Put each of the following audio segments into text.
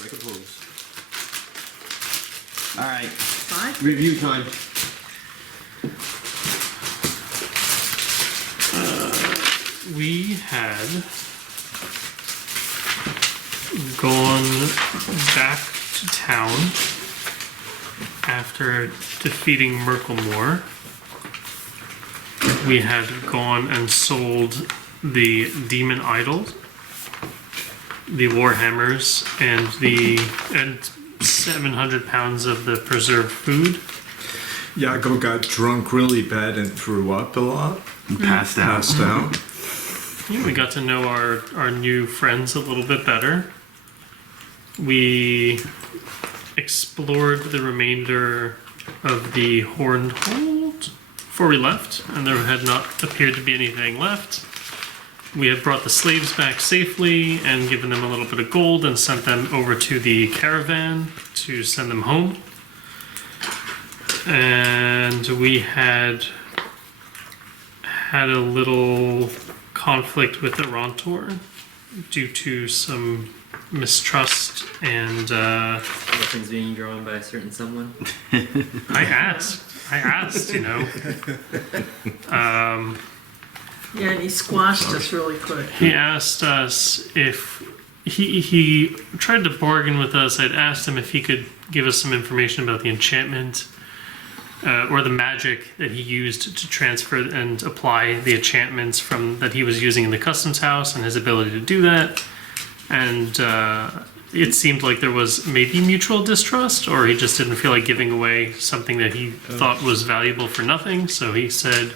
Like a pose. Alright. 5? Review time. We had gone back to town after defeating Merkelmore. We had gone and sold the demon idols, the warhammers, and 700 pounds of the preserved food. Yago got drunk really bad and threw up a lot. Passed out. Yeah, we got to know our new friends a little bit better. We explored the remainder of the Horned Hold before we left, and there had not appeared to be anything left. We had brought the slaves back safely and given them a little bit of gold and sent them over to the caravan to send them home. And we had a little conflict with Arantor due to some mistrust and Weapons being drawn by a certain someone. I asked, you know. Yeah, and he squashed us really quick. He asked us if he tried to bargain with us. I'd asked him if he could give us some information about the enchantment or the magic that he used to transfer and apply the enchantments from that he was using in the customs house, and his ability to do that. And it seemed like there was maybe mutual distrust, or he just didn't feel like giving away something that he thought was valuable for nothing. So he said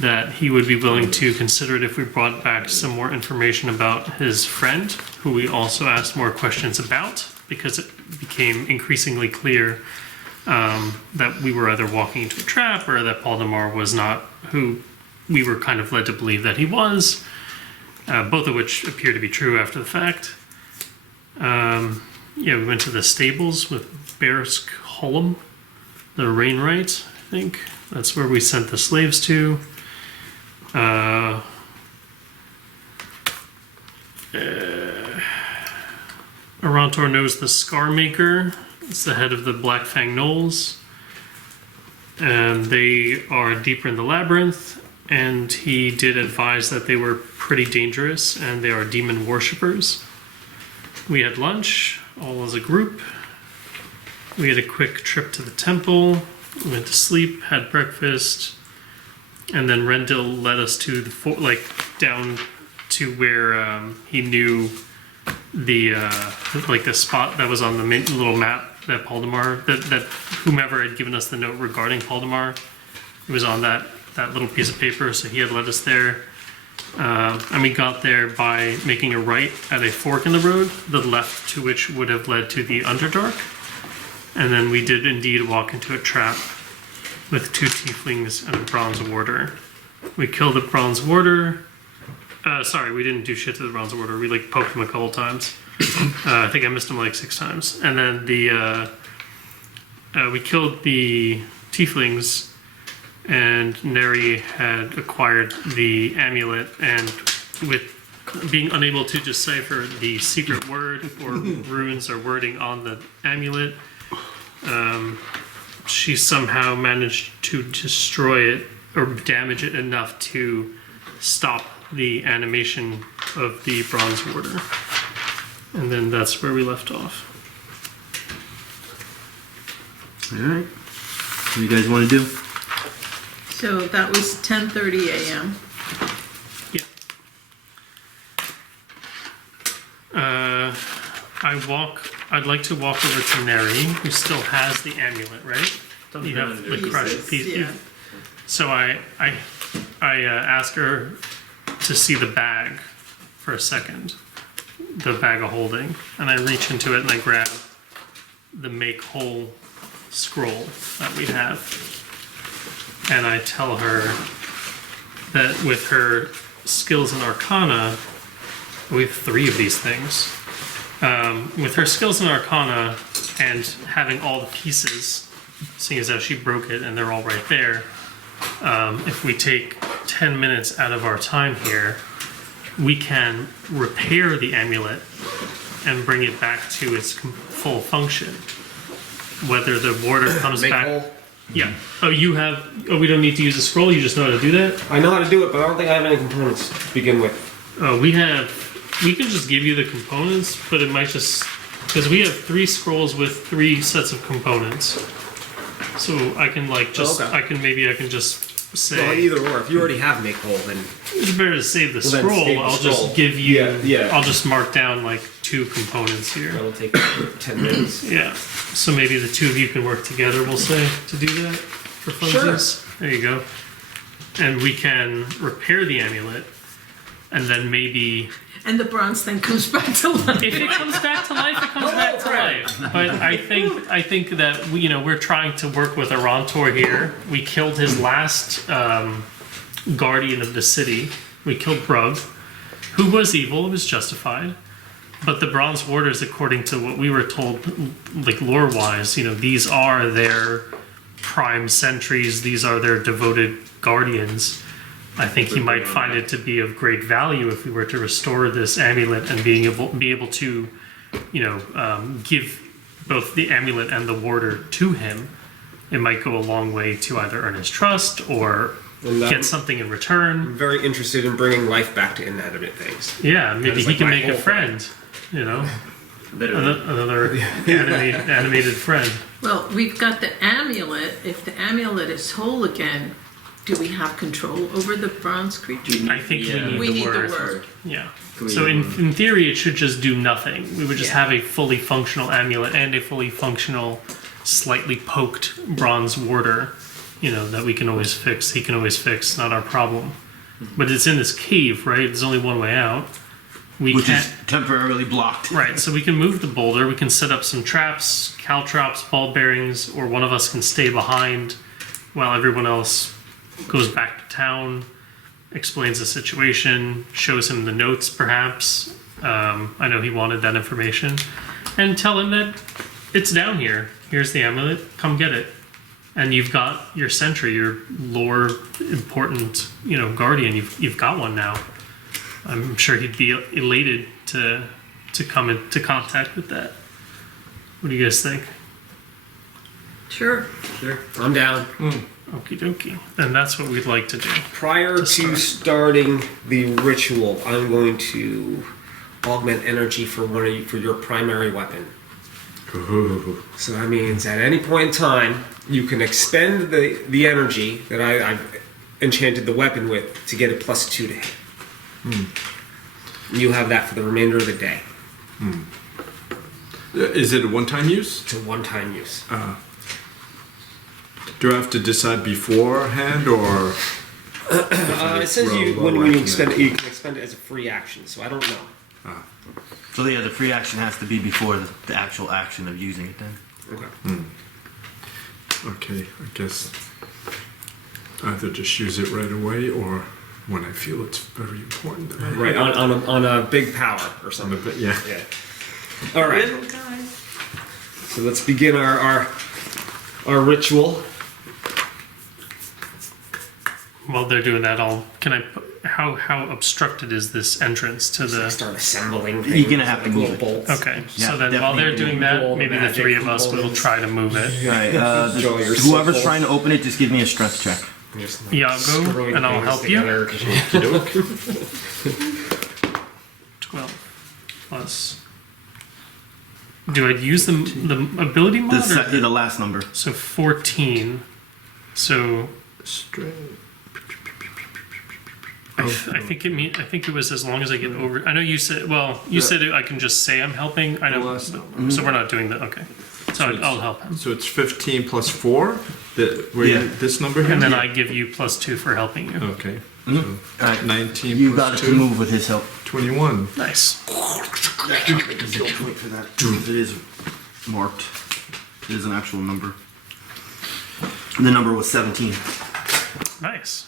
that he would be willing to consider it if we brought back some more information about his friend, who we also asked more questions about, because it became increasingly clear that we were either walking into a trap or that Paladin was not who we were kind of led to believe that he was, both of which appear to be true after the fact. Yeah, we went to the stables with Barisk Holm, the Rainwright, I think. That's where we sent the slaves to. Arantor knows the Scarmaker. It's the head of the Black Fang Knolls. And they are deeper in the Labyrinth. And he did advise that they were pretty dangerous and they are demon worshippers. We had lunch, all as a group. We had a quick trip to the temple. We went to sleep, had breakfast. And then Rendell led us to the down to where he knew the the spot that was on the little map that Paladin, that whomever had given us the note regarding Paladin, it was on that little piece of paper. So he had led us there, and we got there by making a right at a fork in the road, the left to which would have led to the Underdark, and then we did indeed walk into a trap with 2 tieflings and a bronze warder. We killed the bronze warder. Sorry, we didn't do shit to the bronze warder. We poked him a couple times. I think I missed him 6 times. And then we killed the tieflings, and Neri had acquired the amulet, and with being unable to decipher the secret word or runes or wording on the amulet, she somehow managed to destroy it or damage it enough to stop the animation of the bronze warder. And then that's where we left off. Alright. What do you guys want to do? So that was 10:30 a.m. Yeah. I'd like to walk over to Neri, who still has the amulet, right? You have the crushed piece. Yeah. So I ask her to see the bag for a second, the bag of holding, and I reach into it and I grab the make whole scroll that we have, and I tell her that with her skills in Arcana, we have 3 of these things. With her skills in Arcana and having all the pieces, seeing as how she broke it and they're all right there, if we take 10 minutes out of our time here we can repair the amulet and bring it back to its full function. Whether the warder comes Make back. whole. Yeah. Oh, you have. Oh, we don't need to use a scroll. You just know how to do that. I know how to do it, but I don't think I have any components to begin with. Oh, we have. We can just give you the components, but it might just because we have 3 scrolls with 3 sets of components. So I can like just. Okay. I can just say. Well, either or. If you already have make whole, then It's better to save the Well, then scroll. save the I'll scroll. just give you. Yeah. I'll just mark down like 2 components here. that'll take 10 minutes. Yeah. So maybe the 2 of you can work together. We'll say to do that for funsies. There you go. And we can repair the amulet, and then maybe And the bronze thing comes back to life. if it comes back to life, it comes back to life. But I think that we're trying to work with Arantor here. We killed his last guardian of the city. We killed Brug, who was evil. It was justified. But the Bronze Warders, according to what we were told, like lore-wise, these are their prime sentries. These are their devoted guardians. I think he might find it to be of great value if we were to restore this amulet and be able to, give both the amulet and the warder to him. It might go a long way to either earn his trust or get something in return. I'm very interested in bringing life back to inanimate things. Yeah, maybe is he like can my make a whole friend. Literally. Another animated friend. Well, we've got the amulet. If the amulet is whole again, do we have control over the bronze creature? I think Yeah. we need the word. word. Yeah. Can we- So in theory, it should just do nothing. We would just Yeah. have a fully functional amulet and a fully functional, slightly poked bronze warder. That we can always fix. He can always fix. Not our problem. But it's in this cave, right? There's only one way out. We Which can't. is temporarily blocked. Right, so we can move the boulder, we can set up some traps, caltrops, ball bearings, or one of us can stay behind while everyone else goes back to town, explains the situation, shows him the notes perhaps. I know he wanted that information. And tell him that it's down here. Here's the amulet, come get it. And you've got your sentry, your lore important, guardian, you've got one now. I'm sure he'd be elated to come into contact with that. What do you guys think? Sure. Sure. I'm down. Okie dokie. And that's what we'd like to do. Prior to starting the ritual, I'm going to augment energy for for your primary weapon. Ooh. So that means at any point in time, you can expend the energy that I've enchanted the weapon with to get a +2 to hit. You have that for the remainder of the day. Is it a one-time use? It's a one-time use. Do I have to decide beforehand, or It says you Roll when lower you than expend that. it, you can expend it as a free action. So I don't know. So yeah, the free action has to be before the actual action of using it then. Okay. okay? I guess either just use it right away, or when I feel it's very important. That I Right on a big power or something. But yeah. Yeah. All right. So let's begin our ritual. While they're doing that, how obstructed is this entrance to the... Start assembling. You're gonna have to move little it. bolts. Okay, Yeah, so then while they're definitely doing do that, all the maybe the magic 3 of us will components. try to move it. Right. Enjoy your Whoever's circles. trying to open it, just give me a strength check. Just Yago, screwing and I'll things help you. together. 12 plus... Do I use the ability mod? The last number. So 14. So I think I think it was as long as I get over. I know you said. Well, you said I can just say I'm helping. I know. last So we're not doing that. Okay. So I'll help him, So it's 15 plus 4. Yeah. This number here. and then I give you +2 for helping you. Okay. Mhm. So Alright. 19 You plus got it 2. to move with his help. 21. Nice. Wait for that. It is marked. It is an actual number. The number was 17. Nice.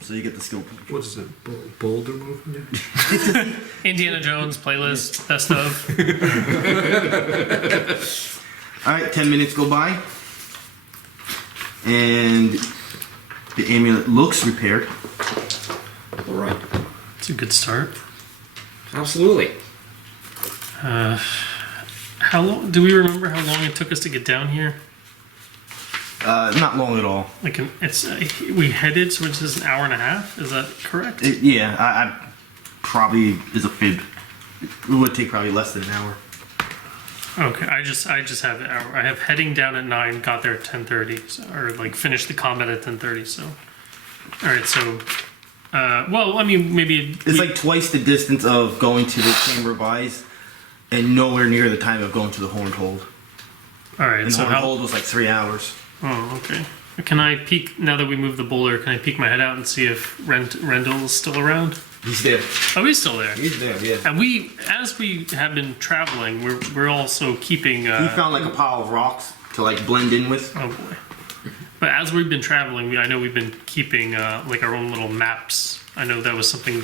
So you get the skill point. What is it? Boulder movement? Indiana Jones playlist best of. Alright, 10 minutes go by. And the amulet looks repaired. All right. It's a good start. Absolutely. How long? Do we remember how long it took us to get down here? Not long at all. Like, we headed, so it's just an hour and a half. Is that correct? Yeah, I probably is a fib. It would take probably less than an hour. Okay, I just have an hour. I have heading down at 9, got there at 10:30, so, or like finished the combat at 10:30. So, all right. So, well, I mean, maybe It's like twice the distance of going to the Chamber of Eyes, and nowhere near the time of going to the Horned Hold. all right. And So Horned how? Hold was like 3 hours. Oh, okay. Can I peek now that we moved the boulder? Can I peek my head out and see if Rendell's still around? He's there. Oh, he's still there. He's there, yeah. And as we have been traveling, we're also keeping. He found like a pile of rocks to like blend in with. Oh boy! But as we've been traveling, I know we've been keeping like our own little maps. I know that was something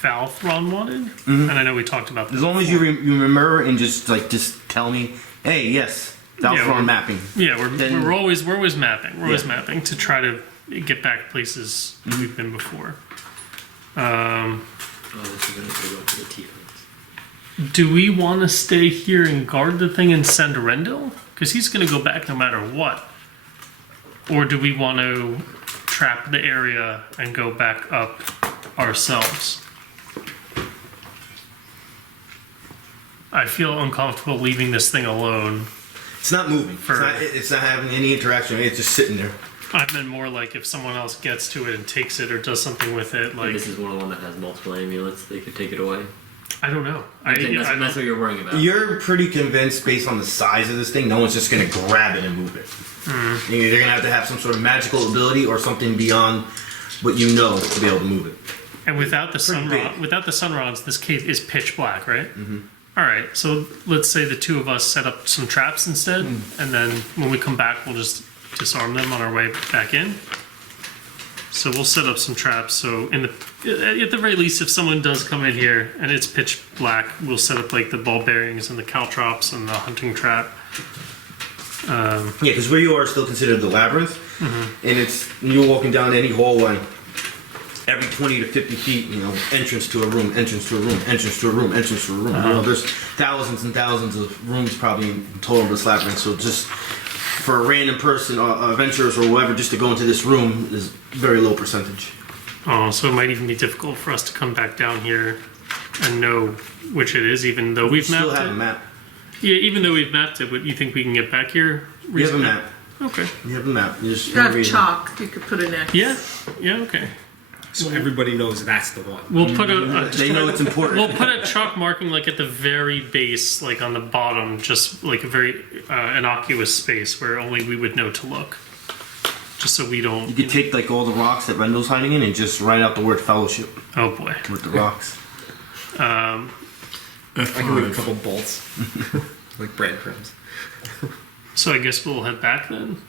Falthron wanted, and I know we talked about that. As long as you remember and just tell me, hey, yes, Valtron we're- mapping. Yeah, Then- we're always mapping. We're always Yeah. mapping to try to get back places we've been before. Oh, this is gonna go to the tieflings. Do we want to stay here and guard the thing and send Rendell? Because he's going to go back no matter what. Or do we want to trap the area and go back up ourselves? I feel uncomfortable leaving this thing alone. It's not moving. For- It's not having any interaction. It's just sitting there. I've been more like if someone else gets to it and takes it or does something with it, like This is one that has multiple amulets. They could take it away. I don't know. I think that's what you're worrying about. You're pretty convinced, based on the size of this thing, no one's just going to grab it and move it. You're either going to have some sort of magical ability or something beyond what you know to be able to move it. And without the sun rods, this cave is pitch black, right? Mm-hmm. All right. So let's say the two of us set up some traps instead, and then when we come back, we'll just disarm them on our way back in. So we'll set up some traps. So at the very least, if someone does come in here and it's pitch black, we'll set up like the ball bearings and the caltrops and the hunting trap. Yeah, because where you are is still considered the Labyrinth, and you're walking down any hallway. Every 20 to 50 feet, entrance to a room, entrance to a room, entrance to a room, entrance to a room. There's thousands and thousands of rooms probably in total in this labyrinth. So just for a random person, adventurers or whoever, just to go into this room is very low percentage. Oh, so it might even be difficult for us to come back down here and know which it is, even though we've Still mapped have it. a map. Yeah, even though we've mapped it, but you think we can get back here? You have a map. Okay. You have a map. You just You have read it. chalk. You could put an X. Yeah. Yeah. Okay. So everybody knows that's the one. We'll put They know it's important. we'll put a chalk marking like at the very base, like on the bottom, just like a very innocuous space where only we would know to look. Just so we don't. You could take like all the rocks that Rendell's hiding in and just write out the word fellowship Oh boy. with the rocks. I can leave a couple bolts, like breadcrumbs. So I guess we'll head back then.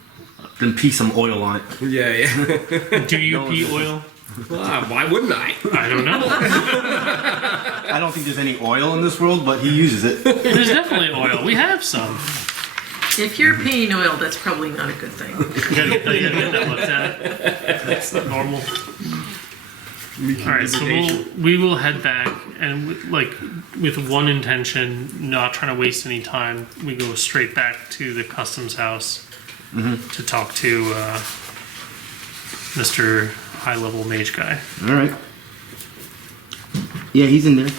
Then pee some oil on it. Yeah, yeah. Do you pee oil? Well, why wouldn't I? I don't know. I don't think there's any oil in this world, but he uses it. There's definitely oil. We have some. If you're paying oil, that's probably not a good thing. You gotta get that looked at. That's normal. All right, so we will head back, and with one intention, not trying to waste any time. We go straight back to the customs house to talk to Mr. High-level mage guy. All right. Yeah, he's in there.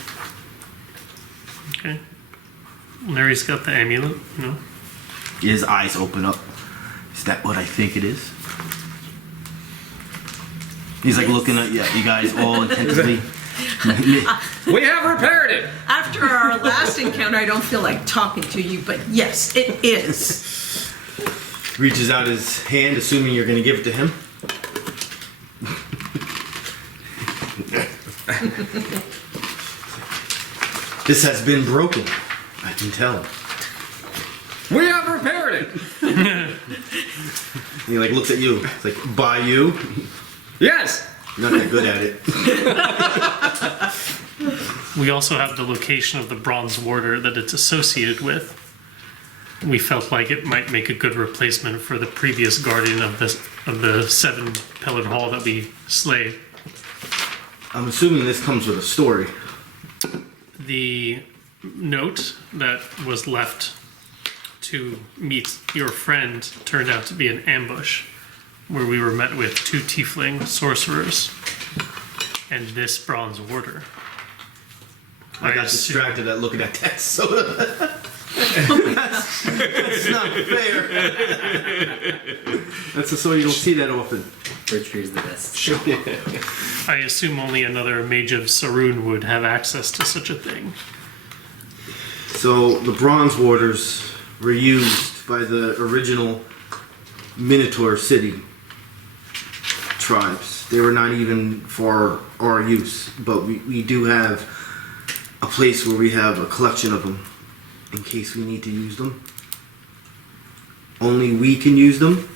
Okay. Neri's got the amulet. No. His eyes open up. Is that what I think it is? He's like looking at you guys all intensely. We have repaired it. After our last encounter, I don't feel like talking to you, but yes, it is. Reaches out his hand, assuming you're going to give it to him. This has been broken. I can tell. We have repaired it. He like looks at you. It's like, by you? Yes. You're not that good at it. We also have the location of the bronze warder that it's associated with. We felt like it might make a good replacement for the previous guardian of the 7-pillared hall that we slayed. I'm assuming this comes with a story. The note that was left to meet your friend turned out to be an ambush, where we were met with 2 tiefling sorcerers and this bronze warder. I got distracted at looking at that soda. that's not fair. That's a soda you don't see that often. Birch beer is the best. I assume only another mage of Sarun would have access to such a thing. So the bronze warders were used by the original Minotaur city tribes. They were not even for our use, but we do have a place where we have a collection of them in case we need to use them. Only we can use them.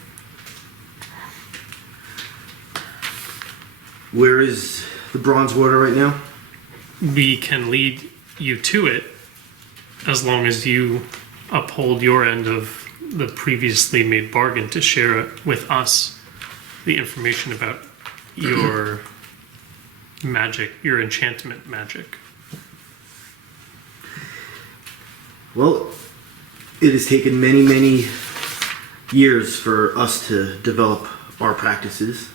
Where is the bronze warder right now? We can lead you to it as long as you uphold your end of the previously made bargain to share with us the information about your magic, your enchantment magic. Well, it has taken many, many years for us to develop our practices.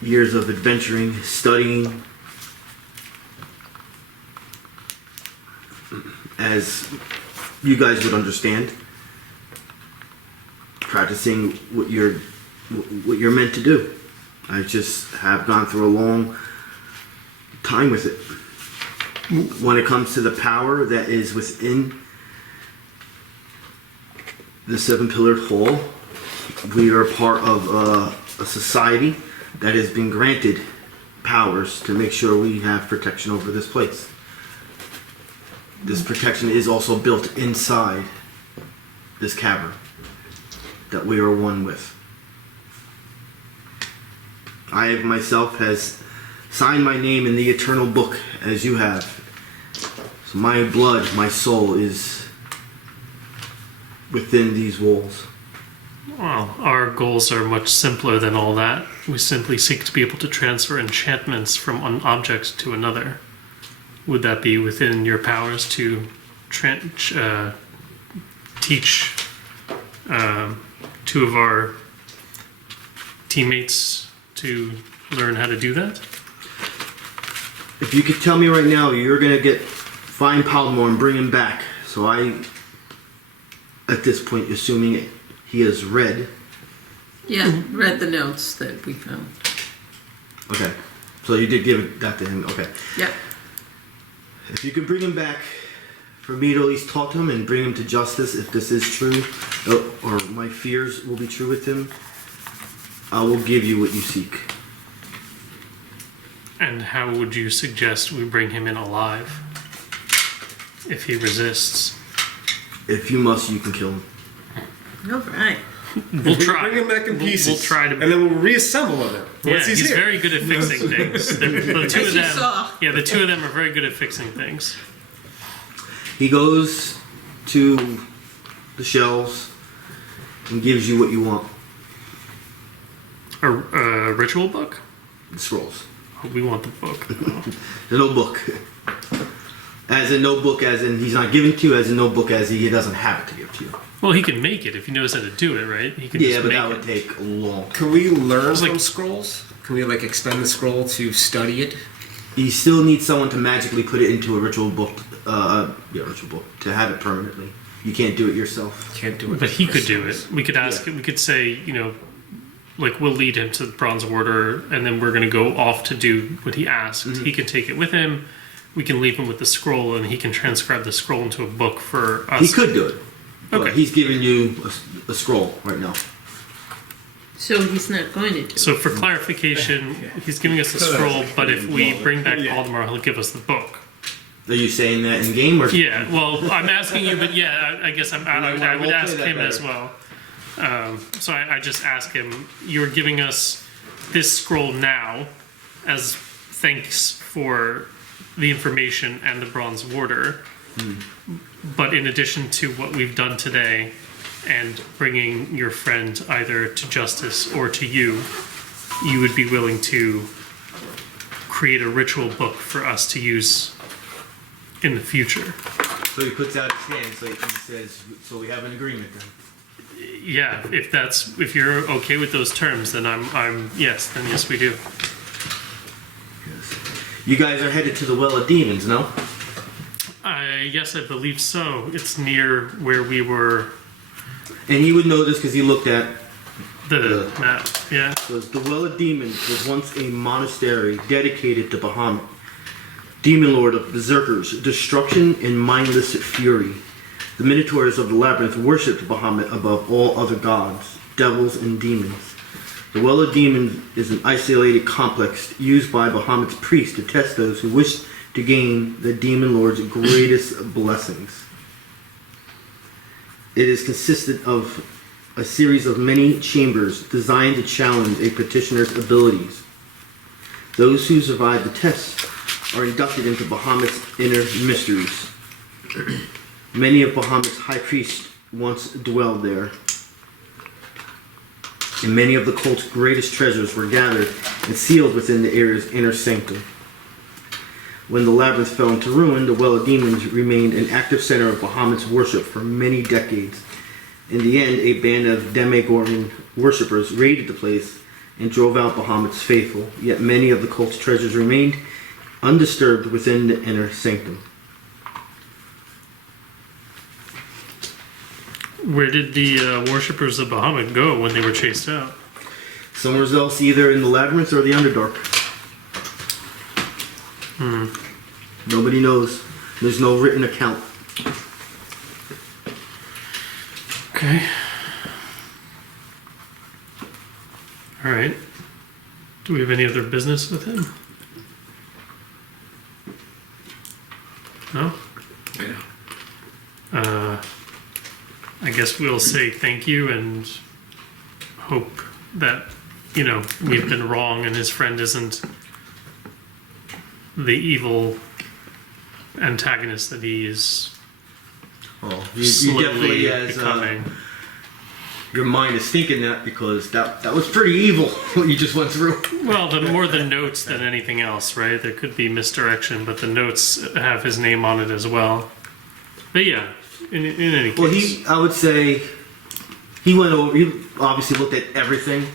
Years of adventuring, studying. As you guys would understand, practicing what you're meant to do. I just have gone through a long time with it. When it comes to the power that is within the 7-pillared hall, we are part of a society that has been granted powers to make sure we have protection over this place. This protection is also built inside this cavern that we are one with. I myself has signed my name in the eternal book as you have. So my blood, my soul is within these walls. Well, our goals are much simpler than all that. We simply seek to be able to transfer enchantments from one object to another. Would that be within your powers to teach 2 of our teammates to learn how to do that? If you could tell me right now, you're gonna find Paladin and bring him back. So I, at this point, assuming he has read. Yeah, read the notes that we found. Okay, so you did give that to him. Okay. Yep. If you could bring him back, for me to at least talk to him and bring him to justice, if this is true, or my fears will be true with him, I will give you what you seek. And how would you suggest we bring him in alive? If he resists. If you must, you can kill him. All right. We'll try. Bring him back in pieces. We'll try to. And then we'll reassemble him. Yeah, Once he's here. very good at fixing things. The 2 of As you them. saw. Yeah, the 2 of them are very good at fixing things. He goes to the shelves and gives you what you want. A ritual book? The scrolls. We want the book. There's no book. As in no book, as in he's not giving to you, as in no book, as in he doesn't have it to give to you. Well, he can make it if he knows how to do it, right? He can Yeah, just but make that it. would take long. Can we learn like- from scrolls? Can we expend the scroll to study it? You still need someone to magically put it into a ritual book. Ritual book to have it permanently. You can't do it yourself. Can't do it. But he could do it. We could ask him. We could say, we'll lead him to the Bronze Warder, and then we're going to go off to do what he asked. Mm-hmm. He can take it with him. We can leave him with the scroll, and he can transcribe the scroll into a book for us. He could do it. But Okay. he's giving you a scroll right now. So he's not going to do it. So for clarification, he's giving us the scroll, but if we bring back Valdemar, he'll give us the book. Are you saying that in game or? Yeah, well, I'm asking you, but yeah, I guess I would ask roleplay that him as better. well. So I just ask him, you're giving us this scroll now as thanks for the information and the Bronze Warder. But in addition to what we've done today and bringing your friend either to justice or to you, you would be willing to create a ritual book for us to use in the future. So he puts out his hand, so he says, so we have an agreement then. Yeah, if you're okay with those terms, then I'm yes, then yes we do. You guys are headed to the Well of Demons, no? Yes, I believe so. It's near where we were. And he would know this because he looked at The map, yeah. was the Well of Demons was once a monastery dedicated to Bahamut, demon lord of berserkers, destruction and mindless fury. The Minotaurs of the Labyrinth worshipped Bahamut above all other gods, devils, and demons. The Well of Demons is an isolated complex used by Bahamut's priests to test those who wish to gain the demon lord's greatest blessings. It is consisted of a series of many chambers designed to challenge a petitioner's abilities. Those who survive the test are inducted into Bahamut's inner mysteries. Many of Bahamut's high priests once dwelled there, and many of the cult's greatest treasures were gathered and sealed within the area's inner sanctum. When the Labyrinth fell into ruin, the Well of Demons remained an active center of Bahamut's worship for many decades. In the end, a band of Demogorgon worshippers raided the place and drove out Bahamut's faithful, yet many of the cult's treasures remained undisturbed within the inner sanctum. Where did the worshippers of Bahamut go when they were chased out? Somewhere else, either in the Labyrinth or the Underdark. Nobody knows. There's no written account. Okay. Alright. Do we have any other business with him? No? Yeah. I guess we'll say thank you and hope that, we've been wrong and his friend isn't the evil antagonist that he is Oh, you slowly definitely has becoming. your mind is thinking that because that was pretty evil what you just went through. Well, more the notes than anything else, right? There could be misdirection, but the notes have his name on it as well. But yeah, in any case. Well, I would say he went over. He obviously looked at everything,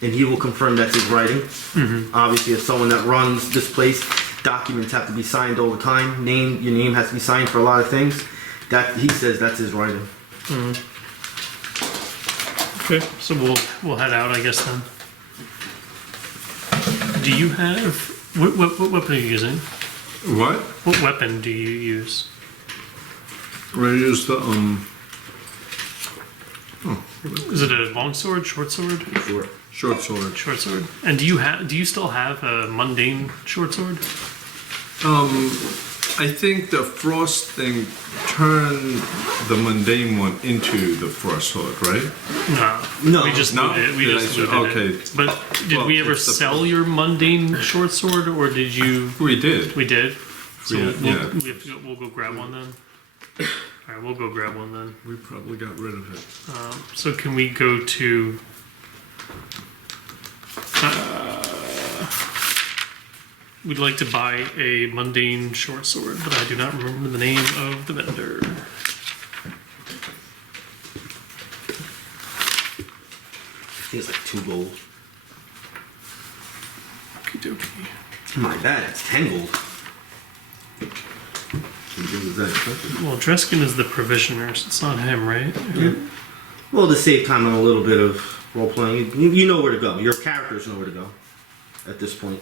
and he will confirm that's his writing. Mm-hmm. Obviously, as someone that runs this place, documents have to be signed all the time. Your name has to be signed for a lot of things. That he says that's his writing. Mm-hmm. Okay, so we'll head out, I guess then. Do you have what weapon are you using? What? What weapon do you use? I use the Is it a long sword, short sword? Sure. short sword. Short sword. And do you still have a mundane short sword? I think the frost thing turned the mundane one into the frost sword, right? No. We just No? moved it. We Did just I- moved okay. it. But did Well, we ever it's the- sell your mundane short sword, or did you? We did. We did. So Yeah, yeah. we'll go grab one then. All right, we'll go grab one then. We probably got rid of it. So can we go to? We'd like to buy a mundane short sword, but I do not remember the name of the vendor. I think it's like 2 gold. Okie dokie. My bad, it's 10 gold. Is that- Well, Dreskin is the provisioner, so it's not him, right? Yeah. Well, to save time on a little bit of role playing, you know where to go. Your characters know where to go at this point,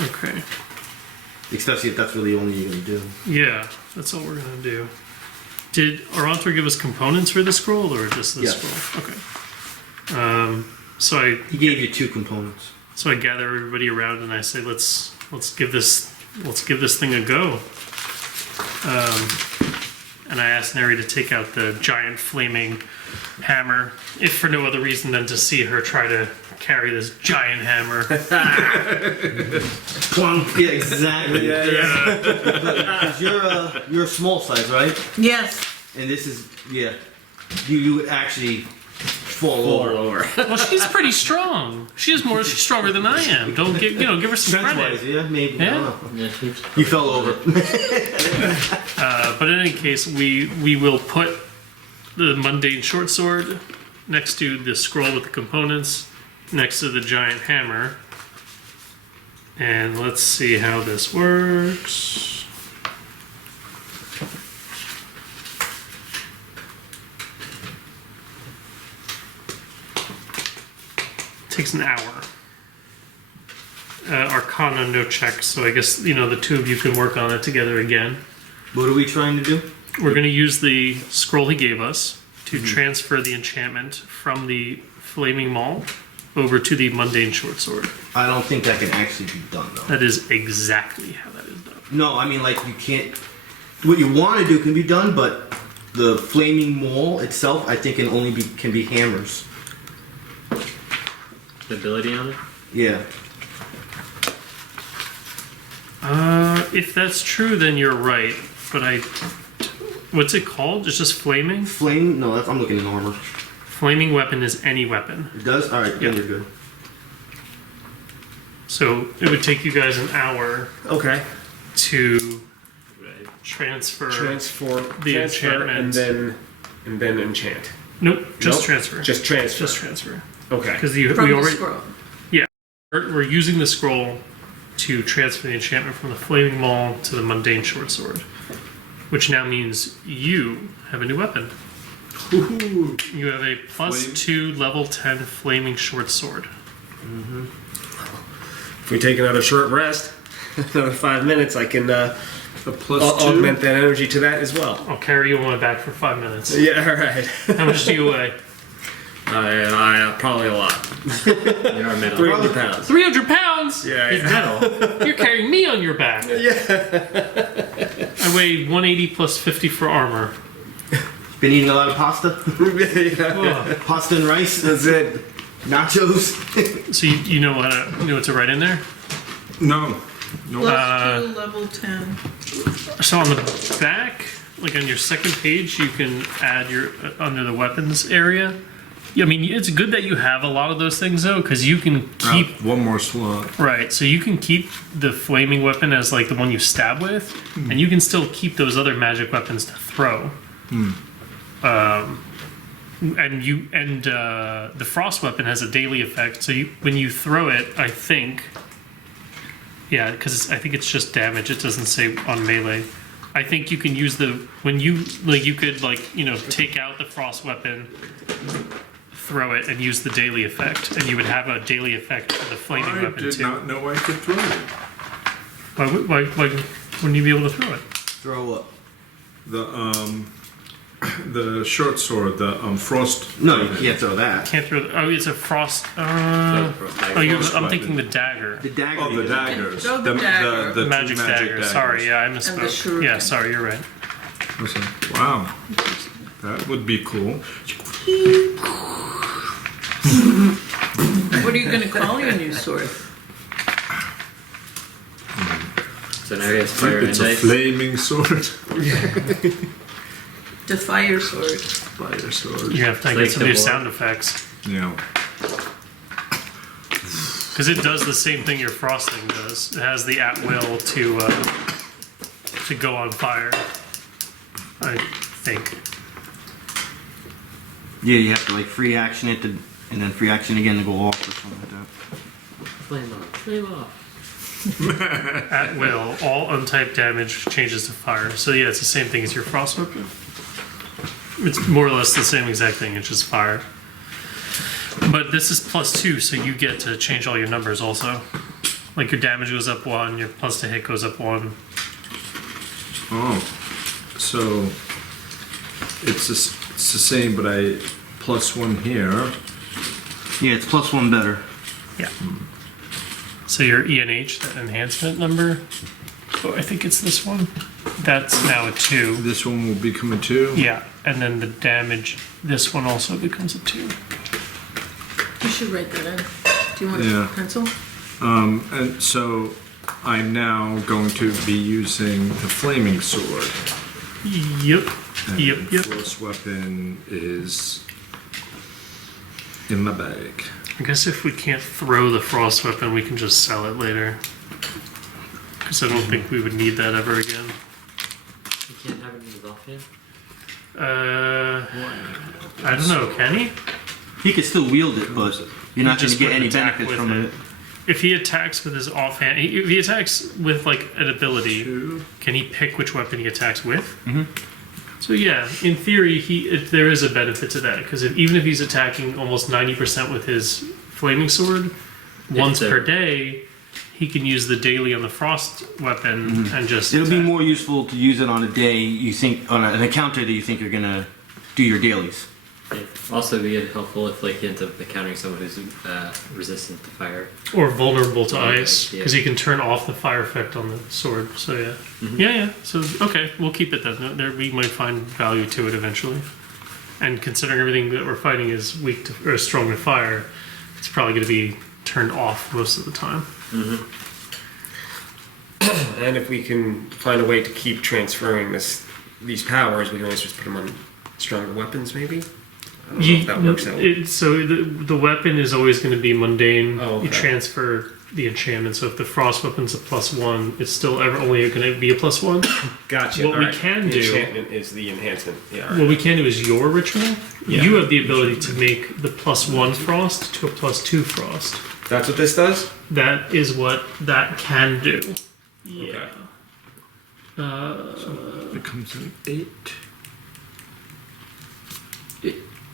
Okay. especially if that's really the only you're gonna do. Yeah, that's all we're gonna do. Did Arantor give us components for the scroll, or just the Yes. scroll? Okay. So He gave you 2 components. I gather everybody around and I say, let's give this thing a go. And I asked Neri to take out the giant flaming hammer, if for no other reason than to see her try to carry this giant hammer. Yeah, exactly. Yeah. Because you're a small size, right? Yes. And this is you would actually fall over. Well, she's pretty strong. She's stronger than I am. Don't give her some Strength-wise, credit. yeah, maybe. I Yeah. don't know. Yeah, keeps- You fell over. But in any case, we will put the mundane short sword next to the scroll with the components, next to the giant hammer. And let's see how this works. Takes an hour. Arcana, no check, so I guess, the two of you can work on it together again. What are we trying to do? We're going to use the scroll he gave us to transfer the enchantment from the Flaming Maul over to the Mundane Short Sword. I don't think that can actually be done, though. That is exactly how that is done. No, I mean, like, you can't... What you want to do can be done, but the flaming maul itself, I think, can be hammers. The ability on it? Yeah. If that's true, then you're right. But what's it called? It's just flaming? Flame? No, I'm looking in armor. Flaming weapon is any weapon. It does? Alright, Yeah. then you're good. So it would take you guys an hour Okay. to Right. transfer. Transfer enchantment. and then enchant. Nope, just Nope. transfer. Just transfer. Just transfer. Okay. Because From we the already. scroll. We're using the scroll to transfer the enchantment from the Flaming Maul to the Mundane Short Sword, which now means you have a new weapon. Ooh. You have a +2 level 10 Flaming Short Sword. If we take another short rest, another 5 minutes, I can A plus augment 2. that energy to that as well. I'll carry you on my back for 5 minutes. Yeah, all right. How much do you weigh? I probably a lot. In our metal. 300 pounds. 300 pounds? Yeah, He's yeah. metal. You're carrying me on your back. Yeah. I weigh 180 plus 50 for armor. Been eating a lot of pasta? Ugh. Pasta and rice? That's it. Nachos? So you know what to write in there? No. No. +2 level 10. So on the back, like on your second page, you can add your under the weapons area. Yeah, I mean, it's good that you have a lot of those things though, because you can keep One more slot. right. So you can keep the flaming weapon as like the one you stab with, and you can still keep those other magic weapons to throw. And the frost weapon has a daily effect. So when you throw it, I think, yeah, because I think it's just damage. It doesn't say on melee. I think you can use you could take out the frost weapon, throw it, and use the daily effect, and you would have a daily effect for the flaming I weapon did too. not know I could throw it. Why wouldn't you be able to throw it? Throw up. The short sword, the frost. No, you can't throw that. Can't throw. It's a frost. I'm thinking the dagger. The dagger. Oh, you the can- daggers. Throw the dagger. The two Magic dagger. Sorry, yeah, I misspoke. shuriken. Yeah, sorry, you're right. Listen, wow. That would be cool. What are you going to call your new sword? It's an area of fire and It's a ice. flaming sword. The fire sword. Fire sword. You have to Like get some the new board. sound effects. Yeah. Because it does the same thing your frosting does. It has the at will to go on fire. I think. Yeah, you have to free action it and then free action again to go off or something like that. Flame off. Flame off. At will, all untyped damage changes to fire. So yeah, it's the same thing as your frost weapon. It's more or less the same exact thing. It's just fire. But this is +2, so you get to change all your numbers also. Like your damage goes up 1, your plus to hit goes up 1. Oh. So it's the same, but I +1 here. Yeah, it's +1 better. Yeah. So your ENH, that enhancement number, oh, I think it's this one. That's now a 2. This one will become a 2. Yeah, and then the damage, this one also becomes a 2. You should write that in. Do you want Yeah. a pencil? And so I'm now going to be using the flaming sword. Yep. And Yep. First weapon is in my bag. I guess if we can't throw the frost weapon, we can just sell it later. Because I don't think we would need that ever again. You can't have it in his offhand? I don't know, can he? He could still wield it, but you're not going to Just get any wouldn't attack benefits with from it. If he attacks with his offhand, if he attacks with like an ability, can he pick which weapon he attacks with? Mhm. So yeah, in theory, there is a benefit to that because even if he's attacking almost 90% with his flaming sword, once per day, he can use the daily on the frost weapon and just. It'll be attack. more useful to use it on a day you think on an encounter that you think you're gonna do your dailies. Yeah. Also, be helpful if like you end up encountering someone who's resistant to fire. Or vulnerable to ice, yeah. because he can turn off the fire effect on the sword. So yeah, yeah. So okay, we'll keep it then. There, we might find value to it eventually. And considering everything that we're fighting is weak to or strong to fire, it's probably going to be turned off most of the time. And if we can find a way to keep transferring these powers, we can always just put them on stronger weapons, maybe. I don't know if that works out. So the weapon is always going to be mundane. Oh, okay. You transfer the enchantment. So if the frost weapon's a +1, it's still only going to be a +1. Gotcha. What all we right. can the do- enchantment is the enhancement. Yeah. All right. What we can do is your ritual. Yeah. You have the ability to make the +1 frost to a +2 frost. That's what this does. That is what that can do. Yeah. It becomes an 8.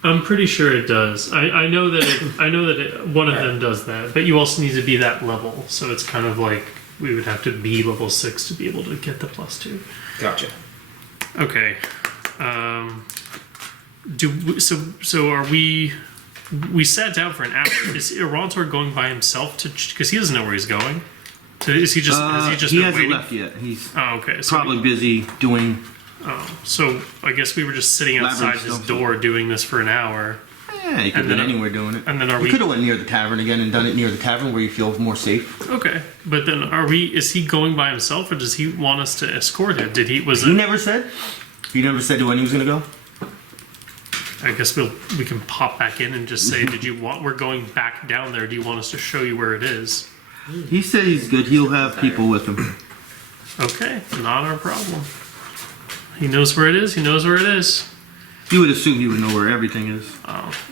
I'm pretty sure it does. I know that one of them does that, but you also need to be that level. So it's kind of like we would have to be level 6 to be able to get the +2. Gotcha. Okay. So are we? We sat down for an hour. Is Irantor going by himself to? Because he doesn't know where he's going. Is he just? Has he just He been hasn't waiting? left yet. He's Oh, okay. So probably busy doing. so I guess we were just sitting outside Labyrinth his stuff. door doing this for an hour. Yeah, he could And have been then- anywhere doing it. And then are You we? could have went near the tavern again and done it near the tavern where you feel more safe. Okay, but then are we? Is he going by himself, or does he want us to escort him? Did he? Was He it? never said. He never said when he was gonna go. I guess we can pop back in and just say, "Did you want? We're going back down there. Do you want us to show you where it is?" He said he's good. He'll have people with him. Okay, not our problem. He knows where it is. He knows where it is. You would assume he would know where everything is.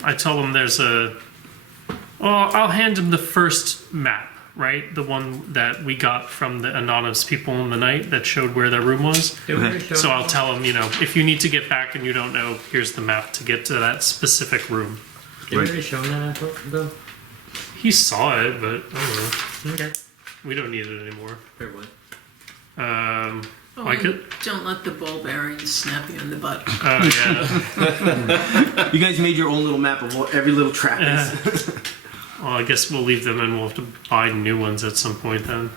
I tell him there's a. Well, I'll hand him the first map, right? The one that we got from the anonymous people in the night that showed where their room was. Okay. So I'll tell him, if you need to get back and you don't know, here's the map to get to that specific room. Did we already show him that though? He saw it, but I don't know. Okay. We don't need it anymore. Fair point. Like it? Don't let the ball bearings snap you in the butt. Oh, yeah. You guys made your own little map of what every little trap is. Well, I guess we'll leave them and we'll have to buy new ones at some point then.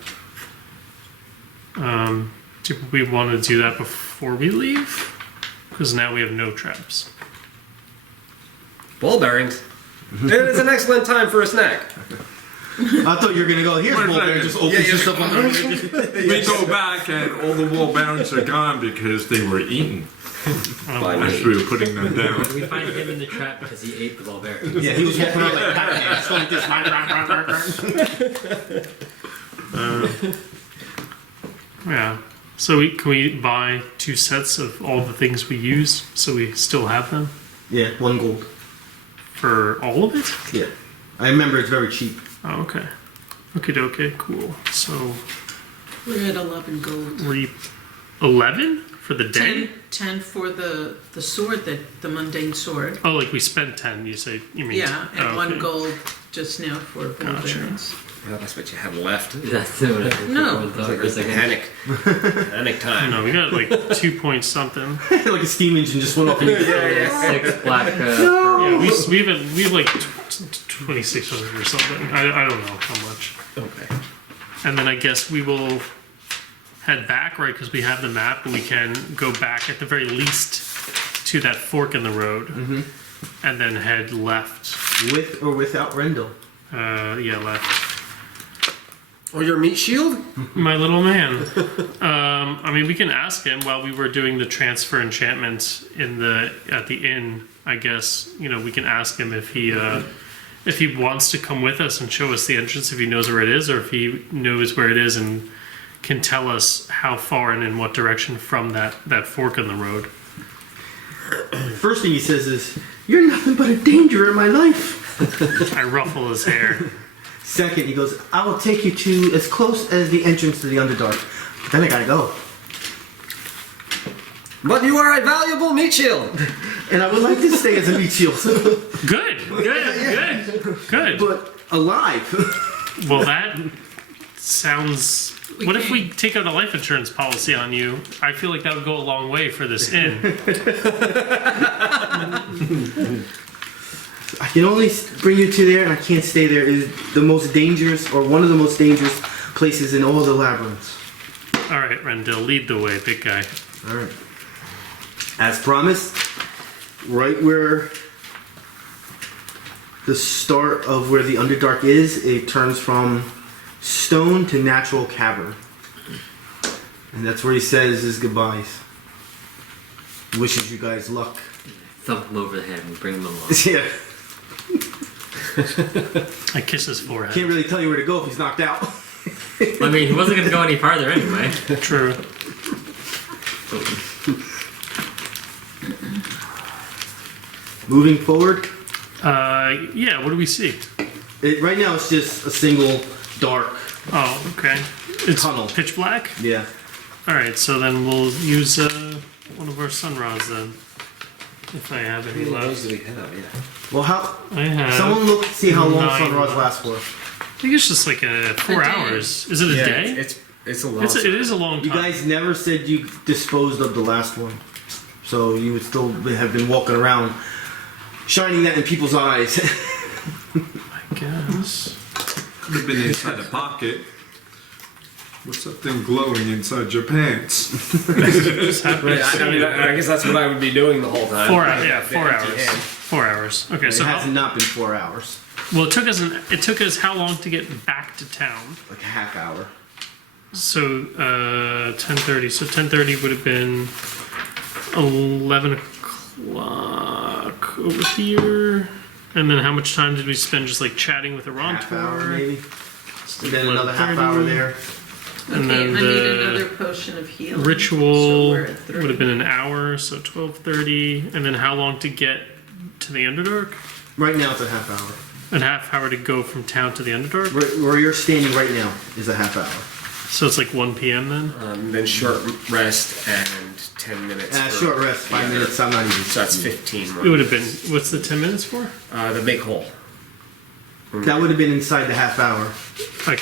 Do we want to do that before we leave? Because now we have no traps. Ball bearings. It is an excellent time for a snack. I thought you were gonna go. Here's Wait, ball bearing. Just opens yeah. yourself up. We go back and all the wall bearings are gone because they were eaten as we were putting them down. We find him in the trap because he ate the ball bearing. Yeah, he was walking around like Paladin, just like this. Yeah. So can we buy 2 sets of all the things we use so we still have them? Yeah, 1 gold. For all of it? Yeah, I remember it's very cheap. Oh, okay. Okay, cool. So We're at 11 gold. 11 for the day? 10 for the sword, the mundane sword. Oh, like we spent 10, you mean? Yeah, and oh, 1 okay. gold just now for ball Gotcha. bearings. Well, that's what you had left. That's what I No. thought for a second. Panic. Panic time. No, we got like 2 point something. Like a steam engine just went off. And 6 black. Yeah, we have like 2,600 or something. I don't know how much. Okay. And then I guess we will head back, right? Because we have the map, but we can go back at the very least to that fork in the road, and then head left. With or without Rendell. Yeah, left. Or your meat shield? My little man. I mean, we can ask him while we were doing the transfer enchantment at the inn. I guess we can ask him if he if he wants to come with us and show us the entrance, if he knows where it is, or if he knows where it is and can tell us how far and in what direction from that fork in the road. First thing he says is, "You're nothing but a danger in my life." I ruffle his hair. Second, he goes, "I will take you to as close as the entrance to the Underdark. But then I gotta go. But you are a valuable meat shield. And I would like to stay as a meat shield. Good. But alive." Well, that sounds... What if we take out a life insurance policy on you? I feel like that would go a long way for this inn. I can only bring you to there, and I can't stay there. It is the most dangerous, or one of the most dangerous places in all the labyrinths. All right, Rendell, lead the way, big guy. All right. As promised, right where the start of where the Underdark is, it turns from stone to natural cavern. And that's where he says his goodbyes. Wishes you guys luck. Thump him over the head and bring him along. Yeah. I kiss his forehead. Can't really tell you where to go if he's knocked out. I mean, he wasn't going to go any farther anyway. True. Moving forward, Yeah, what do we see? right now it's just a single dark. Oh, okay. It's Tunnel. pitch black? Yeah. All right, so then we'll use one of our sun rods then. If I have any left. do we have? Yeah. Well, how? I have... Someone look see how long 9 sun rods left. last for. I think it's just like 4 day. hours. Is it a day? It's a long. It is a long time. You guys never said you disposed of the last one, so you would still have been walking around, shining that in people's eyes. I guess. Could have been inside a pocket. What's that thing glowing inside your pants? Just happened. I guess that's what I would be doing the whole time. 4 hours. Yeah, The 4 empty hours. hand. 4 hours. Okay, It so has not been 4 hours, well, it took us how long to get back to town? like a half hour. So 10:30. So 10:30 would have been 11 o'clock over here. And then how much time did we spend just like chatting with Half hour Arontor? maybe. And then another half hour there. And Okay, then I need the another potion of healing. Ritual So we're at 3. would have been an hour, so 12:30. And then how long to get to the Underdark? Right now it's a half hour. A half hour to go from town to the Underdark. Where you're standing right now is a half hour. So it's like 1 p.m. then. Then short rest and 10 minutes. for- Short rest, 5 minutes. I'm not even. So that's 15. It would have been. What's the 10 minutes for? The big hole. That would have been inside the half hour. I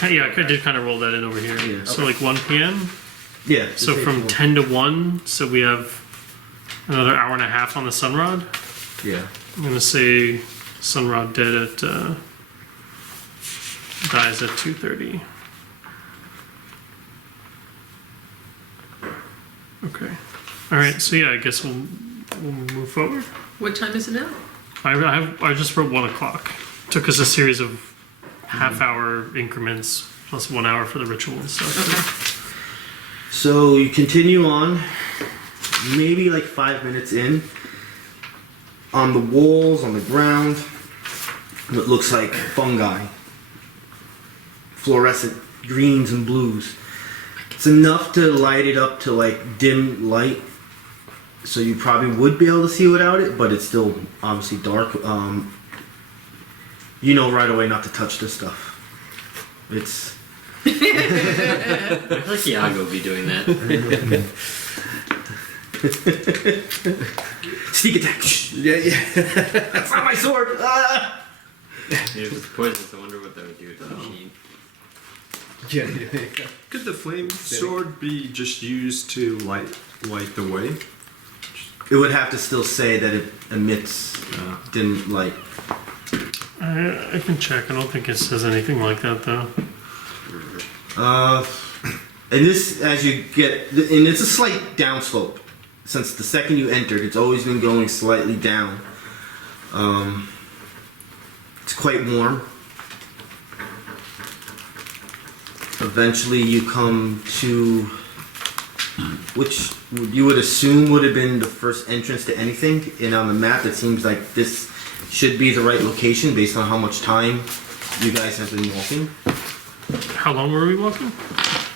did kind of roll that in over here. Yeah. So like 1 p.m. Yeah. So from 10 to 1, so we have another hour and a half on the sunrod. Yeah. I'm gonna say sunrod dead at dies at 2:30. Okay. All right. So yeah, I guess we'll move forward. What time is it now? I just wrote 1 o'clock. Took us a series of half-hour increments plus 1 hour for the ritual and stuff. So you continue on, maybe like 5 minutes in. On the walls, on the ground, what looks like fungi, fluorescent greens and blues. It's enough to light it up to like dim light, so you probably would be able to see without it, but it's still obviously dark. You know right away not to touch this stuff. It's I feel like Yago would be doing that. sneak attack. Yeah. That's not my sword. Ah! If it's poisonous, I wonder what that would do to the machine. Could the flame sword be just used to light the way? It would have to still say that it emits dim light. I can check. I don't think it says anything like that though. And this, as you get, and it's a slight downslope. Since the second you entered, it's always been going slightly down. It's quite warm. Eventually you come to, which you would assume would have been the first entrance to anything. And on the map, it seems like this should be the right location based on how much time you guys have been walking. How long were we walking?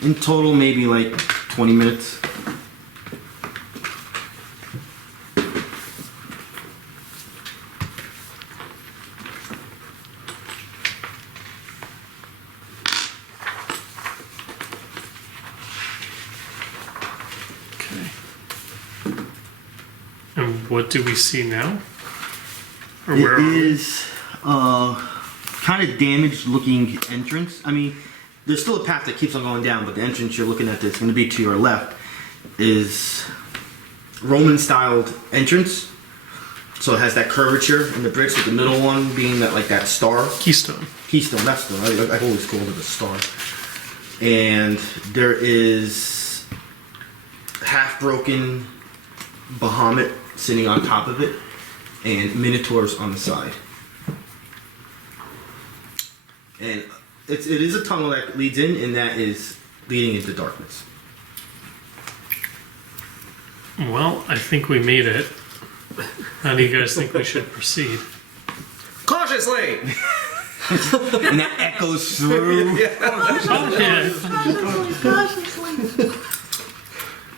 In total, maybe like 20 minutes. Okay. And what do we see now? Or where It are we? is kind of damaged looking entrance. I mean, there's still a path that keeps on going down, but the entrance you're looking at that's going to be to your left is Roman styled entrance. So it has that curvature in the bricks, with the middle one being that like that star. Keystone. Keystone, that's the I always call it a star. And there is half broken Bahamut sitting on top of it, and minotaurs on the side. And it is a tunnel that leads in, and that is leading into darkness. Well, I think we made it. How do you guys think we should proceed? Cautiously! And that echoes through. Oh, yeah.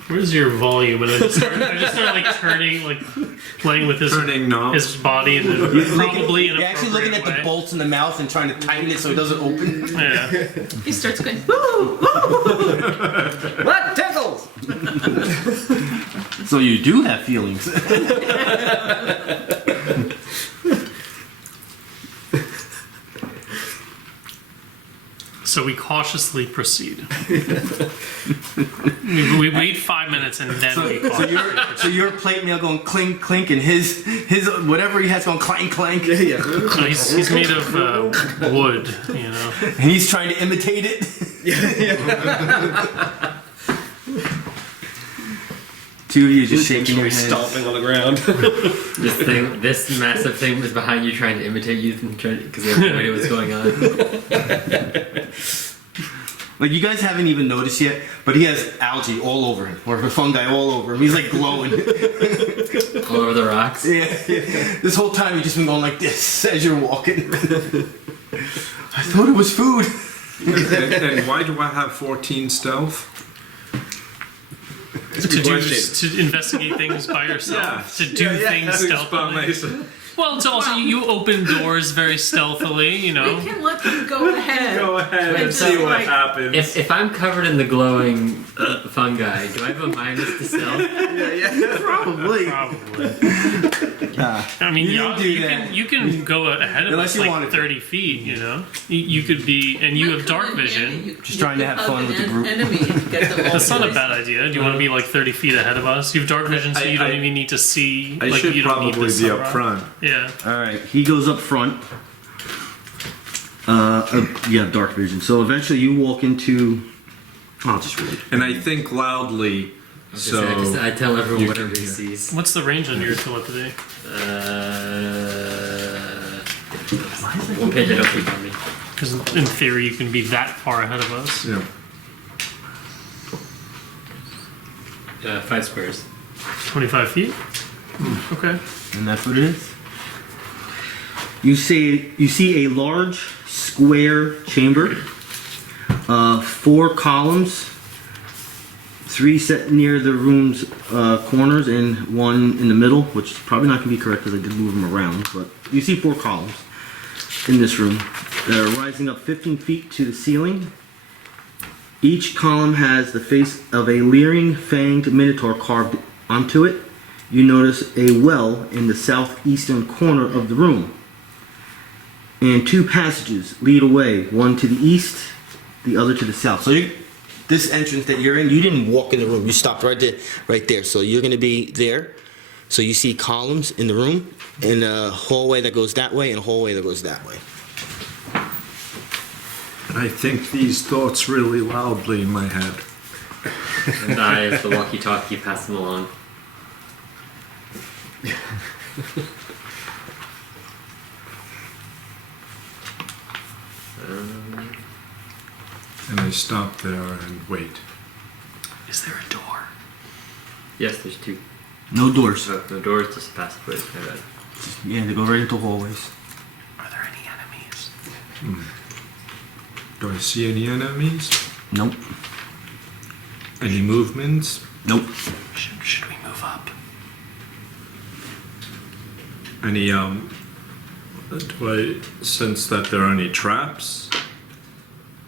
Where's your volume? And I just start like turning, like playing with his Turning knobs. his body in a probably You're actually looking at the way. bolts in the mouth and trying to tighten it so it doesn't open. Yeah. He starts going, woo, woo. What tickles? So you do have feelings. So we cautiously proceed. we wait 5 minutes and then we cautiously proceed. So your plate mail going clink clink, and his whatever he has going clank clank. Yeah. So he's made of wood, you know. And he's trying to imitate it. Two of you just shaking your heads. Stomping on the ground. This massive thing was behind you, trying to imitate you, because they have no idea what's going on. Like, you guys haven't even noticed yet, but he has algae all over him, or fungi all over him. He's like glowing. All over the rocks. Yeah. This whole time you've just been going like this as you're walking. I thought it was food. And why do I have 14 stealth? To investigate things by yourself. To do things stealthily. Well, it's also you open doors very stealthily, you know. We can let them go ahead. Go ahead and It's see just what like- happens. If I'm covered in the glowing fungi, do I have a minus to stealth? Probably. Probably. Nah. I mean, You didn't do that. you can go ahead of Unless us you like wanted to. 30 feet, you know. You could be, and you have dark Might come in vision. handy. You Just trying to could have fun hug with the an group. Enemy and get them all That's not a poisoned. bad idea. Do you want to be like 30 feet ahead of us? You have dark vision, so you don't even need to see. I like, should you don't need probably the be up sunrise. front. Yeah. Alright, he goes up front. You have dark vision. So eventually you walk into... I'll just read it. And I think loudly, so I tell everyone you whatever can he hear. sees. What's the range on your telepathy? 1 page I don't keep on me. Because in theory, you can be that far ahead of us. yeah. 5 squares. 25 feet? Okay. And that's what it is. You see a large square chamber, 4 columns, 3 set near the room's corners and 1 in the middle, which is probably not going to be correct because I did move them around, but you see 4 columns in this room that are rising up 15 feet to the ceiling. Each column has the face of a leering, fanged minotaur carved onto it. You notice a well in the southeastern corner of the room. And 2 passages lead away, one to the east, the other to the south. So this entrance that you're in, you didn't walk in the room. You stopped right there. So you're going to be there. So you see columns in the room, and a hallway that goes that way, and a hallway that goes that way. I think these thoughts really loudly in my head. And I, as the walkie-talkie, pass them along. And I stop there and wait. Is there a door? Yes, there's 2. No doors. No doors, just a passageway. My bad. Yeah, they go right into hallways. Are there any enemies? Do I see any enemies? Nope. Any movements? Nope. Should we move up? Any, do I sense that there are any traps?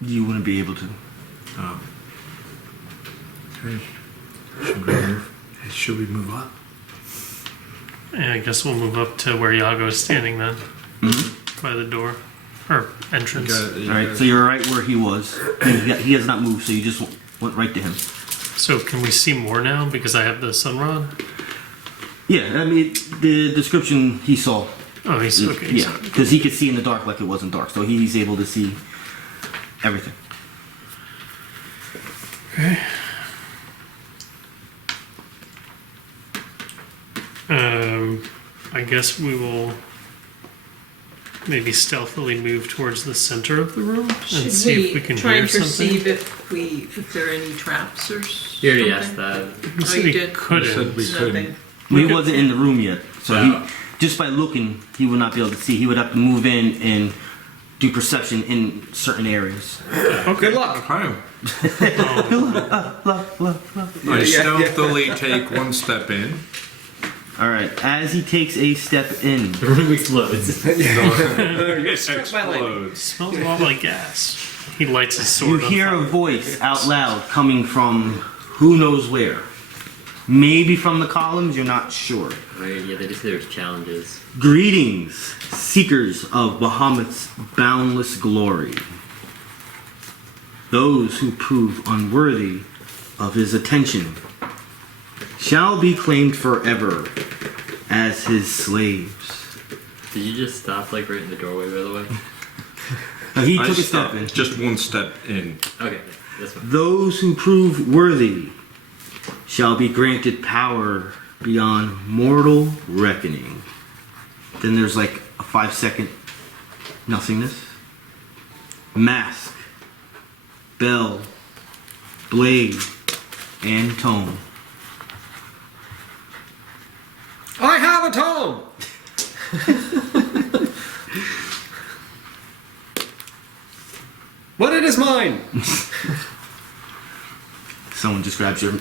You wouldn't be able to. Oh. Okay. Should we move up? Yeah, I guess we'll move up to where Yago is standing then. Mm-hmm. By the door. Or entrance. Alright, so you're right where he was. He has not moved, so you just went right to him. So can we see more now because I have the sunrod? Yeah, I mean, the description he saw. Oh, he's okay. Yeah, because he could see in the dark like it wasn't dark, so he's able to see everything. Okay. I guess we will maybe stealthily move towards the center of the room and Should see if we can try hear and something. perceive if there are any traps or You already something? asked that. He Oh, said you he did? couldn't. You said we couldn't. Nothing. He wasn't in the room yet, so Oh. he just by looking, he would not be able to see. He would have to move in and do perception in certain areas. Good luck. Okay. Oh, I stealthily take one step in. All right, as he takes a step in, The room explodes. You're struck by lightning. it smells a lot like gas. He lights his you sword hear on a fire. voice out loud coming from who knows where. Maybe from the columns, you're not sure. Oh, yeah, they just say there's challenges. Greetings, seekers of Bahamut's boundless glory. Those who prove unworthy of his attention shall be claimed forever as his slaves. Did you just stop like right in the doorway, by the way? Now, he I took a step step in. just one step in. Okay, this one. Those who prove worthy shall be granted power beyond mortal reckoning. Then there's like a 5-second nothingness. Mask, bell, blade, and tone. I have a tome! But it is mine! Someone just grabs your.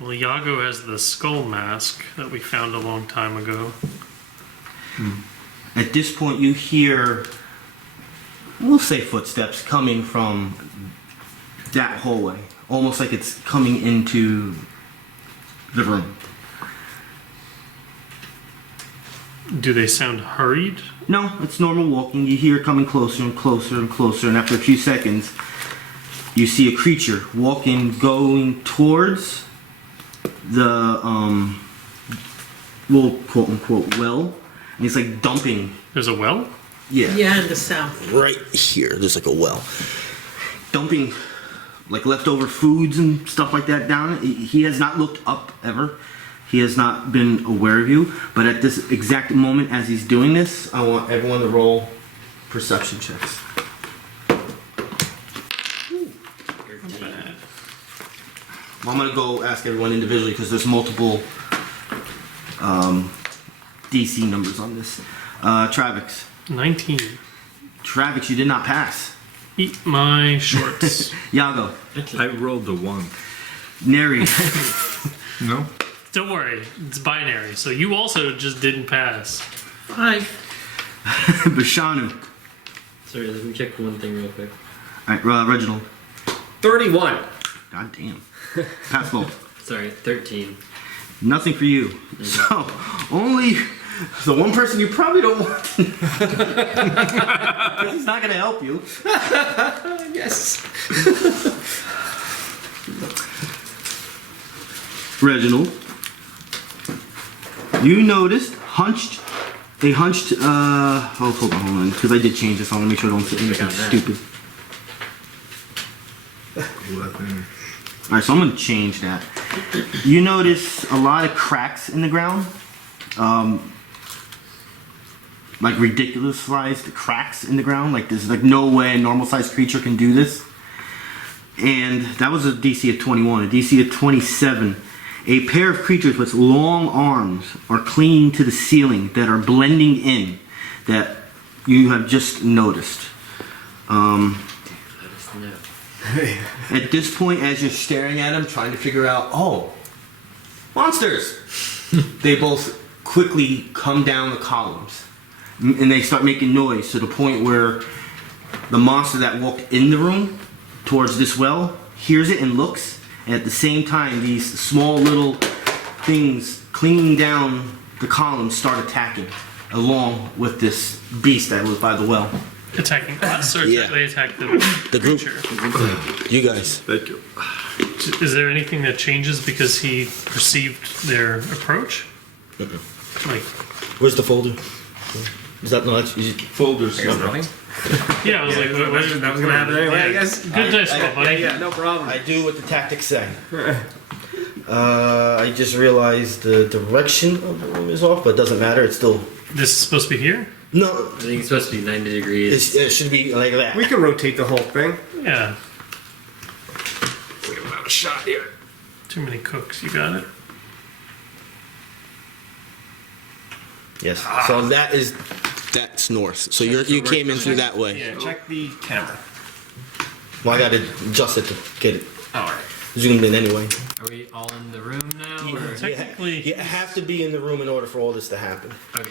Well, Yago has the skull mask that we found a long time ago. At this point, you hear, we'll say, footsteps coming from that hallway, almost like it's coming into the room. Do they sound hurried? No, it's normal walking. You hear it coming closer and closer and closer, and after a few seconds, you see a creature walking, going towards the, well, quote unquote, well, and he's like dumping. There's a well? Yeah, in the south. Right here, there's like a well. Dumping like leftover foods and stuff like that down. He has not looked up ever. He has not been aware of you. But at this exact moment as he's doing this, I want everyone to roll perception checks. Well, I'm gonna go ask everyone individually because there's multiple DC numbers on this. Travex. 19. Travex, you did not pass. Eat my shorts. Yago. I rolled a 1. Neri. No? Don't worry, it's binary. So you also just didn't pass. 5. Bashanu. Sorry, let me check one thing real quick. Alright, Reginald. 31. God damn. Pass low. Sorry, 13. Nothing for you. So, only the one person you probably don't want to know. 'Cause he's not going to help you. Yes. Reginald. You noticed a hunched, hold on, because I did change this. I want to make sure I don't say anything Forgot that. stupid. 11. Alright, so I'm going to change that. You notice a lot of cracks in the ground. Like ridiculous sized cracks in the ground. Like there's like no way a normal sized creature can do this. And that was a DC of 21. A DC of 27. A pair of creatures with long arms are clinging to the ceiling that are blending in that you have just noticed. Let us know. At this point, as you're staring at them, trying to figure out, oh, monsters! They both quickly come down the columns. And they start making noise to the point where the monster that walked in the room towards this well hears it and looks. And at the same time, these small little things clinging down the columns start attacking along with this beast that was by the well. Attacking us, or Yeah. they attack the group. creature? You guys. Thank you. Is there anything that changes because he perceived their approach? Like, Where's the folder? Is that no? That's folders. I guess nothing. yeah, I was like, what, That was gonna happen anyway, I yeah. guess. Good dice roll, buddy. Yeah, no problem. I do what the tactics say. I just realized the direction of the room is off, but it doesn't matter. It's still This is supposed to be here? no. I think it's supposed to be 90 degrees. It should be like that. We can rotate the whole thing. Yeah. Give him a shot here. Too many cooks, you got it. Yes. So that's north. So you came in through that way. Yeah, check the camera. Well, I gotta adjust it to get it Alright. zoomed in anyway. Are we all in the room now? Or? Technically, You have to be in the room in order for all this to happen. Okay.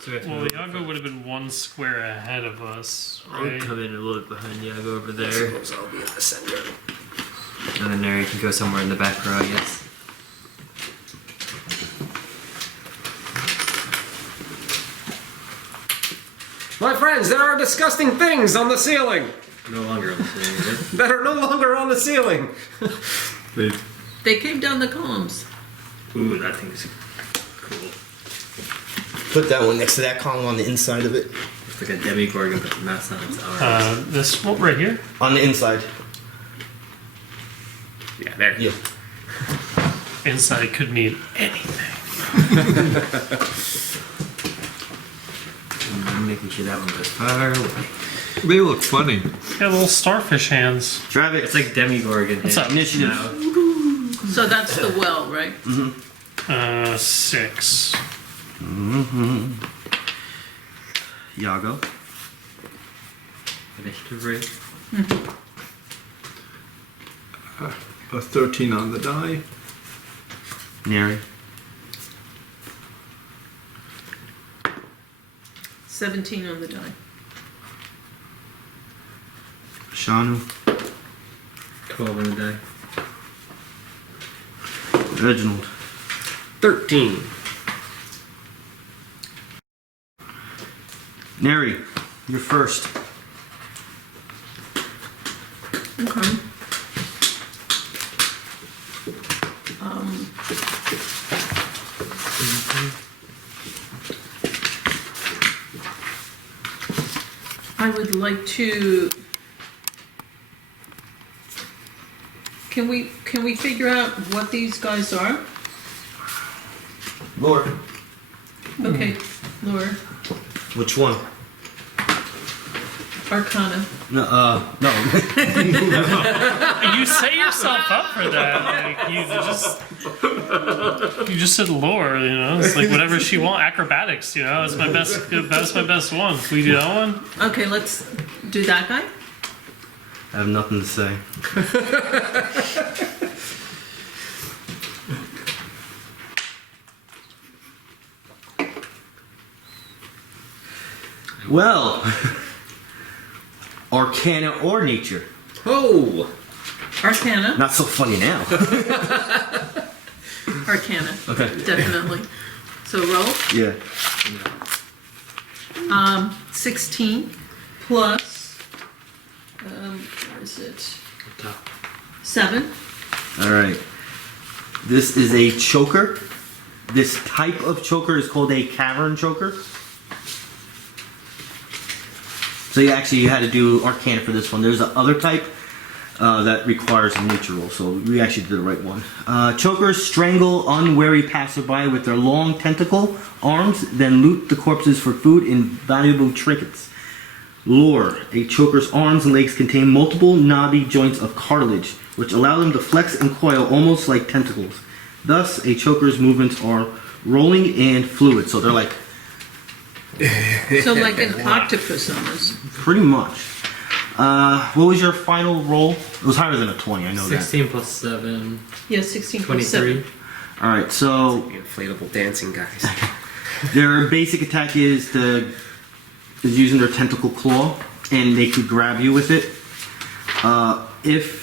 So we have to well, move Yago would have been one square ahead of us, I'll right? come in a little bit behind Yago over there. Suppose I'll be in the center. And then Neri can go somewhere in the back row, I guess. My friends, there are disgusting things on the ceiling No longer on the ceiling, is it? that are no longer on the ceiling. They, They came down the columns. Ooh, that thing's cool. Put that one next to that column on the inside of it. It's like a demigorgon, but the mouth's on its arms. This one right here? On the inside. Yeah, there. Yeah. Inside could mean anything. I'm making sure that one goes far away. they look funny. Got little starfish hands. Travex. It's like demigorgon. What's up? Initiative. No. So that's the well, right? 6. Yago. Initiative rate. A 13 on the die. Neri. 17 on the die. Bashanu. 12 on the die. Reginald. 13. Neri. You're first. Okay. I would like to. Can we figure out what these guys are? Lord. Okay, Lure, Which one? Arcana. No. You set yourself up for that. Like you just said lore, you know. It's like whatever she wants. Acrobatics, you know. That's my best. That's my best one. Can we do that one? Okay, let's do that guy. I have nothing to say. Well, Arcana or nature. Oh! Arcana. Not so funny now. Arcana. Okay. Definitely. So roll. Yeah. 16 plus. Where is it? Top. 7. All right. This is a choker. This type of choker is called a cavern choker. So you had to do Arcana for this one. There's the other type that requires a nature roll, so we actually did the right one. Chokers strangle unwary passerby with their long tentacle arms, then loot the corpses for food and valuable trinkets. Lore. A choker's arms and legs contain multiple knobby joints of cartilage, which allow them to flex and coil almost like tentacles. Thus, a choker's movements are rolling and fluid, so they're like So like an octopus almost. pretty much. What was your final roll? It was higher than a 20, I know 16 plus 7, Yeah, 16 plus 7. 23. that. Alright, so The inflatable dancing guys. their basic attack is using their tentacle claw, and they could grab you with it. If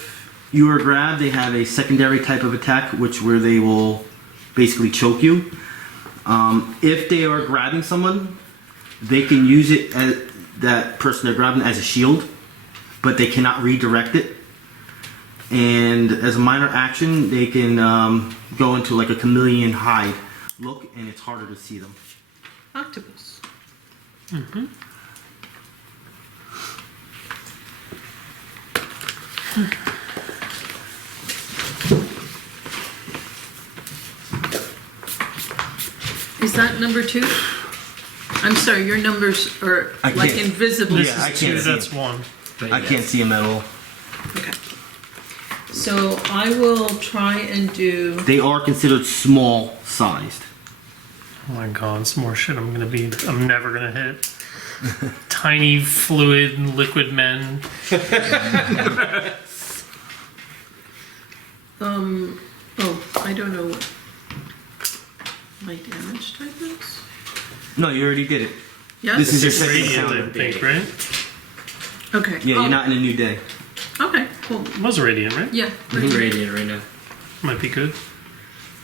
you are grabbed, they have a secondary type of attack, where they will basically choke you. If they are grabbing someone, they can use it as that person they're grabbing as a shield, but they cannot redirect it. And as a minor action, they can go into like a chameleon hide look, and it's harder to see them. Octopus. Is that number 2? I'm sorry, your numbers are I like can't- invisible. This Yeah, I is can't 2, see that's it. 1. But I yes. can't see them at all. Okay. So I will try and do. They are considered small sized. Oh my god, some more shit I'm never gonna hit. Tiny fluid liquid men. Oh, I don't know what my damage type is. No, you already did it. Yes. This is your It's second radiant, I encounter. think, right? Okay. Yeah, Oh, you're not in a new day. Okay. Cool. It was radiant, right? Yeah. I'm radiant right now. Might be good.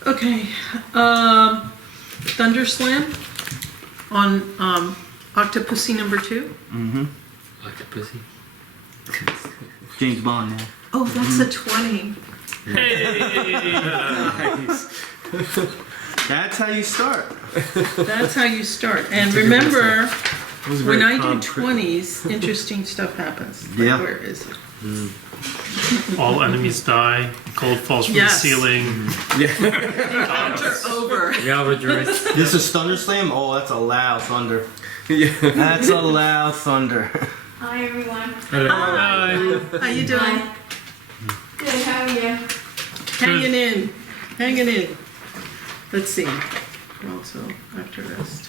Okay. Thunder Slam on Octopussy number 2. Octopussy. James Bond now. Oh, that's a 20. That's how you start. That's how you start. And remember, was when very I do concrete. 20s, interesting stuff happens. Like, Yeah. where is it? All enemies die. Gold falls from Yes. the ceiling. Encounter over. Yeah, rejoice. This is Thunder Slam? Oh, that's a loud thunder. Yeah. That's a loud thunder. Hi everyone. Hi. How you doing? Hi. Good, how are you? Hanging in. Hanging in. Let's see. Also, after rest.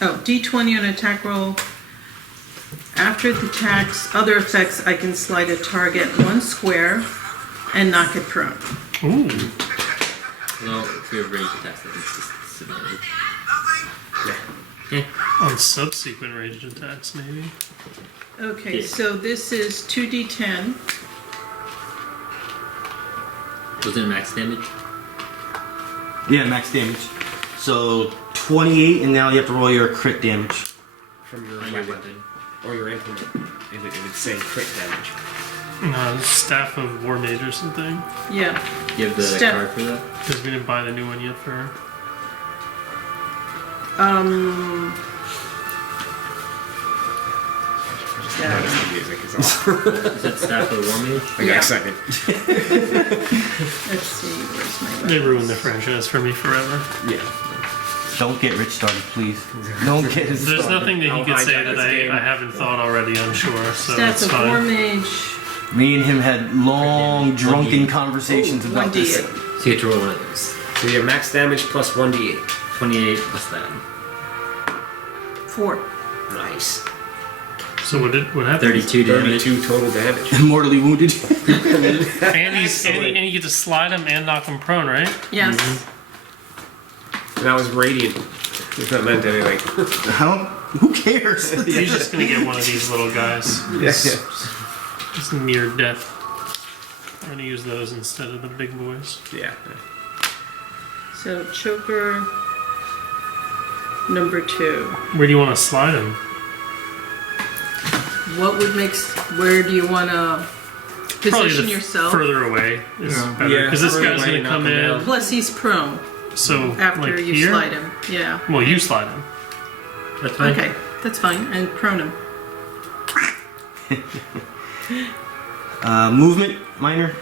Oh, D20 on attack roll. After the attack's other effects, I can slide a target 1 square and knock it prone. Ooh. No, if we have rage attacks, I think it's just disadvantage. On subsequent ranged attacks, maybe. Okay, Yeah. so this is 2d10. Was it max damage? Yeah, max damage. So 28, and now you have to roll your crit damage. From your On your weapon. weapon. Or your implement. It would say crit damage. Staff of War Mage or something. Yeah. You have the Step. card for that? Because we didn't buy the new one yet for her. Yeah. Notice the music is off. Is that staff of War Mage? I got Yeah. a second. Let's see, where's my They weapons? ruined the franchise for me forever. Yeah. Don't get rich started, please. Don't get it There's started. nothing that he I'll could say hijack that this game. I haven't thought already, I'm sure. So Stats it's of War fine. Mage, Me and him had long, drunken conversations about this. 1d8. So you have to roll one of those. So you have max damage plus 1d8. 28 plus that. 4. Nice. So what happened? 32 damage. 32 total damage. Mortally wounded. And you get to slide him and knock him prone, right? Yes. And that was radiant. If that meant anything. Who cares? He's just gonna get one of these little guys. Yeah. It's near death. I'm gonna use those instead of the big boys. Yeah. So, choker number 2. Where do you want to slide him? What would make... Where do you want to position the yourself? further away is better. Yeah, Because this further guy's away, gonna knock come him in. down. Plus, he's prone So after like you here? slide him. Yeah. Well, you slide him. That's fine. Okay, that's fine. And prone him. Movement, minor.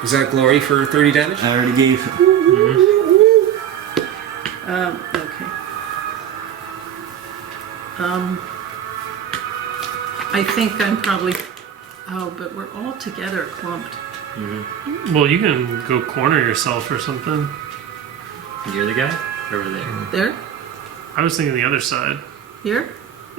Was that glory for 30 damage? I already gave. Okay. I think I'm probably, oh, but we're all together clumped. Well, you can go corner yourself or something. You're the guy over there. There? I was thinking the other side. Here?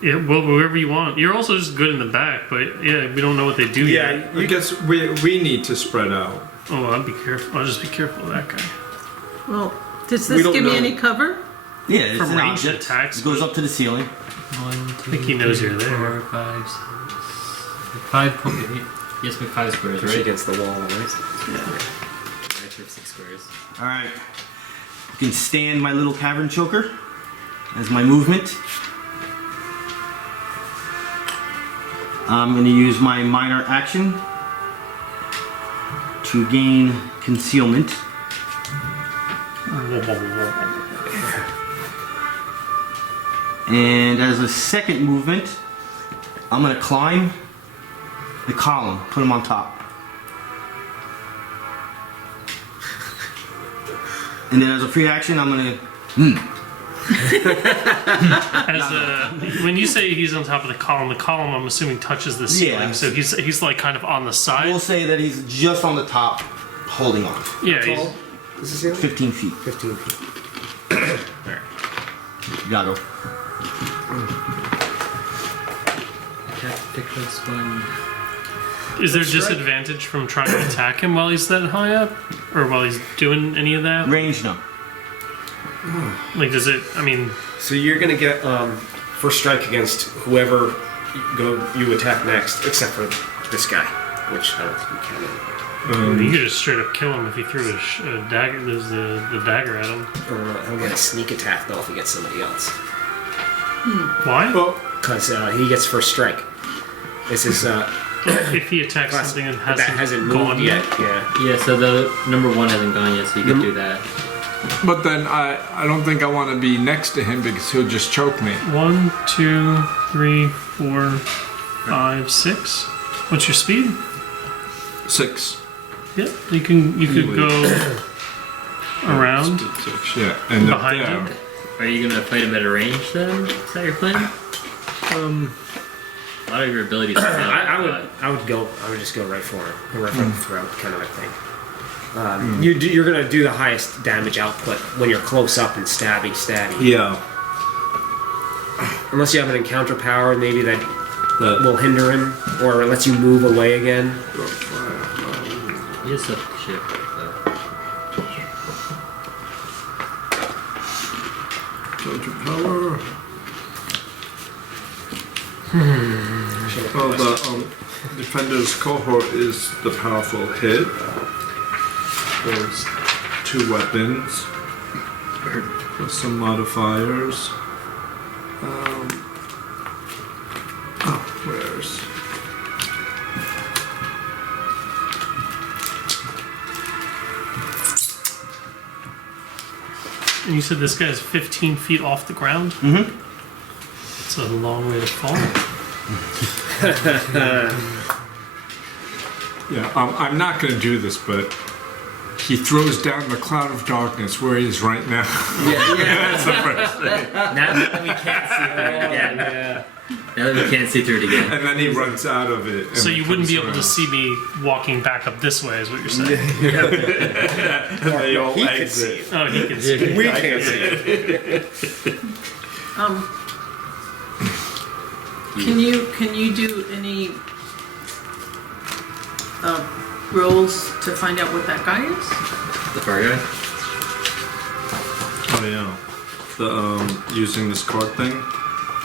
Yeah, well, wherever you want. You're also just good in the back, but yeah, we don't know what they do yet. I guess we need to spread out. Oh, I'll be careful. I'll just be careful of that guy. Well, does We this don't give me know. any cover? Yeah, it's From an ranged object. attacks, It goes up to the ceiling. 1, 2, I think he knows you're there. 4, 5, 6, 5 points. Yes, with 5 squares, Push right? against the wall, right? Right, for 6 squares. All right. You can stand my little cavern choker as my movement. I'm going to use my minor action to gain concealment. And as a second movement, I'm going to climb the column, put him on top. And then as a free action, I'm going to When you say he's on top of the column I'm assuming touches the ceiling. Yeah. So he's like kind of on the side. We'll say that he's just on the top, holding on. Yeah, he's, Tall? Is this ceiling? 15 feet. 15 feet. Yago. Attack thickness 1. is there disadvantage from trying to attack him while he's that high up, or while he's doing any of that? Range, no. Like, does it? I mean, So you're gonna get first strike against whoever you attack next, except for this guy, which I don't think you can. you could just straight up kill him if he threw a dagger. There's the dagger at him. He'll get a sneak attack though if he gets somebody else, Why? Well, because he gets first strike. This is If he attacks something that hasn't, moved gone yet. Yeah. Yeah, so the number 1 hasn't gone yet, so you can do that. but then I don't think I want to be next to him because he'll just choke me. 1, 2, 3, 4, 5, 6. What's your speed? 6. Yeah, you could go around Yeah, and up behind there. him. Are you gonna fight him at a range then? Is that your plan? A lot of your abilities are I would just go right for him, right for the throat, kind of a thing. You're gonna do the highest damage output when you're close up and stabby. Yeah. Unless you have an encounter power, maybe that will hinder him or lets you move away again. You just have to shift, though. Encounter power. Well, the Defender's Cohort is the powerful hit. There's 2 weapons with some modifiers. Where's... And you said this guy's 15 feet off the ground? Mm-hmm. It's a long way to fall. Yeah, I'm not going to do this, but he throws down the cloud of darkness where he is right now. That's the first thing. Now that we can't see through it again. Yeah. Now that we can't see through it again. And then he runs out of it. and So you wouldn't comes be able to around. see me walking back up this way, is what you're saying? And they all He can exit. see it. Oh, he can see. We can't see it. Can you do any rolls to find out what that guy is? The far guy? Oh yeah. The using this card thing.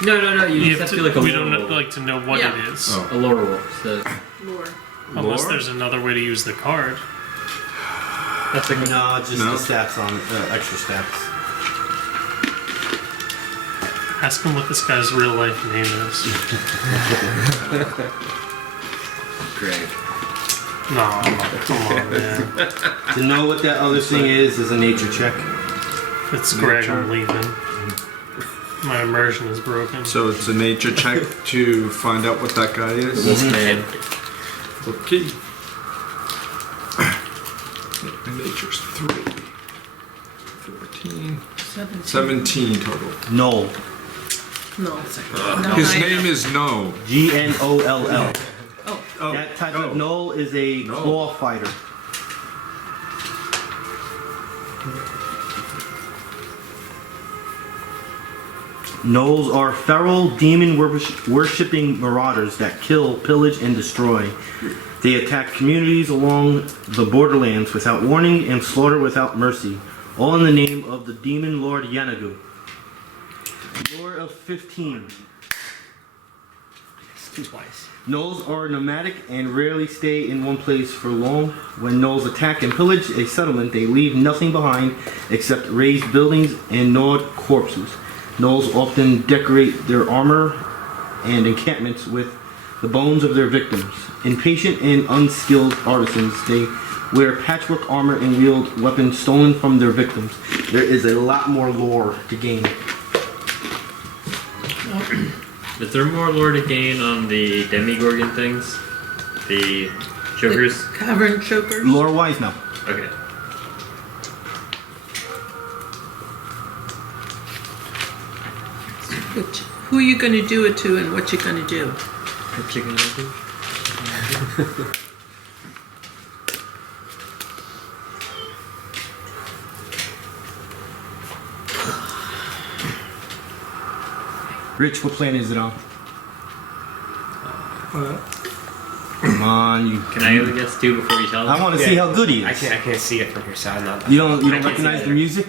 No. You You just have have to do like a we lore don't roll. like to know what Yeah. it is, Oh. A lore roll. So Lore. unless Lore? there's another way to use the card. that's like No, just No. the stats on it, extra stats. Ask him what this guy's real life name is. Greg. No, come on, man. To know what that other thing is a nature check. It's Greg. I'm leaving. My immersion is broken. So it's a nature check to find out what that guy is. Wolf man. Okay. My nature's 3. 14. 17 total. No. No. His name is No. Gnoll. Oh, That type of gnoll is a claw fighter. Gnolls are feral demon worshipping marauders that kill, pillage, and destroy. They attack communities along the borderlands without warning and slaughter without mercy, all in the name of the demon lord Yago. Lore of 15. Gnolls are nomadic and rarely stay in one place for long. When gnolls attack and pillage a settlement, they leave nothing behind except raised buildings and gnawed corpses. Gnolls often decorate their armor and encampments with the bones of their victims. Impatient and unskilled artisans, they wear patchwork armor and wield weapons stolen from their victims. There is a lot more lore to gain. Is there more lore to gain on the Demigorgon things? The chokers? the cavern chokers. Lore-wise, no. Okay. Who are you going to do it to and what you going to do? Chicken nugget? Rich, what plan is it on? Come on, you. Can I go guess too before you tell I us? want to see how good he I is. can't see it from here, so I'm not. You don't I can't recognize see the either. music?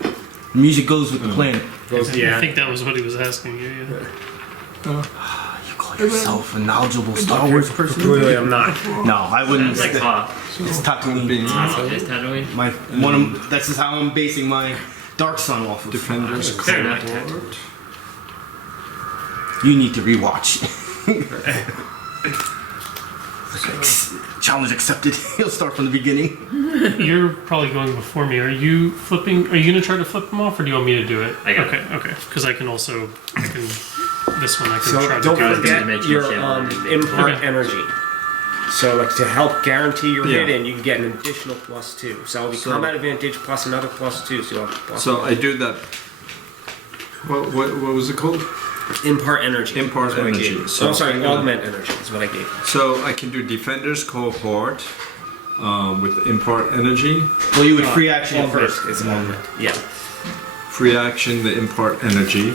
The music goes with the plan. I think that was what he was asking you. Yeah. You call yourself a knowledgeable Star Wars person? Clearly, I'm not. No, I wouldn't. It's like hot. It's Tatooine. It's Tatooine? This is how I'm basing my Dark Sun off of. Defenders Fair enough. cohort. You need to rewatch. Challenge accepted. He'll start from the beginning. You're probably going before me. Are you flipping? Are you gonna try to flip them off, or do you want me to do it? I got it. Okay. Because I can also. This one I can So try to don't do. forget dimensional your shield. impart Okay. energy. So like to help guarantee your Yeah. hit in, you can get an additional +2. So it'll be combat advantage plus another +2. So you'll have plus So I do that. What was it called? impart energy. Impart is what I energy. gave you. So- Oh, sorry, augment energy is what I gave you. So I can do Defenders cohort with impart energy. Well, you would free action it Augment first. is augment. Yeah. Free action, the impart energy.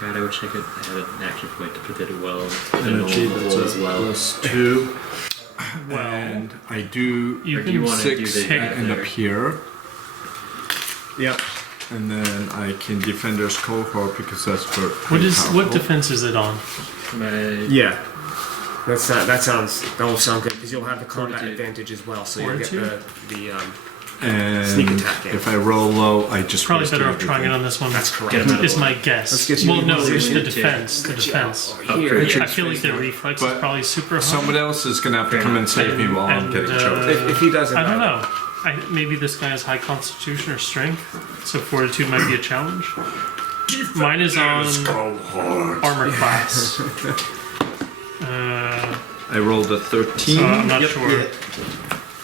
God, I wish I could have an action point to put it well. Energy, that's as well. +2. Well, And I do you Or do you can want to do 6 the and up here. Yep. And then I can Defenders cohort because that's for. What defense is it on? Yeah. That sounds that will sound good because you'll have the combat Fortitude. advantage as well. So you'll get Fortitude? the And Sneak attack, yeah. if I roll low, I just Probably wasted better off trying it everything. on this one. That's correct. Get another Is one. my guess. Let's get you Well, in no, it's position the to defense. The get you defense. out Oh, over here. great. I feel like the reflex is But probably super high. Someone else is gonna have to come and save me while I'm And, getting choked. If he doesn't, I don't know. Maybe this guy has high constitution or strength, so fortitude might be a challenge. Mine is on armor class. I rolled a 13 So I'm not Yep, sure. yeah.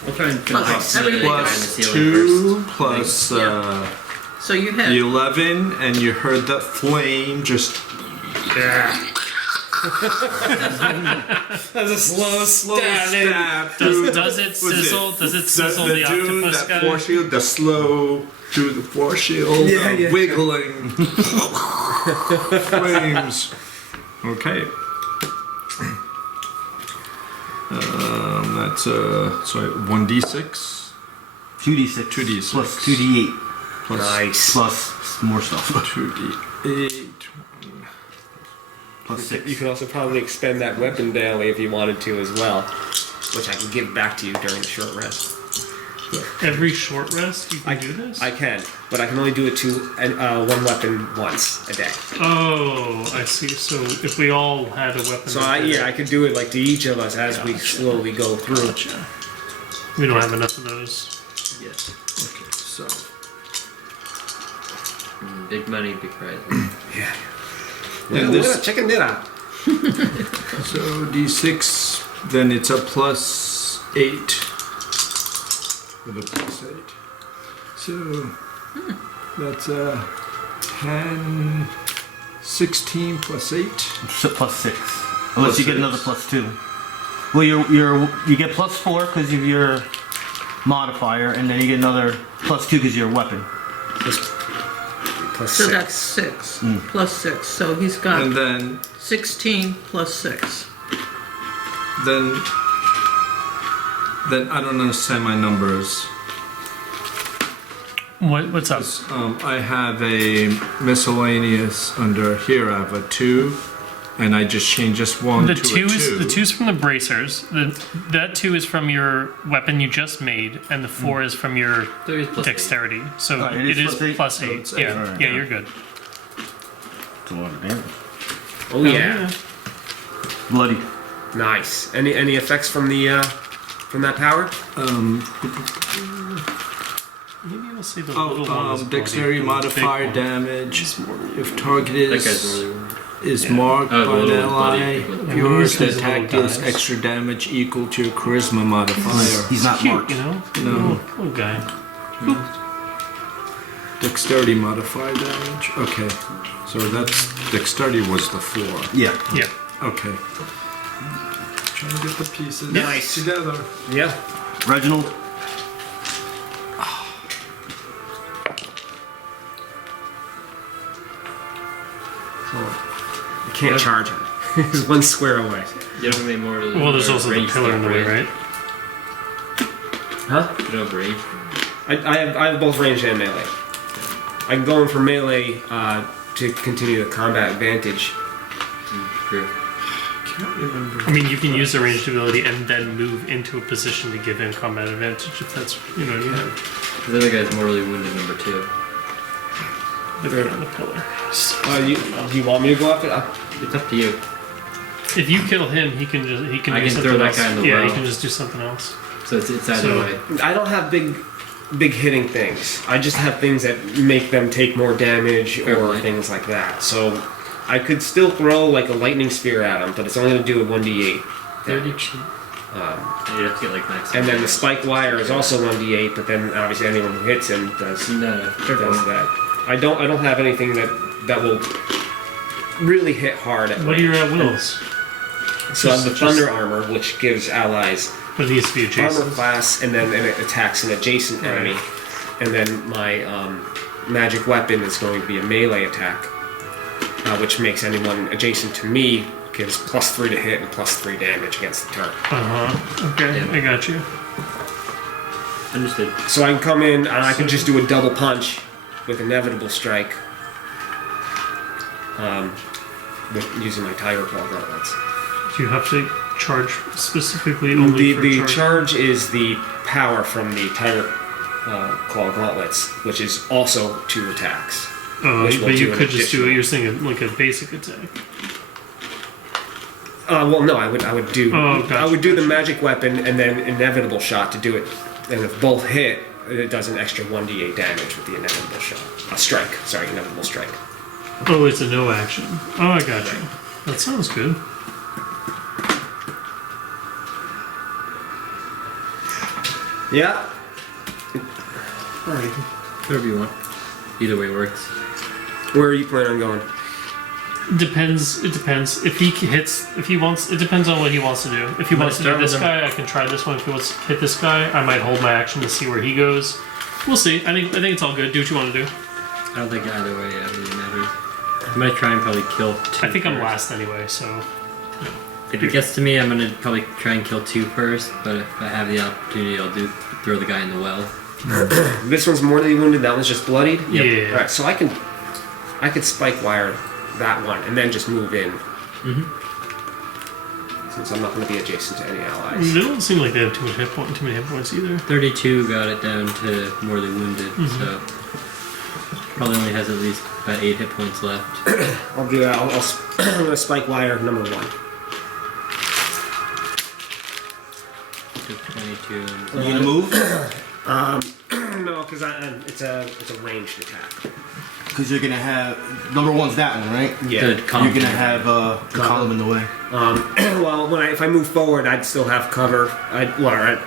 I'll try and finish Okay, off the everybody guy in the plus ceiling 2 plus Yeah. So you hit. 11, and you heard that flame just. That's a slow stab. Does it sizzle? Does it sizzle the dune, octopus that guy? force shield, the slow through the force shield, wiggling flames. Okay. That's sorry, 1d6 2d6. 2d6. Plus 2d8. plus Nice. Plus more stuff. 2d8. Plus 6. You can also probably expend that weapon daily if you wanted to as well, which I can give back to you during the short rest. Every short rest you can do this? I can, but I can only do it to one weapon once a day. Oh, I see. So if we all had a weapon. So I could do it like to each of us as we slowly go through. Gotcha. We don't have enough of those. Yes. Okay, so Big money, big prize. and this Chicken dinner. so d6, then it's a plus 8 with a plus 8. So That's 10, 16 plus 8. Plus 6. Unless you get another plus 2. Well, you get plus 4 because of your modifier, and then you get another plus 2 because of your weapon. Plus So 6. that's 6 plus 6. So he's got And then 16 plus 6. then I don't understand my numbers. What's up? I have a miscellaneous under here. I have a 2, and I just changed just 1 The to two a 2. is the 2's from the bracers. That 2 is from your weapon you just made, and the 4 is from your There is plus dexterity. So Oh, it is plus So 8. it's Yeah, eight. yeah, you're good. It's a lot of damage. Oh yeah. Bloody. Nice. Any effects from the from that power? Maybe we'll see the little one. is Dexterity bloody, but the big modifier one damage. is more- If target That guy's is really. marked Oh, the by an little ally bloody- of Yeah, yours, the these attack little deals guys. extra damage equal to your charisma modifier. He's not Cute, marked. you know? No. Little guy. Dexterity modifier damage. Okay, so that's dexterity was the 4. Yeah. Yeah. Okay. Trying to get the pieces Nice. together. Yeah. Reginald. You can't charge him. He's 1 square away. You don't have any more. Well, there's also the range pillar in the stuff, way, right? Huh? You don't have range. I have both range and melee. I can go in for melee to continue the combat advantage. True. Can't remember. I mean, you can use the ranged ability and then move into a position to give him combat advantage if that's, you know what I mean? The other guy's mortally wounded number 2. They're on the pillar. Do you want me to go after it? It's up to you. If you kill him, he can I do can throw something that else. guy in the Yeah, he well. can just do something else. So it's either So- way. I don't have big hitting things. I just have things that make them take more damage Fair or point. things like that. So I could still throw like a lightning spear at him, but it's only going to do a 1d8. 32. You have to get like max. And then the spike wire is also 1d8, but then obviously anyone who hits him does No, fair does point. that. I don't have anything that will really hit hard at What are your range. wills? So I have the Just- thunder armor, which gives allies But it needs to be armor adjacent. class, and then it attacks an adjacent Right. enemy. And then my magic weapon is going to be a melee attack, which makes anyone adjacent to me gives +3 to hit and +3 damage against the target. Okay, Yeah. I got you. Understood. So I can come in and I can just do a double punch with inevitable strike, with using my tiger claw gauntlets. Do you have to charge specifically only for The charge? charge is the power from the tiger claw gauntlets, which is also 2 attacks. which will But you do an could just do it. additional- You're saying like a basic attack. Well, no, I would do Oh, gotcha, I would do the magic weapon and then inevitable shot to do it, and if both hit, it does an extra 1d8 damage with the inevitable shot. Strike, sorry, inevitable strike. Oh, it's a no action. Oh, I got you. That sounds good. Yeah. Alright. Whatever you want. Either way works. Where are you planning on going? Depends. It depends. If he hits, if he wants, it depends on what he wants to do. If he wants to do start this with guy, I can try this one. If he wants to hit this guy, I might hold my action to see where he goes. We'll see. I think it's all good. Do what you want to do. I don't think either way really matters. I'm gonna try and probably kill 2 I think I'm first. last anyway, so If it gets to me, I'm gonna probably try and kill 2 first, but if I have the opportunity, I'll throw the guy in the well. This one's mortally wounded, that one's just bloodied? yeah. Alright, so I could spike wire that one and then just move in. Since I'm not going to be adjacent to any allies. They don't seem like they have too many hit points either. 32 got it down to mortally wounded, so probably only has at least about 8 hit points left. I'll do that. I'm going to spike wire number 1. Took 22. You gonna move? No, because it's a ranged attack. Because you're gonna have number 1's that one, right? Yeah. You're gonna have the column in the way. Well, if I move forward, I'd still have cover.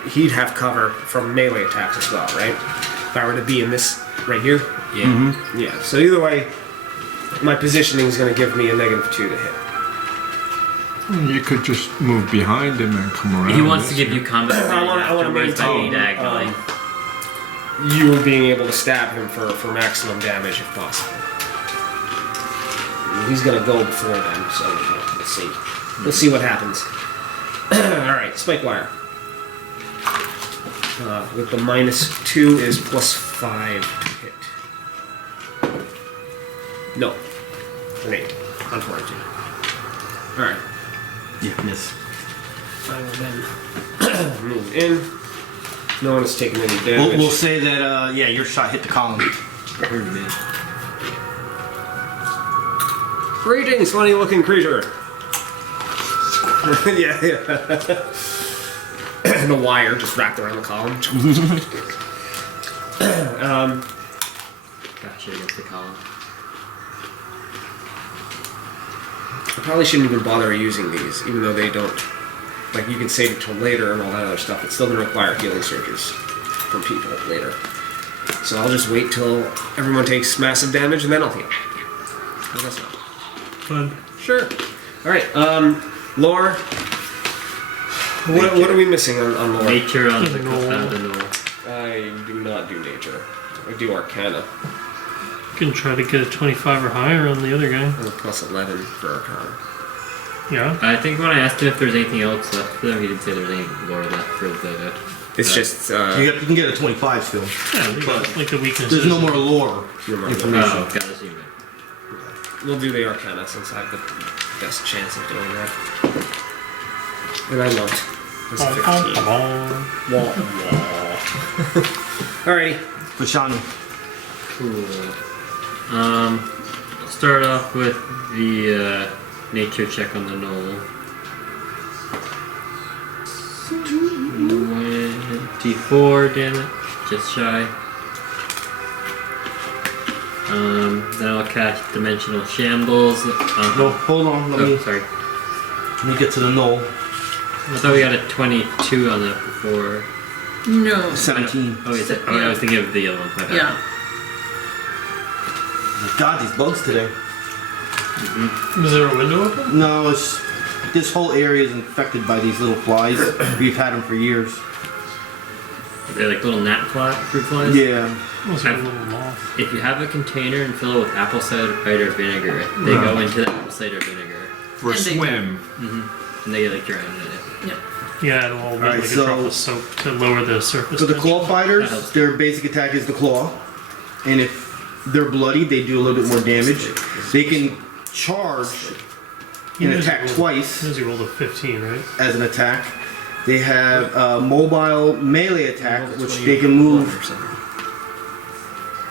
He'd have cover from melee attacks as well, right? If I were to be in this right here. Yeah. Yeah. So either way, my positioning is going to give me a -2 to hit. You could just move behind him and come around. He wants to this give way. you combat I wanna afterwards by being maintain, diagonally. You being able to stab him for maximum damage if possible. He's gonna go before them, so we'll see. We'll see what happens. Alright, spike wire. With the -2 is +5 to hit. No. Grenade. Unfortunately. Alright. Yeah, miss. I will then move in. No one has taken any We'll, damage. we'll say that, yeah, your shot hit the column. Greetings, funny looking creature. yeah. The wire just wrapped around the column. Gotcha against the column. I probably shouldn't even bother using these, even though they don't. Like, you can save it till later and all that other stuff. It's still going to require healing surges from people later. So I'll just wait till everyone takes massive damage and then I'll heal. How does that sound? Fun. Sure. Alright, lore. What are we missing on lore? Nature on the The knoll. knoll. I do not do nature. I do arcana. You can try to get a 25 or higher on the other guy. I'm a +11 for arcana. Yeah. I think when I asked him if there's anything else left for them, he didn't say there's any lore left for the. It's just, You can get a 25 still. Yeah, But like the weakness. There's no more lore information. Oh, got to see it. we'll do the arcana since I have the best chance of doing that. And I won't. It's a 15. Alrighty. Bashanu. Cool. I'll start off with the nature check on the knoll. 24 damage, just shy. Then I'll cast Dimensional Shambles. No, hold on. Let me sorry. get to the knoll. I thought we got a 22 on that before. No. 17. Oh, is it? Oh, I was thinking of the other one. My bad. Yeah. God, these bugs today. Is there a window open? No, it's this whole area is infected by these little flies. We've had them for years. They're like little gnat fruit flies. Yeah. Was there a little moth? If you have a container and fill it with apple cider vinegar, they go into the apple cider vinegar For a And they- swim. and they get like drowned in it. Yep. Yeah, it'll hold Alright, like a so- drop of soap to lower the surface. So the tension. claw fighters, That helps. their basic attack is the claw, and if they're bloody, they do a little bit more damage. They can charge and attack twice As you rolled a 15, right? as an attack. They have a mobile melee attack, which they can move.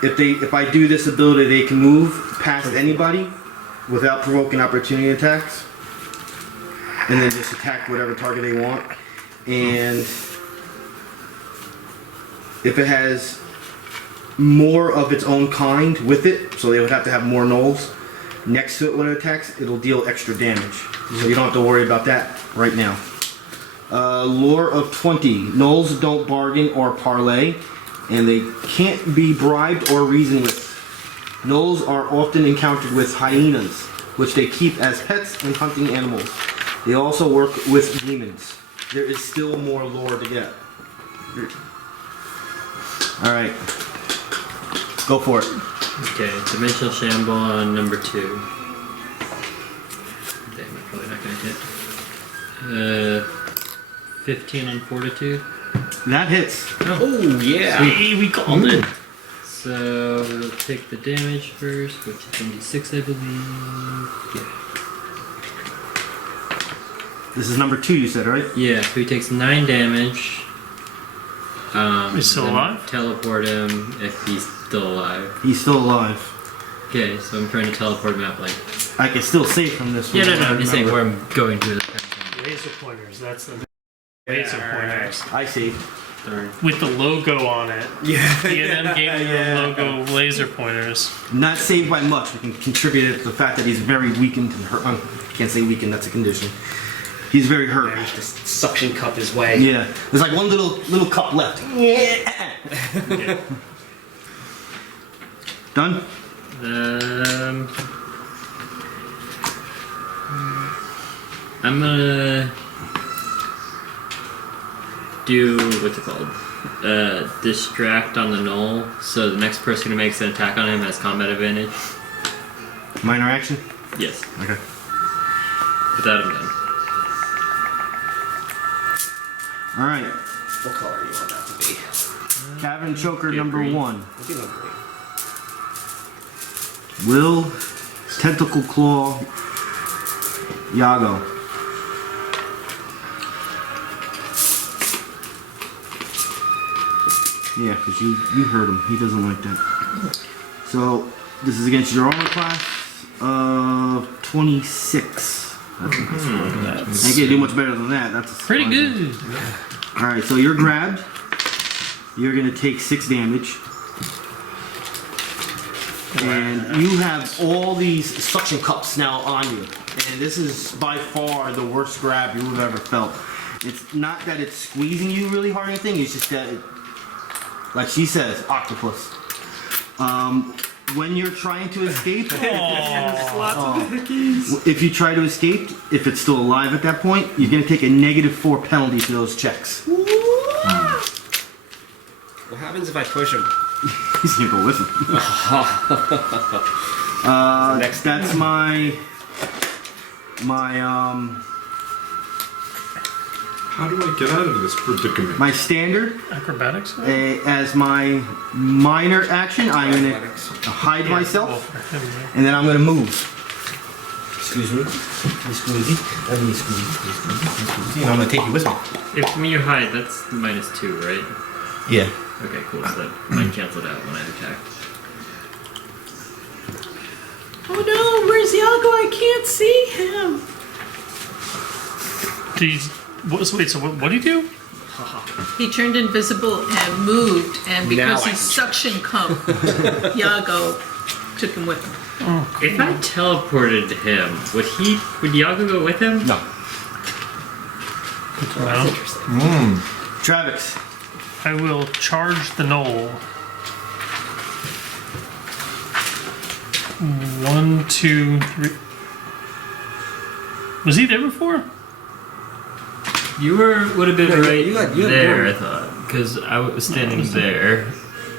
If I do this ability, they can move past anybody without provoking opportunity attacks, and then just attack whatever target they want. And if it has more of its own kind with it, so they would have to have more knolls next to it when it attacks, it'll deal extra damage. So you don't have to worry about that right now. Lore of 20. Knolls don't bargain or parlay, and they can't be bribed or reasoned with. Knolls are often encountered with hyenas, which they keep as pets and hunting animals. They also work with demons. There is still more lore to get. Alright. Go for it. Okay, Dimensional Shamble on number 2. Damn, I'm probably not gonna hit. 15 on Fortitude. That hits. Oh, yeah. Hey, we called it. So we'll take the damage first, which is 1d6, I believe. This is number 2, you said, right? Yeah, so he takes 9 damage. He's still then alive? Teleport him if he's still alive. He's still alive. Okay, so I'm trying to teleport him out like. I can still save from this Yeah, one. no, I'm just saying Remember. where I'm going to. That kind of thing. Laser pointers, that's the laser pointers. I see. Darn. With the logo on it. Yeah. D&M gave me the logo laser pointers. Not saved by much. We can contribute it to the fact that he's very weakened and hurt. I can't say weakened, that's a condition. He's very hurt. Just suction cup his way. Yeah. There's like one little cup left. Yeah. Done? I'm gonna do what's it called? Distract on the knoll, so the next person who makes an attack on him has combat advantage. Minor action? Yes. Okay. With that, I'm done. Alright. What color do you want that to be? Cavern Choker Yeah, number green. 1. We'll do like green. Will, Tentacle Claw, Yago. Yeah, because you heard him. He doesn't like that. So, this is against your armor class of 26. That's a nice roll. I can't do much better than that. That's Pretty good. Alright, so you're grabbed. You're going to take 6 damage. And you have all these suction cups now on you. And this is by far the worst grab you've ever felt. It's not that it's squeezing you really hard or anything, it's just that, like she says, octopus. When you're trying to escape, if you try to escape, if it's still alive at that point, you're going to take a -4 penalty to those checks. What happens if I push him? He's going to go with him. That's my How do I get out of this predicament? my standard. Acrobatics? As my minor action, I'm going Athletics. to hide Well, myself, for him, yeah. and then I'm going to move. Excuse me. Excuse me. Excuse me. And I'm going to take you with me. If when you hide, that's -2, right? Yeah. Okay, cool. So that might cancel it out when I attack. Oh no, where's Yago? I can't see him. So what do you do? He turned invisible and moved, and because Now I he's can suction cup, Yago took him with him. If I teleported him, would Yago go with him? No. Well, Travex. I will charge the knoll. 1, 2, 3. Was he there before? You would have been No, right you had there, more. I thought, because I was standing there,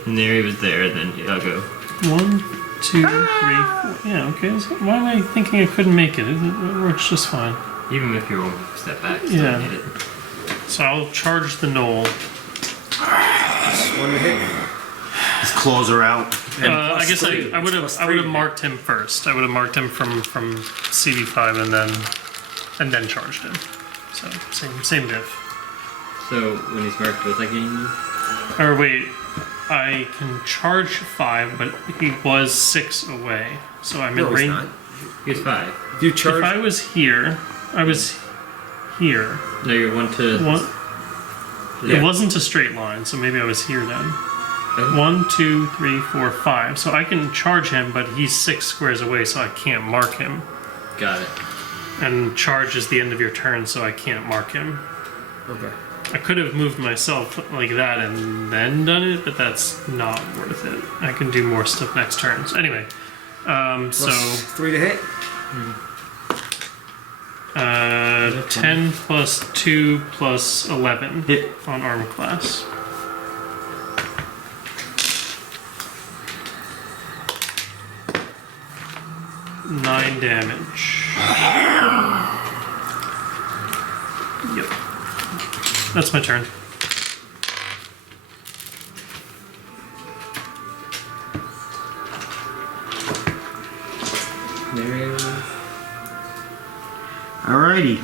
and Neri was there. Then Yago. 1, 2, 3, 4. Yeah, okay. So why am I thinking I couldn't make it? It works just fine. Even if you won't step back, still Yeah. need it. So I'll charge the knoll. One to hit. His claws are out. I guess I would have +3. marked him first. I would have marked him from CD5 and then charged him. So same diff. So when he's marked, what's that getting you? Or wait, I can charge 5, but he was 6 away. So I'm No, in he's range. not. He's 5. If you If charge, I was here, I was here. No, you're 1 to. One, Yeah. It wasn't a straight line, so maybe I was here then. Oh. 1, 2, 3, 4, 5. So I can charge him, but he's 6 squares away, so I can't mark him. Got it. And charge is the end of your turn, so I can't mark him. okay. I could have moved myself like that and then done it, but that's not worth it. I can do more stuff next turn. So anyway, so 3 to hit. 10 plus 2 plus 11 Hit. on armor class. Nine damage. Yep. That's my turn. Neri. Alrighty.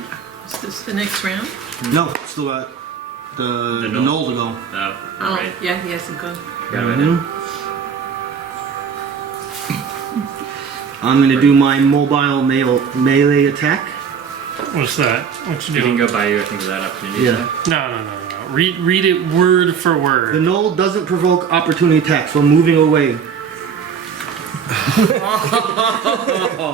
Is this the next round? No, still got the knoll. knoll to go. Oh, Oh, alright. yeah, he hasn't gone. Got it. Now. I'm gonna do my mobile melee attack. What's that? What you You can doing? go by you, I think, without opportunity. Yeah. No. Read it word for The word. knoll doesn't provoke opportunity attacks while moving away.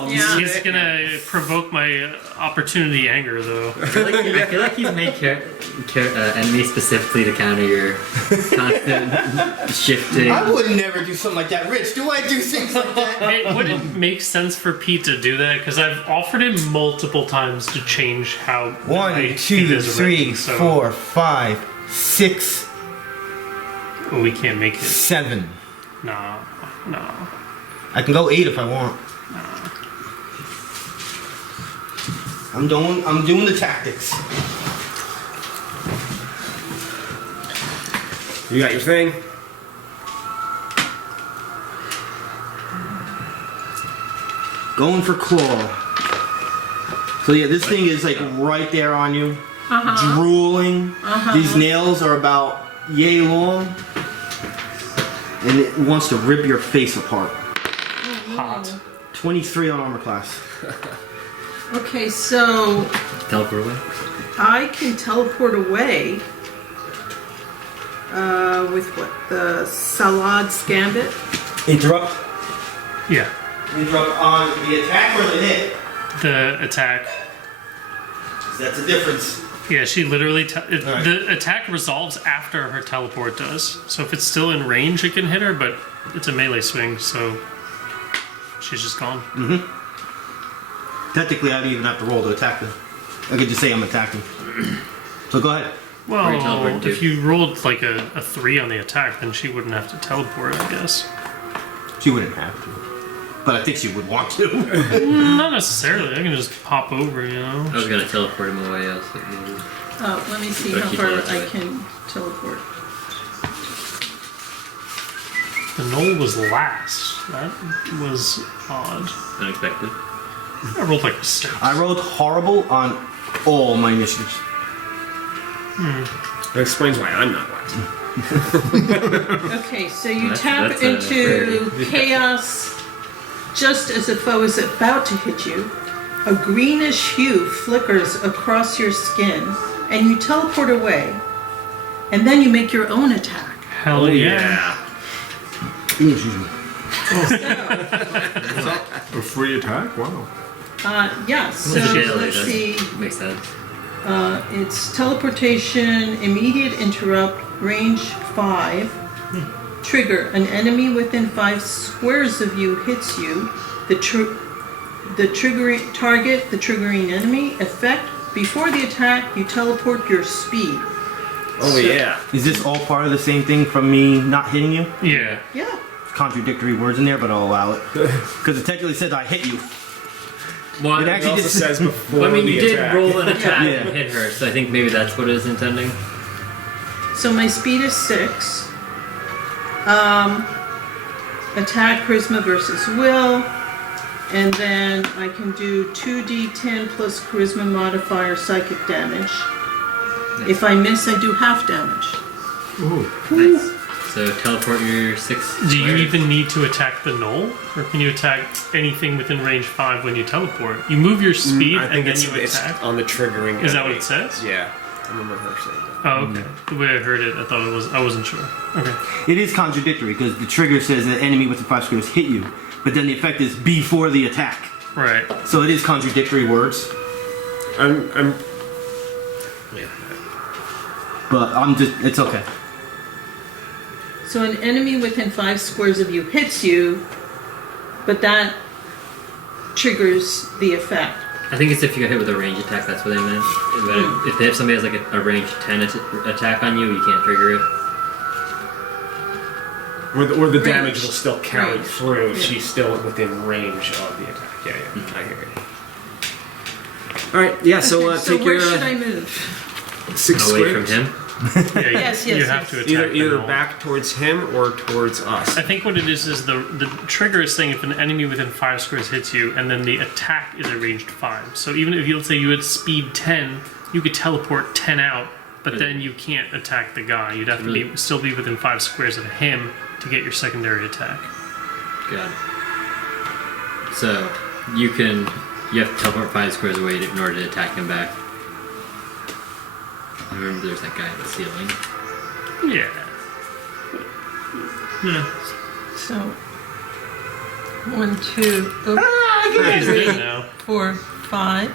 Yeah. He's gonna provoke my opportunity anger, though. I feel like he's made enemy specifically to counter your constant shifting. I would never do something like that. Rich, do I do things like that? It wouldn't make sense for Pete to do that because I've offered him multiple times to change how One, Pete two, is three, written, so- 4, 5, 6, Well, we can't make it. 7. No. I can go 8 if I want. I'm doing the tactics. You got your thing? Going for claw. So yeah, this thing is like right there on you. Drooling. These nails are about yay long. And it wants to rip your face apart. Hot. 23 on armor class. Okay, so Teleport away. I can teleport away with what? The Salad's Gambit? Interrupt. Yeah. Interrupt on the attack or the hit. The attack. That's the difference. Yeah, she literally. Alright. The attack resolves after her teleport does. So if it's still in range, it can hit her, but it's a melee swing, so she's just gone. Technically, I don't even have to roll to attack them. I could just say I'm attacking. So go ahead. Well, teleport if too. you rolled like a 3 on the attack, then she wouldn't have to teleport, I guess. She wouldn't have to. But I think she would want to. Not necessarily. I can just pop over, you know. I was gonna teleport him away. I was like, maybe. Oh, let me see Or how keep far on its I way. can teleport. The knoll was last. That was odd. Unexpected. I rolled like a 6. I rolled horrible on all my initiatives. That explains why I'm not last. Okay, so you That's- tap that's into chaos just as a foe is about to hit you. A greenish hue flickers across your skin, and you teleport away. And then you make your own attack. Hell yeah. Ooh, excuse me. A free attack? Wow. Yeah, so Shit, let's that see. makes sense. It's teleportation, immediate interrupt, range 5. Trigger, an enemy within 5 squares of you hits you. The triggering target, the triggering enemy. Effect, before the attack, you teleport your speed. Oh yeah. Is this all part of the same thing from me not hitting you? Yeah. Yeah. Contradictory words in there, but I'll allow it. Because it technically said I hit you. Well, It It actually also just says before I mean, the you did attack. roll an attack Yeah. and hit her, so I think maybe that's what it is intending. So my speed is 6. Attack, charisma versus will. And then I can do 2d10 plus charisma modifier psychic damage. If I miss, I do half damage. Ooh. Nice. So teleport your 6. Do you squares. even need to attack the knoll? Or can you attack anything within range 5 when you teleport? You move your speed I think and then you it's attack? on the triggering. Is that what enemy. it says? Yeah. I remember her saying that. Oh, okay. The way I heard it, I thought it was. I wasn't sure. Okay. It is contradictory because the trigger says that enemy within 5 squares hit you, but then the effect is before the attack. Right. So it is contradictory words. I'm. Yeah. But it's okay. So an enemy within 5 squares of you hits you, but that triggers the effect. I think it's if you get hit with a range attack, that's what they meant. But if they have somebody has like a range 10 attack on you, you can't trigger it. Or the Range. damage will still carry Range. through if Yeah. she's still within range of the attack. Yeah, yeah. I hear it. Alright, yeah, so Okay, so take where your should I move? 6 Away squares. from him. Yeah, you, Yes, you yes, have yes. to attack the Either knoll. back towards him or towards us. I think what it is the trigger is saying if an enemy within 5 squares hits you, and then the attack is a ranged 5. So even if you, let's say you had speed 10, you could teleport 10 out, but then you can't attack the guy. You'd have to be, still be within 5 squares of him to get your secondary attack. Got it. So you have to teleport 5 squares away in order to attack him back. I remember there's that guy at the ceiling. Yeah. Yeah. So 1, 2, He's good now. 4, 5,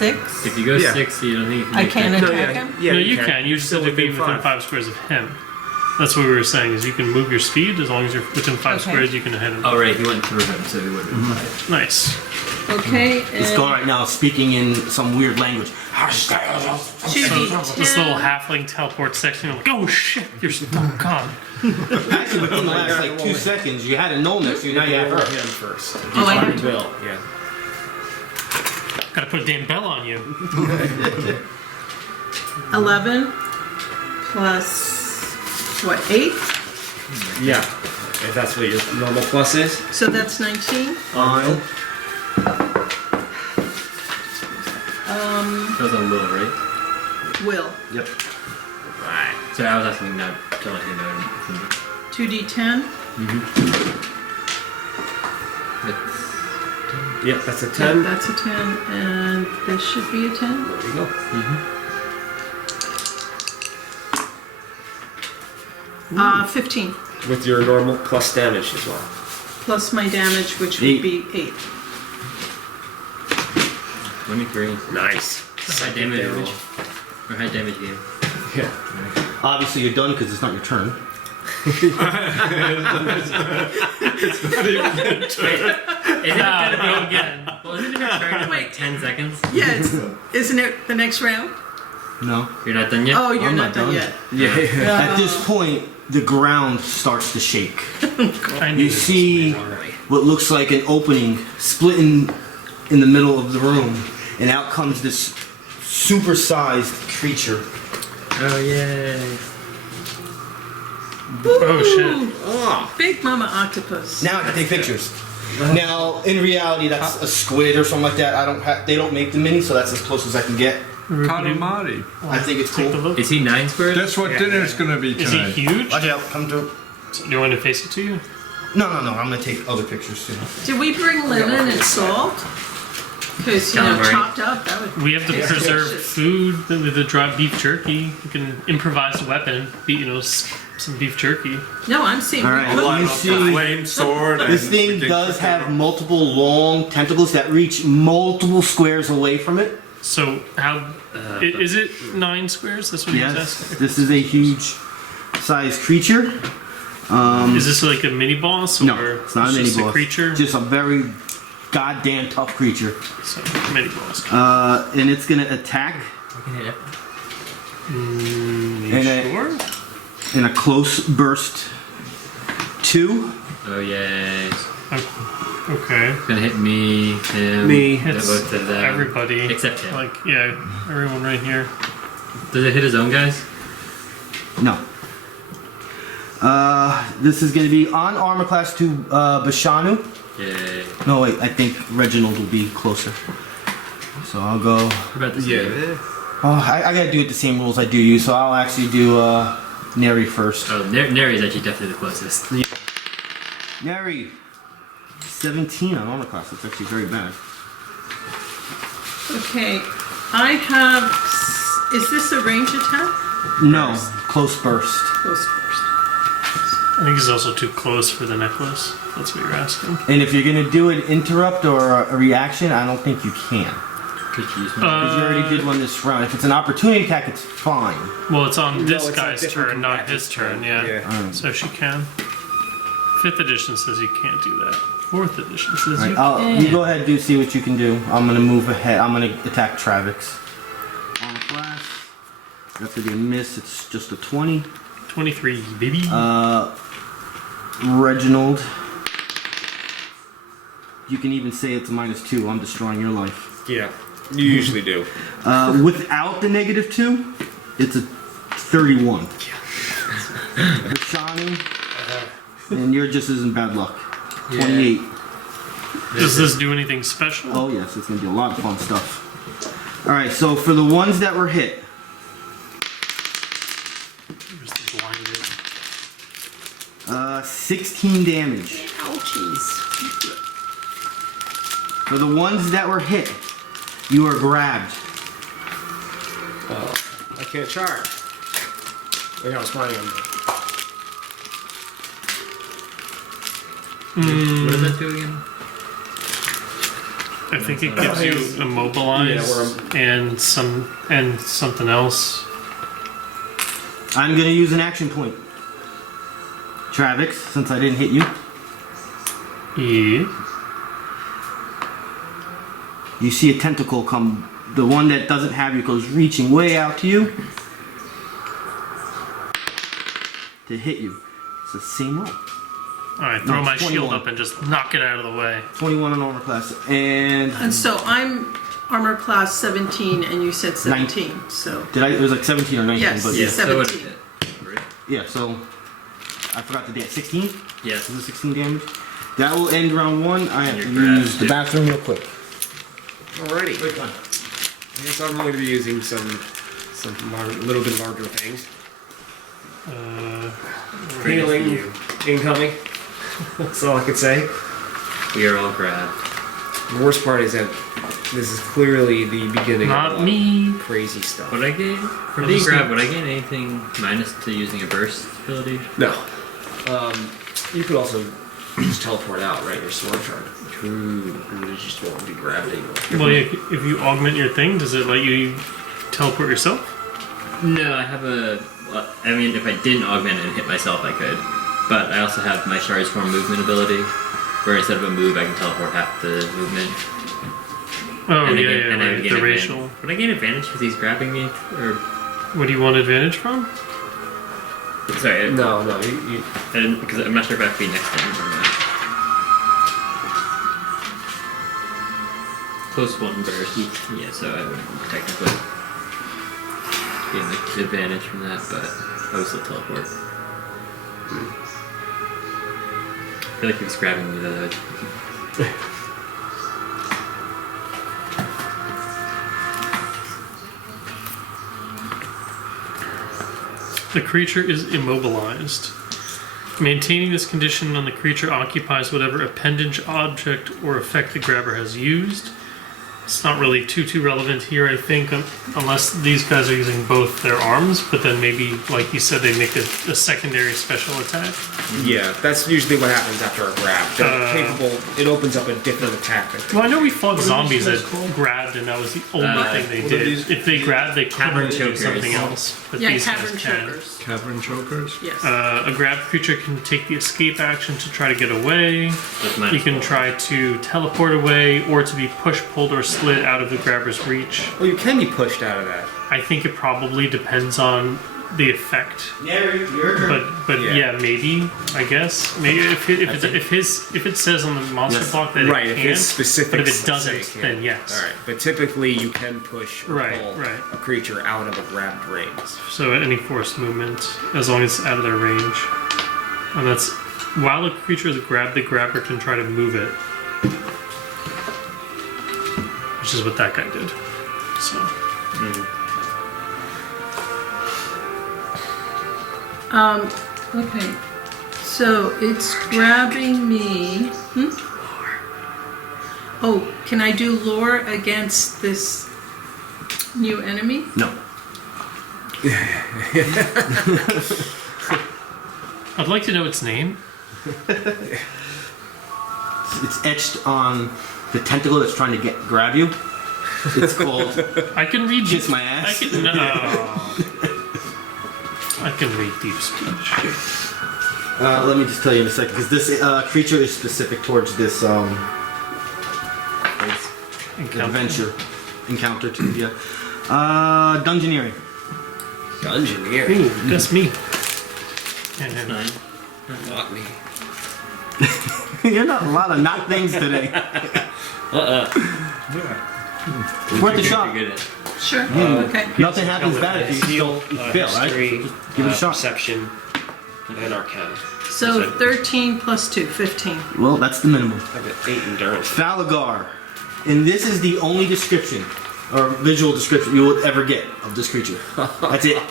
6. If you go Yeah. 60, you don't think you can I make can't that. attack him? Yeah, no, you can. You just have to be within 5 squares of him. That's what we were saying. Is you can move your speed as long as you're within 5 Okay. squares. You can hit him. Oh, right, he went through him, so he would have been 5. Nice. Okay, It's and gone right now, speaking in some weird language. 2d10. This little halfling teleport section. I'm like, oh shit, you're gone. Actually, within the last like 2 seconds, you had a gnome next to you, now you have Roll her. him first. Oh, I have to. Bill. Yeah. Gotta put a damn bell on you. 11 plus, what, 8? Yeah. If that's what your normal plus is. So that's 19. On. That was on Will, right? Will. Yep. Right. So I was asking now, don't let him know. 2d10. Yep, that's a 10. That's a 10, and this should be a 10. There you go. 15. With your normal plus damage as well. Plus my damage, which would 8. be 8. 23. Nice. High damage roll. Or high damage game. Yeah. Obviously, you're done because it's not your turn. Isn't it gonna go again? Well, isn't it your turn in like 10 seconds? Yeah, isn't it the next round? No. You're not done yet? Oh, you're I'm not not done done. yet. Yeah. At this point, the ground starts to shake. I knew You this. see what looks like an opening splitting in the middle of the room, and out comes this super-sized creature. Oh, yay. Oh shit. Ooh, Big Mama Octopus. Now I can take pictures. Now, in reality, that's a squid or something like that. They don't make the mini, so that's as close as I can get. Katamari. I think it's Take a cool. look. Is he 9 squares? That's what dinner's gonna be Is he tonight. huge? Watch out, come through. Do you want to face it to you? No, I'm gonna take other pictures too. Did we bring lemon and salt? Because, Calamari. chopped up, that would We have to Yeah. preserve Delicious. food with the dry beef jerky. You can improvise a weapon, some beef jerky. No, I'm seeing. All right, look, you see, Flame sword. this and thing we can does cook have it. multiple long tentacles that reach multiple squares away from it. So how is it 9 squares? That's what he was Yes, asking. this is a huge sized creature. Is this like a mini boss or No, it's not a mini just boss. a creature? Just a very goddamn tough creature. So, mini boss. And it's gonna attack Yeah. in a, Sure. in a close burst 2. Oh, yay. Okay. It's gonna hit me, him, Me. Hits both of them. everybody. Except him. Like yeah, everyone right here. Does it hit his own guys? No. This is gonna be on armor class 2 Bashanu. Yay. No wait, I think Reginald will be closer. So I'll go. What about this? Yeah. Oh, I gotta do it the same rules I do you, so I'll actually do Neri first. Oh, Neri is actually definitely the closest. Neri, 17 on armor class. That's actually very bad. Okay, I have. Is this a range attack? No, close burst. Close first. I think he's also too close for the necklace. That's what you're asking. And if you're gonna do an interrupt or a reaction, I don't think you can. Could you use Because you already did one this round. If it's an opportunity attack, it's fine. Well, it's on this it's a guy's different turn, not his combatant turn. turn. Yeah. So she can. 5th edition says you can't do that. 4th edition says you Alright, you go ahead and see what you can do. I'm gonna move ahead. I'm gonna attack Travex. Armor class. That's gonna be a miss. It's just a 20. 23, baby. Reginald. You can even say it's a -2. I'm destroying your life. Yeah. You usually do. Without the -2, it's a 31. Bashanu. And you're just as in bad luck. 28. Does this do anything special? Oh yes, it's gonna be a lot of fun stuff. Alright, so for the ones that were hit, Just blinded. 16 damage. Ouchies. For the ones that were hit, you are grabbed. I can't charge. Look how smiling I'm doing. What does that do again? I think it gives you immobilize and something else. I'm gonna use an action point. Travex, since I didn't hit you. Yeah. You see a tentacle come. The one that doesn't have you goes reaching way out to you to hit you. It's the same roll. Alright, throw No, my 21. shield up and just knock it out of the way. 21 on armor class. And And so I'm armor class 17, and you said 17. So did I? It was like 17 or 19. Yes. But Yeah. that would 17. Right? yeah, so I forgot the damage. 16? Yes. Is it 16 damage? That will end round 1. I have to Your grab, use the too. bathroom real quick. Alrighty. Quick one. I guess I'm going to be using some little bit larger things. Healing incoming. That's all I could say. We are all grabbed. The worst part is that this is clearly the beginning Not of a lot me. of crazy stuff. Would I gain for I being just grabbed? need- Would I gain anything minus to using a burst ability? No. You could also just teleport out, right? Your sword shard. True. And you just won't be grabbed anymore. Well, yeah, if you augment your thing, does it let you teleport yourself? No, I have a. Well, I mean, if I didn't augment and hit myself, I could. But I also have my Shards Form movement ability, where instead of a move, I can teleport half the movement. Oh, and yeah, I gain, yeah, and I right. would gain The advantage. racial. Would I gain advantage because he's grabbing me? Or What do you want advantage from? sorry, No, you I didn't, because I'm not sure if I have to be next to him or not. Close one burst. Yeah, so I wouldn't technically gain the advantage from that, but I would still teleport. I feel like he was grabbing me though. The creature is immobilized. Maintaining this condition on the creature occupies whatever appendage, object, or effect the grabber has used. It's not really too relevant here, I think, unless these guys are using both their arms, but then maybe, like you said, they make a secondary special attack. Yeah, that's usually what happens after a grab. They're capable. It opens up a different attack. Well, I know we fought What are zombies these that guys called? grabbed, and that was the only thing they what are did. these? If they grabbed, they Cavern couldn't do chokers. something else. But yeah, these cavern guys can. chokers. Cavern chokers? Yes. A grabbed creature can take the escape action to try to get away. That's minus You can 4. try to teleport away, or to be pushed, pulled, or slid out of the grabber's reach. Well, you can be pushed out of that. I think it probably depends on the effect, Neri, your turn. but Yeah. yeah, maybe I guess maybe if it says on the monster Yes. block that Right, it if can, it's specific. but if it say doesn't, it can. then yes. All right, but typically you can push or Right, pull right. a creature out of a grabbed range. So any forced movement, as long as it's out of their range, and that's while a creature is grabbed, the grabber can try to move it, which is what that guy did. So. Okay. So it's grabbing me. Oh, can I do lore against this new enemy? No. I'd like to know its name. It's etched on the tentacle that's trying to grab you. It's called I can read Kiss deep. My Ass. I can no. I can read deep speech. Let me just tell you in a second, because this creature is specific towards this Encounter. encounter too. Yeah. Dungeoneering. Dungeoneer. Ooh, that's me. And 9. Not me. You're not a lot of not things today. Worth a shot. You're good at Sure. Okay. Nothing happens bad if you don't fail, right? History, Just give it a shot. Perception, and Arcana. So 13 plus 2, 15. Well, that's the minimum. I've got 8 endurance. Phalagar. And this is the only description, or visual description you will ever get of this creature. That's it.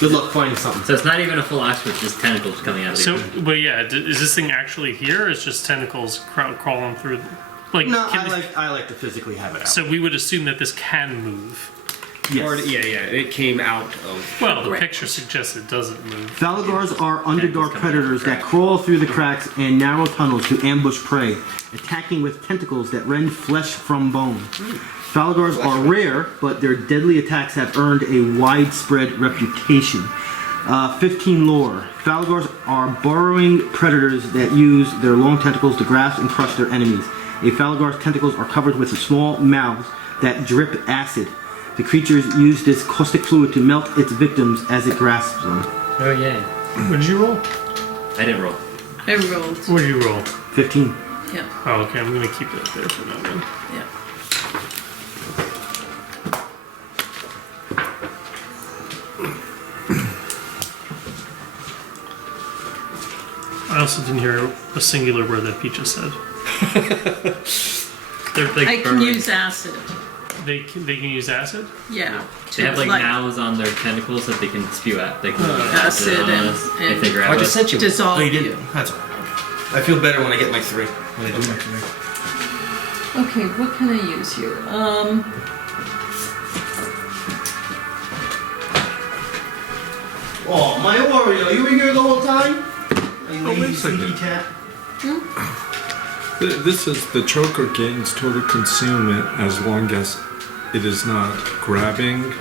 Good luck finding something. So it's not even a full axe with just tentacles coming out of so, it. but yeah, is this thing actually here? Or it's just tentacles crawling through. Like, No, can I like to physically have it out. So we would assume that this can move. Yes. Or, yeah, it came out of. Well, the Right. picture suggests it doesn't move. Phalagars are underdark predators that crawl through the cracks and narrow tunnels to ambush prey, attacking with tentacles that rend flesh from bone. Phalagars are rare, but their deadly attacks have earned a widespread reputation. 15 lore. Phalagars are burrowing predators that use their long tentacles to grasp and crush their enemies. A Phalagar's tentacles are covered with small mouths that drip acid. The creatures use this caustic fluid to melt its victims as it grasps them. Oh yay! What did you roll? I didn't roll. I rolled. What did you roll? 15. Yeah, Oh, okay. I'm gonna keep that there for now then. yeah. I also didn't hear a singular word that Peaches said. They're like I can burrowing- use acid. They can use acid. Yeah. They have like mouths on their tentacles that they can spew out. They can Acid on and- us and- if they grab I us. just sent you. Dissolve you. That's all right. I feel better when I get my 3. When I do my 3. Okay, what can I use here? Oh, my Oreo, you were here the whole time? You wait a lazy second. sneaky cat. This is the choker gains total concealment as long as it is not grabbing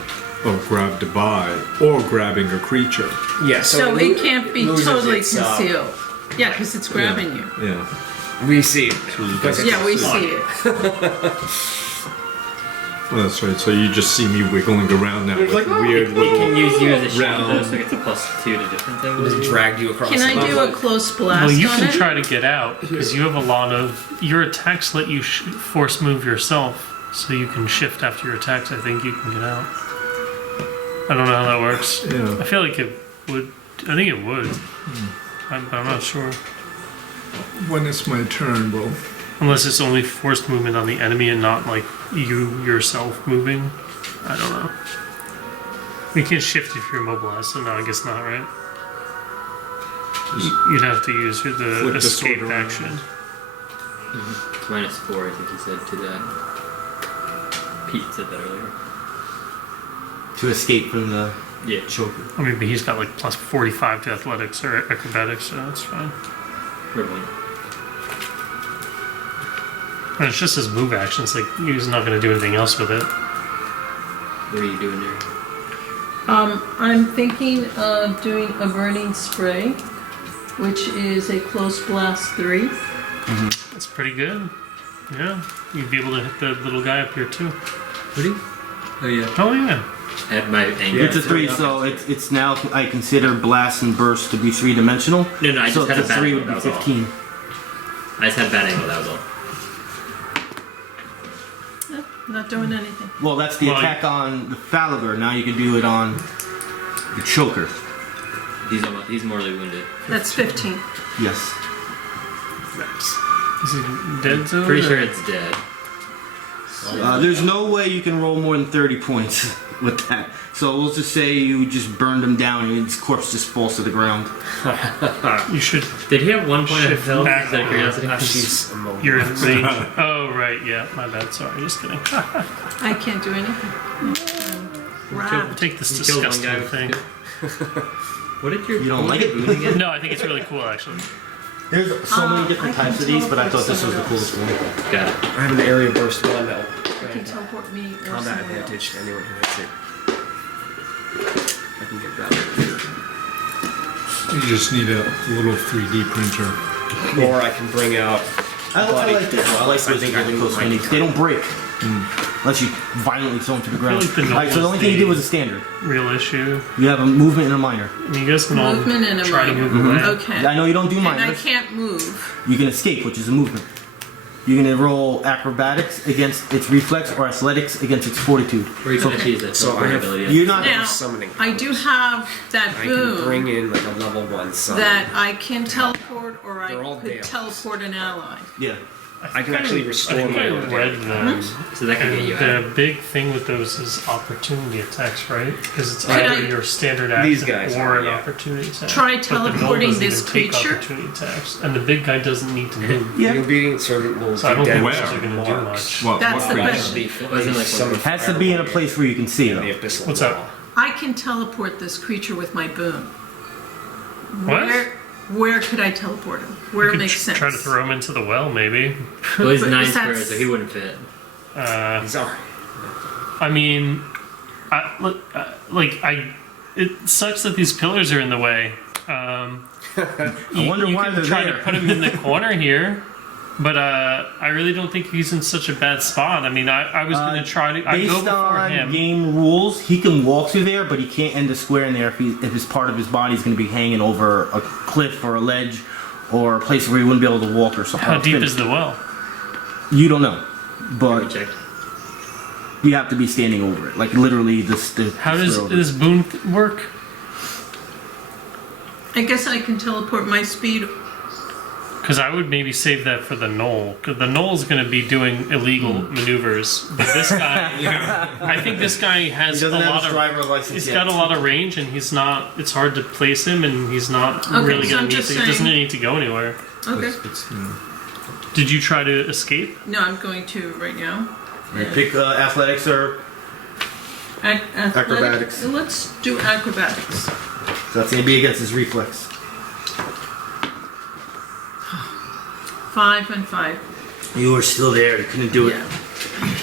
or grabbed by or grabbing a creature. Yeah, So it can't be loses totally its, concealed. Yeah, because it's grabbing you. Yeah. We see it. Yeah, we see it. Well, that's right. So you just see me wiggling around now with weird We can little. use you as a shield round. though, so it gets a +2 to difference. I Just believe. dragged you across. Can the I do a level. close blast Well, you on can it? try to get out because you have a lot of your attacks let you force move yourself, so you can shift after your attacks. I think you can get out. I don't know how that works. Yeah. I feel like it would. I think it would. I'm not sure. When it's my turn, well, Unless it's only forced movement on the enemy and not like you yourself moving. I don't know. You can shift if you're immobilized, so no, I guess not, right? You'd have to use the Flip the escape sword around. action. -4, I think you said to that. Pete said that earlier. To escape from the Yeah. choker. I mean, but he's got like plus 45 to athletics or acrobatics, so that's fine. Good one. And it's just his move action. It's like he's not going to do anything else with it. What are you doing there? I'm thinking of doing a burning spray, which is a close blast 3. That's pretty good. Yeah, you'd be able to hit the little guy up here too. Would he? Oh yeah. Oh yeah. At my anger. It's a 3, so it's now I consider blast and burst to be 3-dimensional. No, I so just had a the bad 3 angle. would That be was all. 15. I just had a bad angle. That was all. Not doing anything. Well, that's the Well, attack on the Phalagar. Now you can do it on the choker. He's mortally wounded. That's 15. Yes. Is he dead though? Pretty or- sure it's dead. There's no way you can roll more than 30 points with that. So we'll just say you just burned him down and his corpse just falls to the ground. You should. Did he have 1 point of Shift health? back Is that a curiosity? She's immobile. You're in range. Oh right, yeah. My bad. Sorry, just kidding. I can't do anything. Grabbed. Take this You killed one disgusting guy with thing. What did your You don't like it? boon again? No, I think it's really cool actually. There's so many different I can types of these, but I thought this was the teleport coolest one. Got it. I have an area burst 1 that will You can teleport me or combat someone advantage else. to anyone who hits it. I can get that one. you just need a little 3D printer. Or I can bring out. I like this. I like I those think I really can close might minis. be They don't break. Unless you violently throw them to the ground. like the Alright, so the only thing you did was a standard. Real issue. You have a movement and a minor. I mean, you guys can all Movement and a try to minor. move away. Okay. I know you don't do And I minors. can't move. You can escape, which is a movement. You're gonna roll acrobatics against its reflex or athletics against its fortitude. Or you can actually use that So I teleport have- ability. You're not. Now, summoning. I do have that I can bring boon in like a level 1 summon. that I can teleport or I They're all could Dales. teleport an ally. Yeah. I can actually restore I think my I organic read them. So that can get And you the out. big thing with those is opportunity attacks, right? Because it's Could either I- your standard These action guys or are, an yeah. opportunity attack. Try But the gnoll teleporting doesn't this even take creature. opportunity attacks, and the big guy doesn't need to move. The obedient servant will So I don't do think damage those Where? are going to do much. What? That's what the creature? question. Wasn't like one of Has to be in a place where you can see the them. abyssal What's wall. up? I can teleport this creature with my boon. What? Where could I teleport him? Where You it could makes sense. try to throw him into the well, maybe. Well, he's But 9 that's- squares, so he wouldn't fit. These are. I mean, it sucks that these pillars are in the way. I wonder why they're try there. to put him in the corner here, but I really don't think he's in such a bad spot. I mean, I was going to try to. I go Based before on him. game rules, he can walk through there, but he can't end a square in there if his part of his body is going to be hanging over a cliff or a ledge or a place where he wouldn't be able to walk or something. How deep is the well? You don't know, We but checked. you have to be standing over it, like literally How does this boon work? I guess I can teleport my speed. Because I would maybe save that for the gnoll. Because the gnoll's going to be doing illegal maneuvers. But this guy, I think this guy has He a doesn't have lot his of. driver license He's yet. got a lot of range, and he's not. It's hard to place him, and he's not Okay, really so going I'm to need just to. He doesn't saying- need to go anywhere. Okay. It's, you know, Did you try to escape? No, I'm going to right now. Right, pick athletics or Acrobatics. Let's do acrobatics. so that's going to be against his reflex. 5 and 5. You were still there. You couldn't do it. Yeah.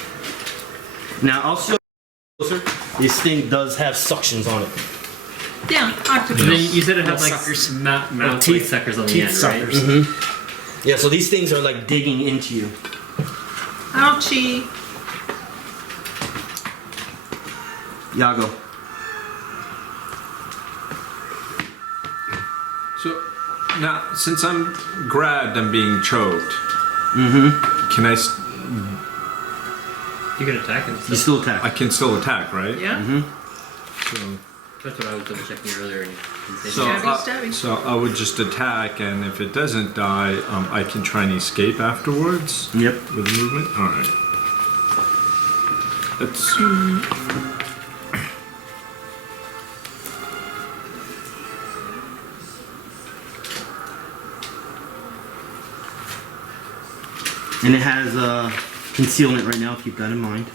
Now I'll show closer. This thing does have suctions on it. Yeah, And then octopus. you said it had Little like suckers. mouth teeth- suckers on the teeth end, suckers. right? Yeah, so these things are like digging into you. Ouchie. Yago. so now, since I'm grabbed, I'm being choked. Can I? You can attack him. You still attack. I can still attack, right? Yeah. So, That's what I was double checking earlier. And so, Stabby, stabby. so I would just attack, and if it doesn't die, I can try and escape afterwards Yep. with movement. All right. Let's. And it has concealment right now. Keep that in mind.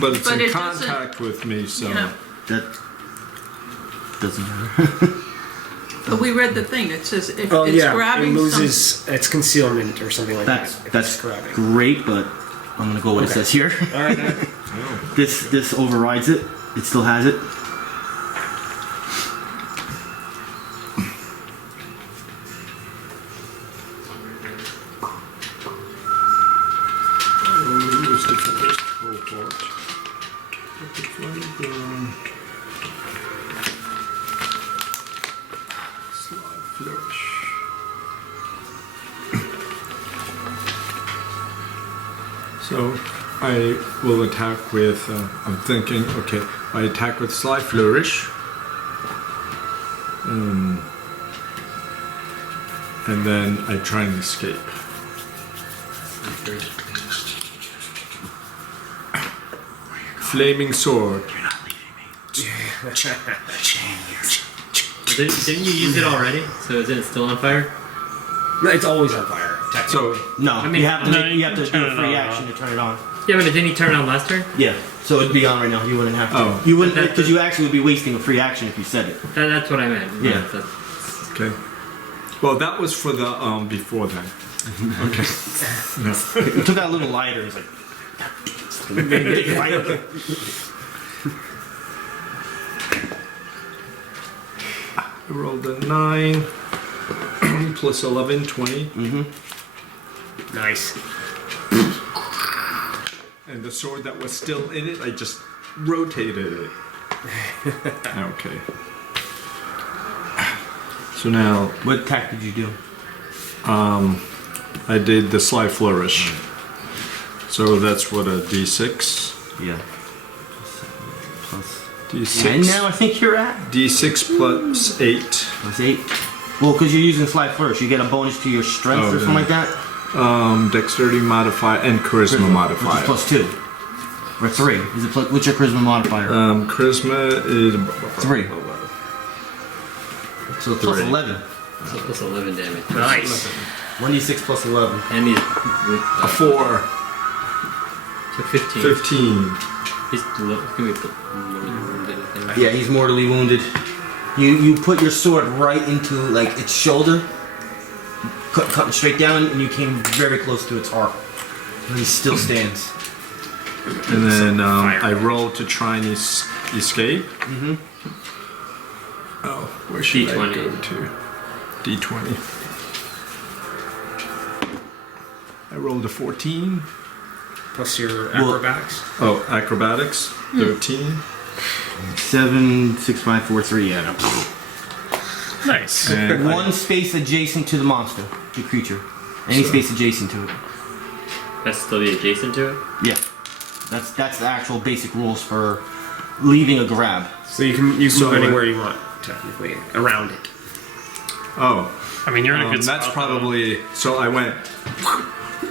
But it's But in it doesn't- contact with me, so. Yeah. That doesn't matter. But we read the thing. It says if Oh it's yeah, it grabbing loses its concealment or something like That's that. If that's it's grabbing. great, but I'm gonna go what it says here. All right. This overrides it. It still has it. Where's the first cohort? Slide flourish. So I will attack with. I'm thinking. Okay, I attack with Sly Flourish. And then I try and escape. Flaming sword. Didn't you use it already? So is it still on fire? No, it's always on fire. So No, mean, you have to no, you have you to can do turn a it free on. action to turn it on. Yeah, but didn't you turn it on last turn? Yeah, so it'd be on right now. You wouldn't have to. Oh. You wouldn't But that- because you actually would be wasting a free action if you said it. That's what I meant. Yeah. That's- okay. Well, that was for the before then. Okay. No. It took out a little lighter. It's like. I rolled a 9 plus 11, 20. Nice. And the sword that was still in it, I just rotated it. Okay. So now What attack did you do? I did the Sly Flourish. So that's what, a D6? Yeah. Plus. D6. And now I think you're at D6 plus 8. plus 8. Well, because you're using Sly Flourish, you get a bonus to your strength Oh, or something yeah. like that. Dexterity modifier and charisma modifier. Which is +2. Or 3. Is it what's your charisma modifier? Charisma is 3. So it's plus Three. 11. So plus 11 damage. Nice. 1d6 plus 11. And he's a 4. So 15. 15. He's gonna be wounded, I think. Yeah, he's mortally wounded. You put your sword right into like its shoulder, cutting straight down, and you came very close to its heart. And he still stands. And then I roll to try and escape. Mm-hmm. Oh, where should I D20. go to? D20. I rolled a 14. Plus your Well- acrobatics. Oh, acrobatics, 13. 7, 6, 5, 4, 3. Yeah. Nice. And One space adjacent to the monster, the creature. Any space adjacent to it. That's still be adjacent to it? Yeah. That's the actual basic rules for leaving a grab. So you can move So, anywhere you want, technically, around it. oh, I mean, you're in a good spot. that's though. probably. So I went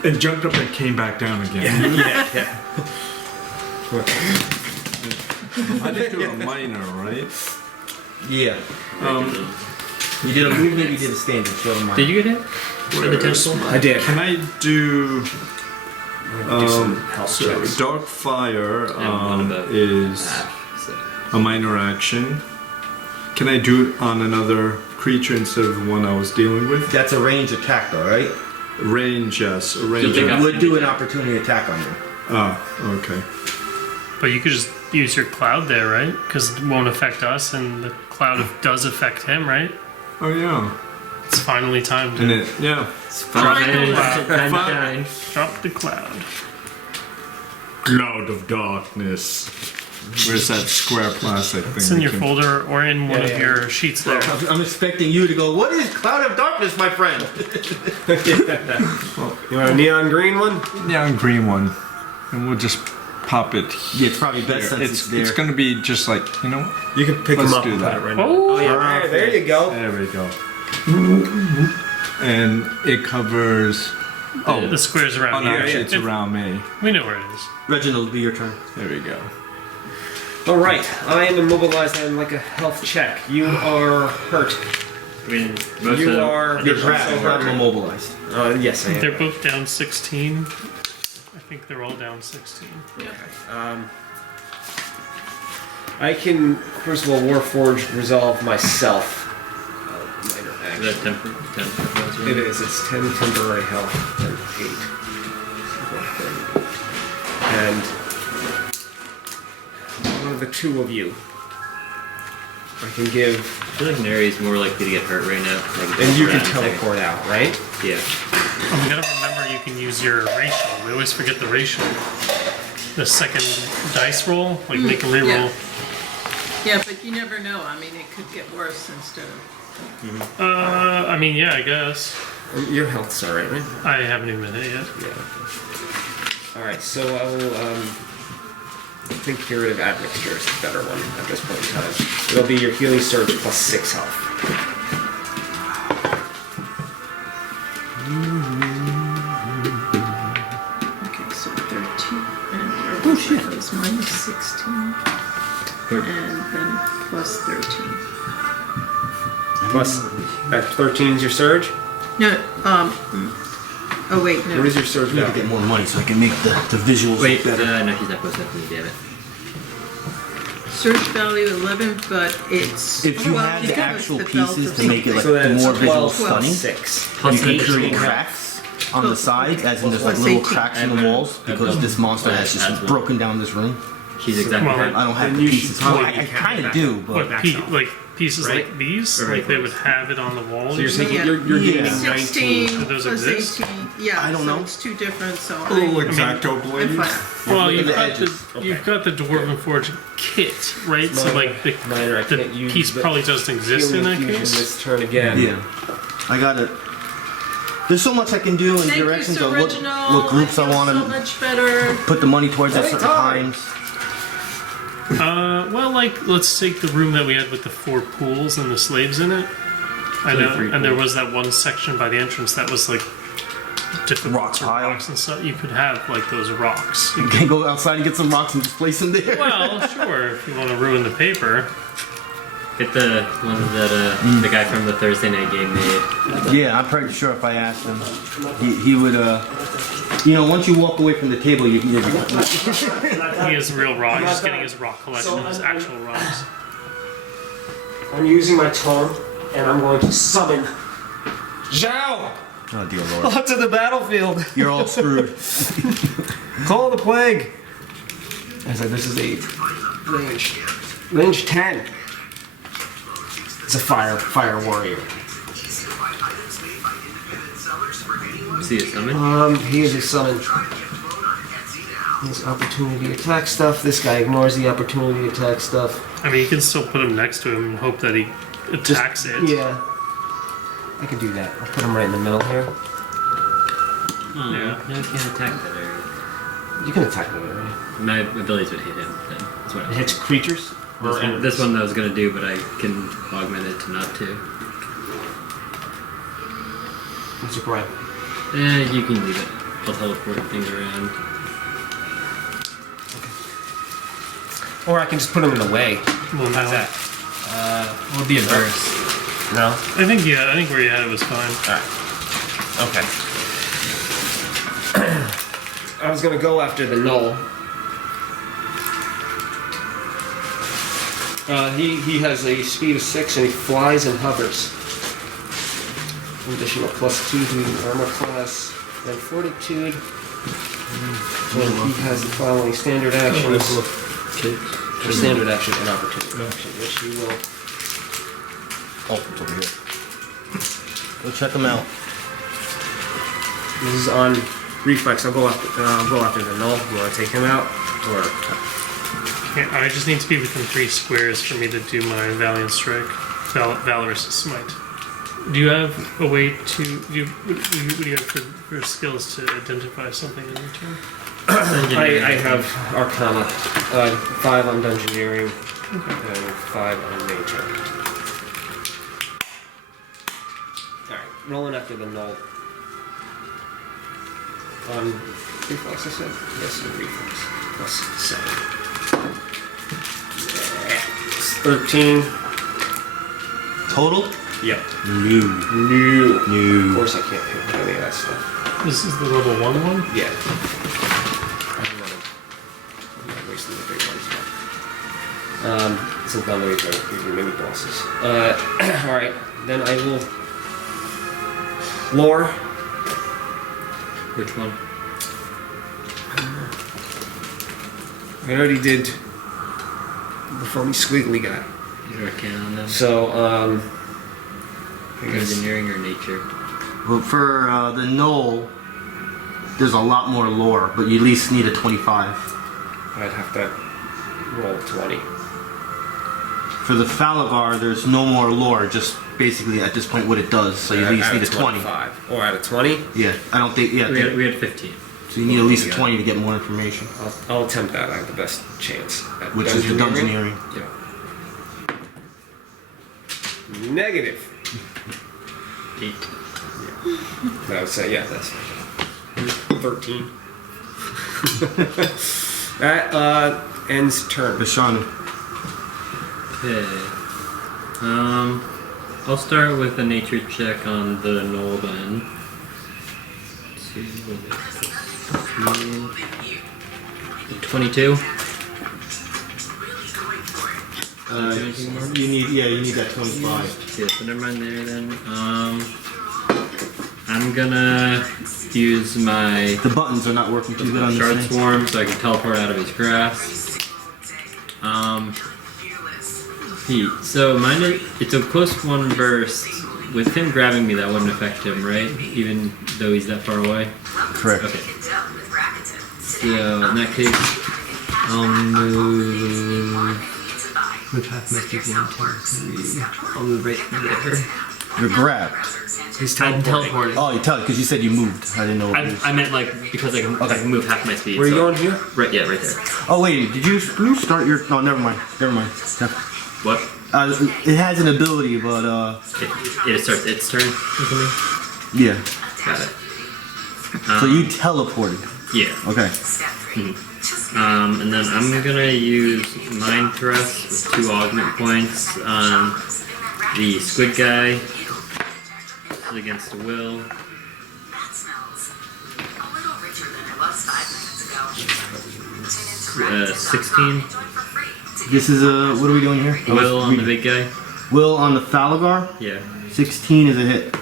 and jumped up and came back down again. Yeah. I did do a minor, right? Yeah. You did a move, maybe you did a standard. Show them mine. Did you get hit? For the Where's tentacle? I did. Can I do? Do some health So checks. dark fire one above. is So, a minor action. Can I do it on another creature instead of the one I was dealing with? That's a range attack, though, right? Range, yes. A You'll range. take It out- would do an opportunity attack on you. Ah, okay. But you could just use your cloud there, right? Because it won't affect us, and the cloud does affect him, right? Oh yeah. It's finally time And to it, yeah. Fine. Fine. drop the cloud. Cloud of darkness. Where's that square plastic thing? It's in we your can- folder or in one of your sheets there. I'm expecting you to go, what is Cloud of Darkness, my friend? You want a neon green one? Yeah, a green one, and we'll just pop it. Yeah, it's probably best since it's there. It's going to be just like You can pick Let's them up do and that. put it right now. Oh, Yeah, there you go. There we go. And it covers. Oh, the squares around no, here. actually, it's around me. We know where it is. Reginald, it'll be your turn. There we go. All right, I am immobilized. I am like a health check. You are hurt. I mean, most You of them are- You're I'm grabbed, so not hurt. immobilized. Yes, I am. They're both down 16. I think they're all down 16. I can, first of all, Warforged resolve myself. Minor Is action. that 10? It is. It's 10 temporary health and 8. And one of the two of you, I can give, I feel like Neri's more likely to get hurt right now. Like, and you can around a second. teleport out, right? Yeah. Oh, we gotta remember you can use your racial. We always forget the racial. The second dice roll, like make a reroll. yeah. Yeah, but you never know. I mean, it could get worse instead of. I mean, yeah, I guess. Your health's alright, right? I haven't even hit it yet. Yeah. Alright, so I will, I think Curative Admixture is the better one at this point in time. It'll be your Healing Surge plus 6 health. Okay, so 13. And your shit is minus 16. And then plus 13. Plus, at 13 is your Surge? No, oh wait, no. What is your Surge I need to value? get more money so I can make the visuals Wait, look better. no, he's not close enough to me, damn it. Search value 11, but it's. If you well, had you the give us actual the belt pieces or to make it like So then the it's more visual 12 stunning, plus 6. you Plus can 8. create cracks on the Plus- sides, as in there's like plus little 18. cracks in the walls, because this monster has just broken down this room. She's exactly Well, right. I don't have Then the you should pieces. probably Well, I be kind of counting do, What, but like pieces Right? like these? Or Like they would close. have it on the wall? So you're saying Yeah. you're Yeah. gaining 16 19. Do those plus exist? 18. Yeah, I don't so know. it's two different, so Oh, I'm Exacto blade. fine. Well, Look you've at the got the edges. you've got the Dwarven Forge kit, right? So like the, Minor, I the can't use piece the probably doesn't exist in Healing that Infusion case. this turn again. yeah, I got it. There's so much I can do in Thank you, directions Sir of Reginald. what groups I feel want so to much better. put the money towards at certain Anytime. times. Well, like let's take the room that we had with the 4 pools and the slaves in it. I know, and there was that one section by the entrance that was like different Rock pile. rocks and stuff. You could have like those rocks. You can go outside and get some rocks and just place them there. Well, sure, if you want to ruin the paper. Get the one that the guy from the Thursday night game made. Yeah, I'm pretty sure if I asked him, he would, you know, once you walk away from the table, you can get He has real rocks. He's just getting his rock collection, his actual rocks. I'm using my taunt, and I'm going to summon Zhao Oh, dear Lord. onto the battlefield. You're all screwed. Call the plague. I said this is 8 range 10. It's a fire warrior. See a summon? He is a summon. His opportunity attack stuff. This guy ignores the opportunity attack stuff. I mean, you can still put him next to him and hope that he attacks it. Yeah. I could do that. I'll put him right in the middle here. Yeah. No, I can't attack that area. You can attack him, right? My abilities would hit him. Then. That's what I It hits creatures? This one I was gonna do, but I can augment it to not to. What's your plan? You can leave it. I'll teleport things around. Or I can just put him in the way. Well, How's no. that? Will be a burst. No? I think where you had it was fine. Alright. Okay. I was gonna go after the null. He has a speed of 6 and he flies and hovers. Additional +2 to armor class and fortitude. And he has the following standard actions. Or standard action and opportunity action, which he will. Oh, it's over here. Go check them out. This is on reflex. I'll go after the null. You want to take him out, or I just need to be within 3 squares for me to do my Valiant Strike, Valorous Smite. Do you have a way to? What do you have for skills to identify something in your turn? I have Arcana, 5 on Dungeoneering, and 5 on Nature. Alright, rolling after the null. Reflex, I said? Yes, reflex. +7. Yeah. It's 13. Total? Yep. New. Of course I can't hit any of that stuff. This is the level 1 one? Yeah. I'm not wasting the big ones. Since none of these are mini bosses. Alright, then I will lore. Which one? I already did the funny squiggly guy. Is there a can on them? So, I guess Engineering or nature? Well, for the Knoll, there's a lot more lore, but you at least need a 25. I'd have to roll 20. For the Phalagar, there's no more lore, just basically at this point what it does, so you at least need a 20. 25. Or at a 20? Yeah, I don't think, yeah, We had 15. so you need at least a 20 to get more information, I'll attempt that. I have the best chance. At which is the Dungeoneering. Dungeoneering. Yeah. Negative. 8. I would say, yeah, that's 13. That ends turn. Bashanu. Okay. I'll start with a nature check on the knoll then. Let's see what it is. 22. You need that 25. Yeah, so never mind there then. I'm gonna use my The buttons are not working too good on Shard this thing. Swarm so I can teleport out of his grasp. So mine, it's a +1 burst. With him grabbing me, that wouldn't affect him, right? Even though he's that far away? Correct. Okay. So in that case, I'll move with half my speed 1, 2, 3. I'll move right there. You're grabbed. He's I'm teleporting. teleporting. Oh, you tell it because you said you moved. I didn't know. I meant like because I can move half my speed. Where are you so- going here? Right, yeah, right there. Oh wait, did you start your? No, never mind. Never mind. What? It has an ability, but It starts its turn with me. yeah. Got it. So you teleported. Yeah. Okay. And then I'm gonna use Mind Thrust with 2 augment points on the squid guy. This is against the will. 16. This is what are we doing here? Will on the big guy. Will on the Phalagar. Yeah. 16 is a hit.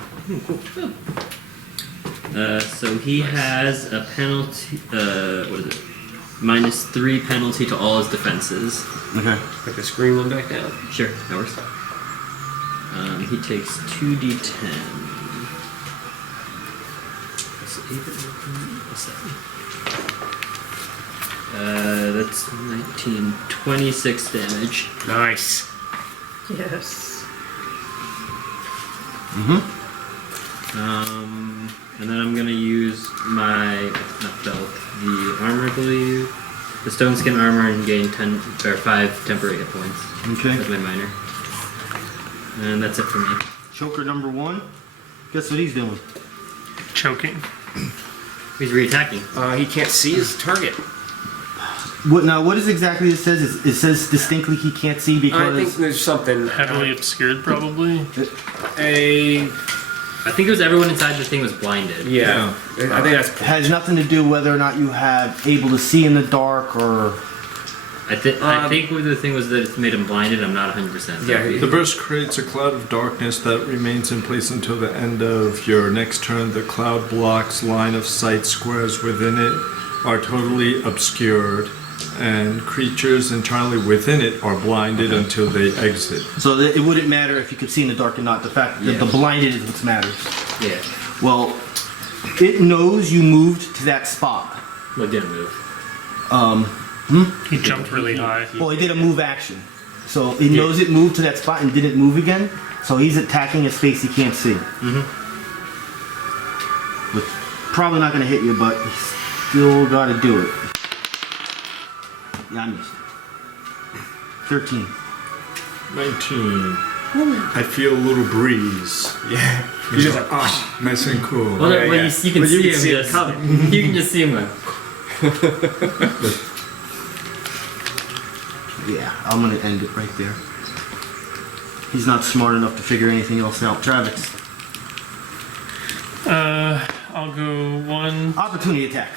So he has a penalty. What is it? -3 penalty to all his defenses. Okay. Put the screen one back down. Sure, that works. He takes 2d10. That's 19, 26 damage. Nice. Yes. And then I'm gonna use my not belt, the armor, I believe, the stone skin armor, and gain 5 temporary hit points. Okay. That's my minor. And that's it for me. Choker number 1. Guess what he's doing? Choking. He's re-attacking. He can't see his target. What is exactly it says? It says distinctly he can't see I think because there's something. Heavily obscured, probably. I think it was everyone inside the thing was blinded. Yeah. I think that's. it has nothing to do whether or not you have able to see in the dark or. I think the thing was that it made him blinded. I'm not 100%. Yeah, The burst creates a cloud of darkness that remains in place until the end of your next turn. The cloud blocks line of sight squares within it are totally obscured, and creatures entirely within it are blinded until they exit. So that it wouldn't matter if you could see in the dark or not. The fact that the blinded is what matters. Yeah. Well, it knows you moved to that spot. Well, it didn't move. He jumped really high. Well, it did a move action. So it knows it moved to that spot and didn't move again. So he's attacking a space he can't see. Which probably not going to hit you, but he's still got to do it. Yeah, I missed. 13. 19. I feel a little breeze. Yeah. He's just like, nice and cool. Well, Yeah, yeah. you can But see you can him. see it Just, coming. you can just see him go. Yeah, I'm going to end it right there. He's not smart enough to figure anything else out. Travex. I'll go 1. Opportunity attack.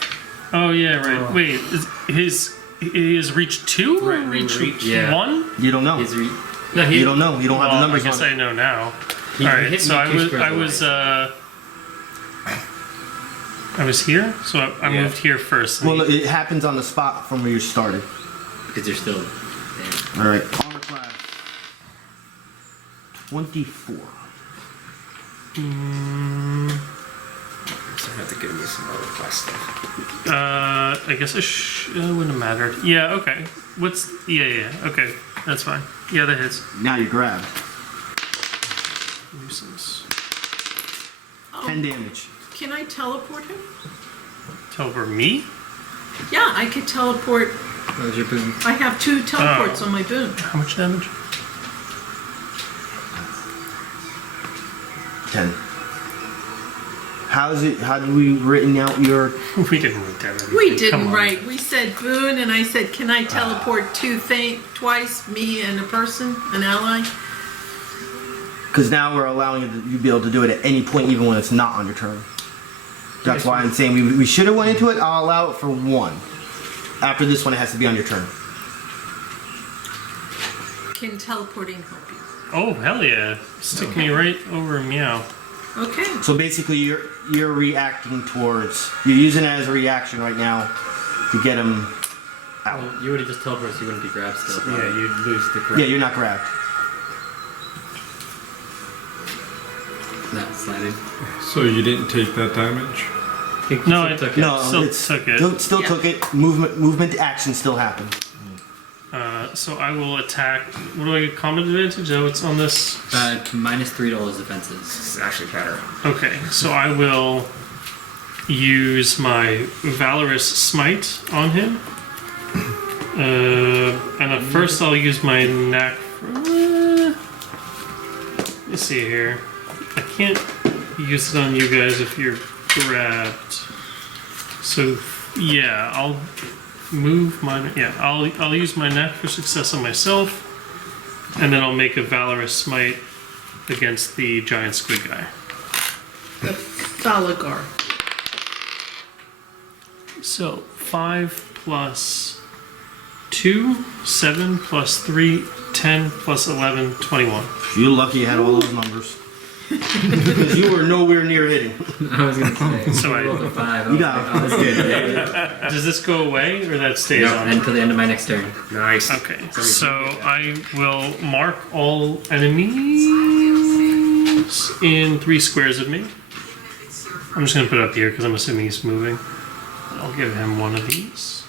Oh yeah, right. Wait, he is reach 2 or reach Yeah. 1? You don't know. No, You don't know. You don't have the Well, numbers I guess on it. I know now. He All right, hit so me I two was squares I was here, so I Yeah. moved here first. Well, it happens on the spot from where you started. because you're still. All right. Armor class. 24. So I have to give me some other class stuff. I guess it wouldn't have mattered. Yeah, okay. Yeah, okay. That's fine. Yeah, that hits. Now you're grabbed. Nuisance. 10 damage. Can I teleport him? Over me? Yeah, I could teleport. What was your boon? I have 2 teleports on my boon. How much damage? 10. How did we written out your... We didn't write down anything. We Come didn't on. write. We said boon, and I said, can I teleport twice, me and a person, an ally? Because now we're allowing you to be able to do it at any point, even when it's not on your turn. That's why I'm saying we should have went into it. I'll allow it for 1. After this one, it has to be on your turn. Can teleporting help you? Oh, hell yeah. Stick me right over meow. Okay. So basically, you're reacting towards... You're using it as a reaction right now to get him out. Well, you would have just teleported, so you wouldn't be grabbed still. Probably. Yeah, you'd lose the grip. Yeah, you're not grabbed. Not sliding. So you didn't take that damage? No, I took No, Still it's took it. Still took it. Movement action still happened. So I will attack. What do I get? Combat advantage? Oh, it's on this. -3 to all his defenses. This is actually better. Okay, so I will use my Valorous Smite on him. And at first I'll use my knack. let's see here. I can't use it on you guys if you're grabbed. So yeah, I'll move mine. Yeah, I'll use my knack for success on myself, and then I'll make a valorous smite against the giant squid guy. The Phalagar. So 5 plus 2, 7 plus 3, 10 plus 11, 21. You're lucky you had all those numbers. Because you were nowhere near hitting. I was gonna say. So I- rolled a 5. You got it. That's good. Does this go away or that stays No, on? until the end of my next turn. Nice. Okay, so I will mark all enemies in 3 squares of me. I'm just gonna put it up here because I'm assuming he's moving. I'll give him one of these,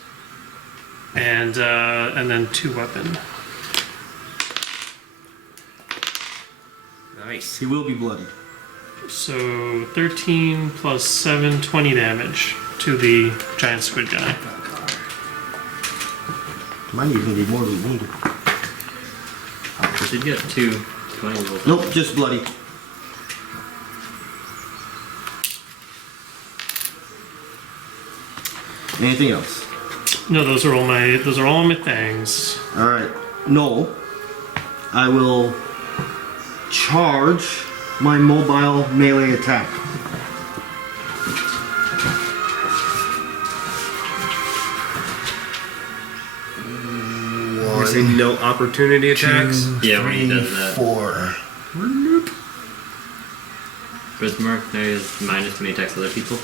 and then 2 weapon. Nice. He will be bloody. So 13 plus 7, 20 damage to the giant squid guy. Might even be mortally wounded. Did get 2 20 rolls. Nope, just bloody. Anything else? No, those are all my things. Alright. No. I will charge my mobile melee attack. You're saying no opportunity attacks? Yeah, when he does that. 4. Bismarck, there is minus when he attacks other people.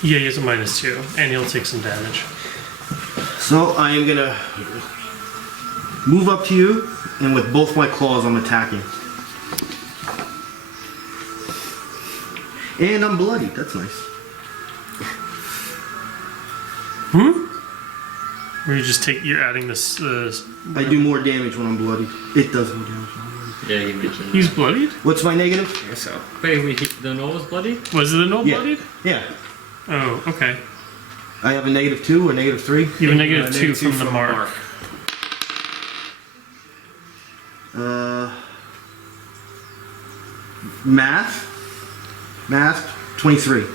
Yeah, he has a -2, and he'll take some damage. So I am gonna move up to you, and with both my claws I'm attacking. And I'm bloody. That's nice. Where you just you're adding this. I do more damage when I'm bloody. It does more damage when I'm bloody. Yeah, he mentioned. He's bloodied? What's my negative? I guess so. Wait, the knoll was bloody? Was it a no Yeah. bloodied? Yeah. Oh, okay. I have a -2 or -3. You have a -2 from the mark. Math, 23.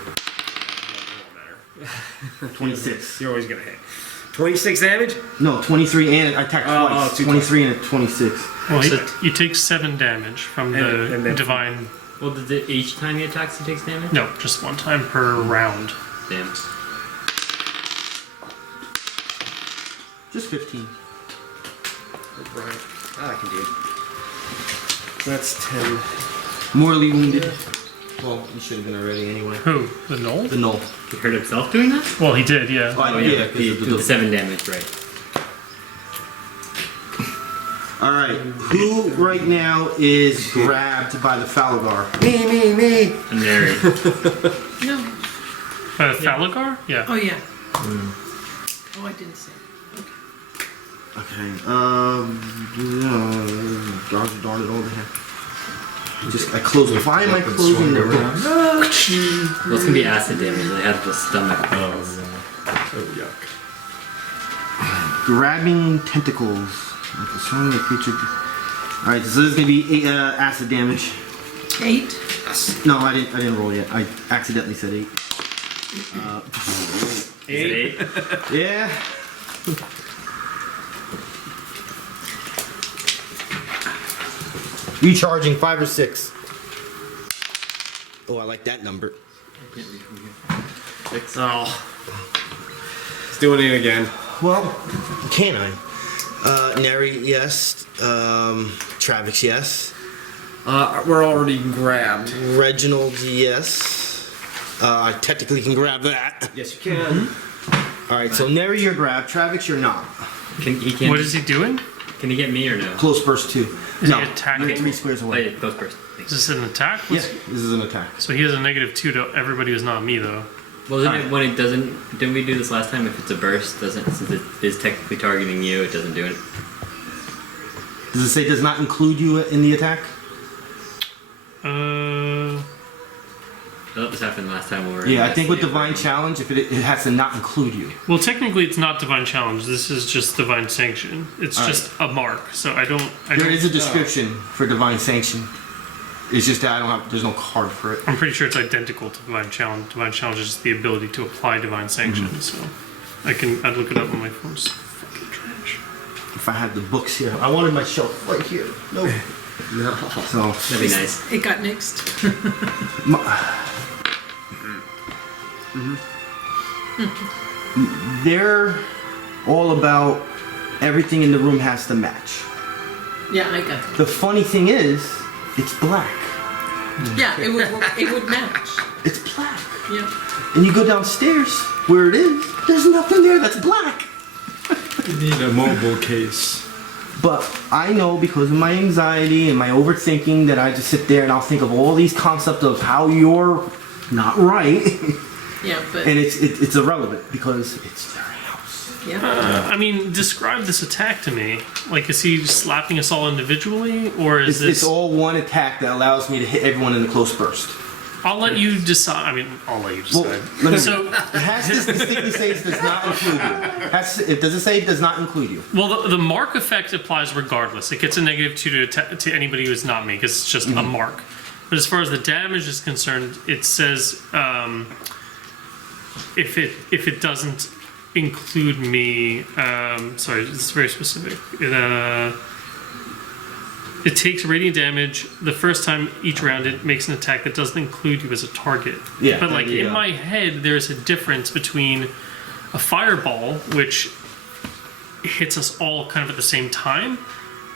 26. You're always gonna hit. 26 damage? No, 23 and I attacked twice. 23 and a 26. Well, you take 7 damage from the and then- divine. Well, does it each time he attacks he takes damage? No, just 1 time per round. Damn. Just 15. Right. I can do it. That's 10. Mortally wounded. Well, you should have been already anyway. Who? The knoll? The null. He hurt himself doing that? Well, he did, yeah. Oh, yeah, the 7 damage, right. Alright, who right now is grabbed by the Phalagar? Me. And Neri. No. Thalagar? Yeah. Oh, yeah. Oh, I didn't say. Okay. Okay, darn it over here. I close it. Why am I closing the door? Well, it's gonna be acid damage. They have the stomach. Oh, yuck. Grabbing tentacles. Destroying the creature. Alright, so this is gonna be acid damage. 8. No, I didn't roll yet. I accidentally said 8. Is it 8? Yeah. Recharging 5 or 6. Oh, I like that number. Oh. It's doing it again. Well, can I? Neri, yes. Travex, yes. We're already grabbed. Reginald, yes. I technically can grab that. Yes, you can. Alright, so Neri, you're grabbed. Travex, you're not. What is he doing? Can he get me or no? Close burst 2. Is no, he attacking? you're 3 squares away. Wait, close burst. Is this an attack? Yeah, this is an attack. So he has a -2 to everybody who's not me, though. Well, isn't it when it doesn't? Didn't we do this last time? If it's a burst, doesn't since it is technically targeting you, it doesn't do it. Does it say does not include you in the attack? I thought this happened last time we were. Yeah, I think with investigating. Divine Challenge, if it has to not include you. Well, technically, it's not divine challenge. This is just divine sanction. It's All just a mark. So I don't. There is a description for Divine Sanction. It's just that I don't have. There's no card for it. I'm pretty sure it's identical to Divine Challenge. Divine Challenge is the ability to apply Divine Sanction, so I'd look it up on my phone. It's fucking trash. If I had the books here, I wanted my shelf right here. No. No. So That'd be nice. It got mixed. they're all about everything in the room has to match. Yeah, I got it. The funny thing is, it's black. Yeah, it would match. It's black. Yeah. And you go downstairs where it is, there's nothing there that's black. You need a mobile case. But I know because of my anxiety and my overthinking that I just sit there and I'll think of all these concepts of how you're not right. Yeah, but And it's irrelevant because it's their house. yeah. I mean, describe this attack to me. Like, is he slapping us all individually, or is this? It's all one attack that allows me to hit everyone in a close burst. I'll let you decide. I mean, I'll let you Well, decide. let me, So, it has to distinctly say it does not include you. Does it say it does not include you? well, the mark effect applies regardless. It gets a -2 to anybody who is not me, because it's just a mark. But as far as the damage is concerned, it says if it doesn't include me, sorry, it's very specific. It takes radiant damage the first time each round it makes an attack that doesn't include you as a target. Yeah, But like there you in go. my head, there's a difference between a fireball, which hits us all kind of at the same time,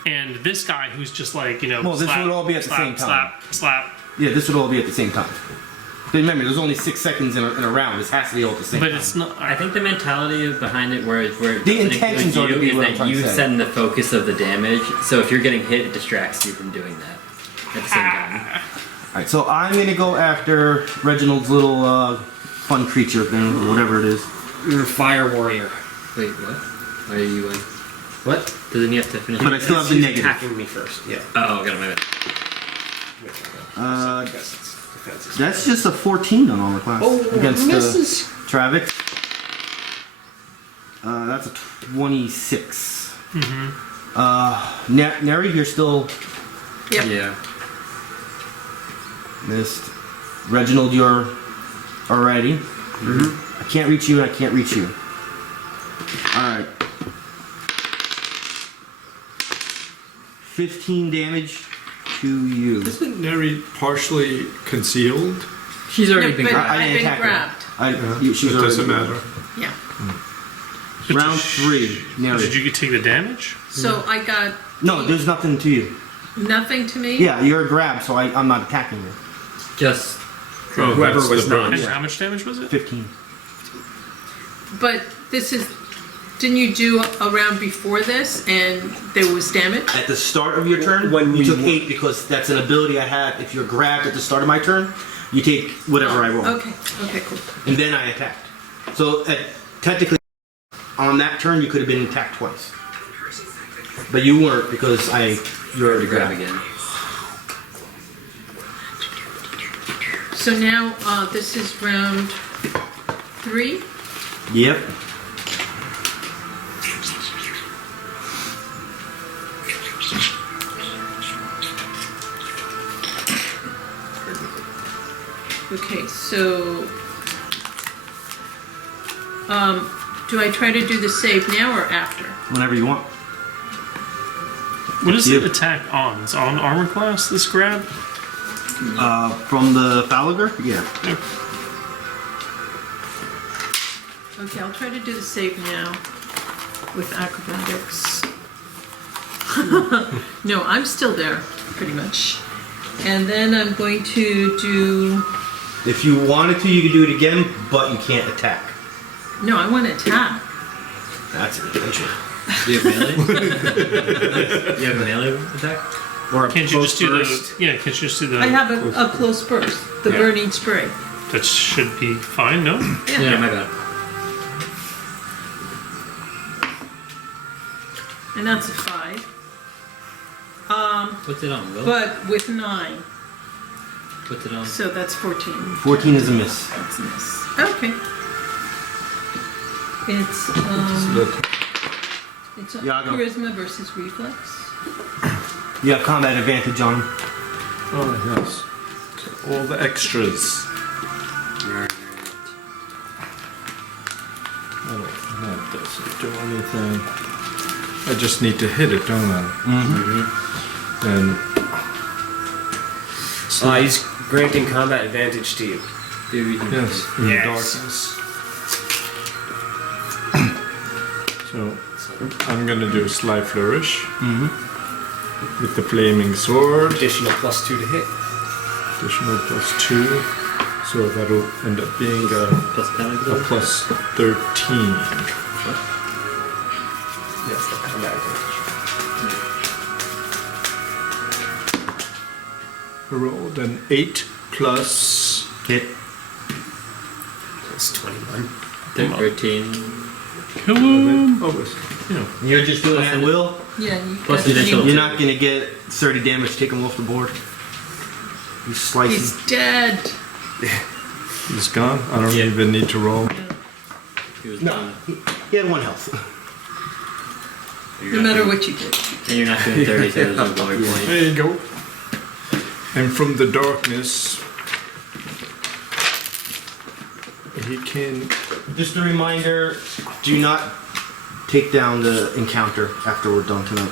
and this guy who's just like, you know, Well, this slap, would all be at the slap, same time. slap, slap. Yeah, this would all be at the same time. But remember, there's only 6 seconds in a round. This has to be all at the same But time. it's not. I think the mentality behind it, where it The doesn't intentions include are to be you, is what I'm that trying to you say. send the focus of the damage. So if you're getting hit, it distracts you from doing that at the same time. Alright, so I'm gonna go after Reginald's little fun creature thing, or whatever it is. You're a fire warrior. Wait, what? Why are you? What? Doesn't he have to finish? But I still have the He's negative. attacking me first. Yeah. Oh, got my bad. Because it's defenses. That's just a 14 on armor class against misses. Travex. That's a 26. Neri, you're still Yep. Yeah. missed. Reginald, you're already. I can't reach you, and I can't reach you. Alright. 15 damage to you. Isn't Neri partially concealed? She's already No, been but grabbed. I've been attack her. grabbed. She's It doesn't already- matter. Yeah. Round 3, Neri. Did you take the damage? So I got No, there's nothing to you. nothing to me. Yeah, you're grabbed, so I'm not attacking you. Just Oh, Whoever that's was the not. burn. And how much damage was it? 15. But this is. Didn't you do a round before this and there was damage? At the start of your turn, When you we took won. 8 because that's an ability I have. If you're grabbed at the start of my turn, you take whatever I roll. Okay. Okay. Cool. And then I attacked. So technically, on that turn, you could have been attacked twice. But you weren't because you're already grab grabbed. again. So now this is round 3. Yep. Okay. So do I try to do the save now or after? Whenever you want. What is You. the attack on? It's on armor class, this grab? From the Phalagar? Yeah. Okay, I'll try to do the save now with acrobatics. No, I'm still there, pretty much. And then I'm going to do. If you wanted to, you could do it again, but you can't attack. No, I want to attack. That's an adventure. Do you have melee? You have a melee attack? Or a Can't you just do burst. the? Yeah, can't you just do the? I have a close burst, the Yeah. burning spray. That should be fine. No. Yeah, my bad. And that's a 5. What's it on, Will? But with 9, What's it on? so that's 14. 14 is a miss. That's a miss. Okay. It's it's Yago. charisma versus reflex. You have combat advantage on him. Oh, yes. So all the extras. That doesn't do anything. I just need to hit it, don't I? Mm-hmm. And He's granting combat advantage to you. yes, in the darkness. So I'm gonna do a sly flourish with the flaming sword. Additional +2 to hit. Additional +2. So that'll end up being a plus 13. Yes, the combat advantage. I rolled an 8 plus Hit. It's 21. 13. Kill him. oh, it's, you know, You're just doing that at will. Yeah, you Plus got the additional- You're not gonna get 30 damage. Take him off the board. You slice He's him. dead. he's gone. I don't even need to roll. He was No, done. he had 1 health. No matter what you did. And you're not doing 30, so there's no glory point. There you go. And from the darkness, he can. Just a reminder: do not take down the encounter after we're done tonight.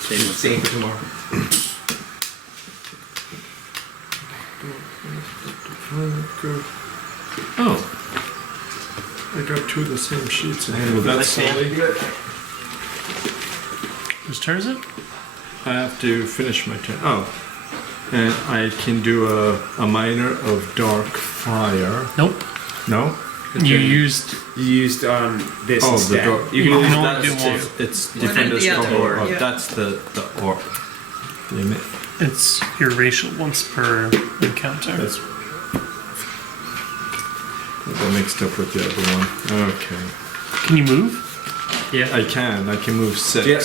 Same for tomorrow. Oh, I got 2 of the same sheets in here. Well, that's silly. Whose turn is it? I have to finish my turn. Oh. And I can do a minor of dark fire. Nope. No? You used. You used this Oh, instead. the dark. You You can can use only that do too. one. It's One different and as the the other, orb. yeah. That's the orb. Damn it. It's your racial once per encounter. That's. Got mixed up with the other one. Okay. Can you move? yeah. I can move 6. Yeah,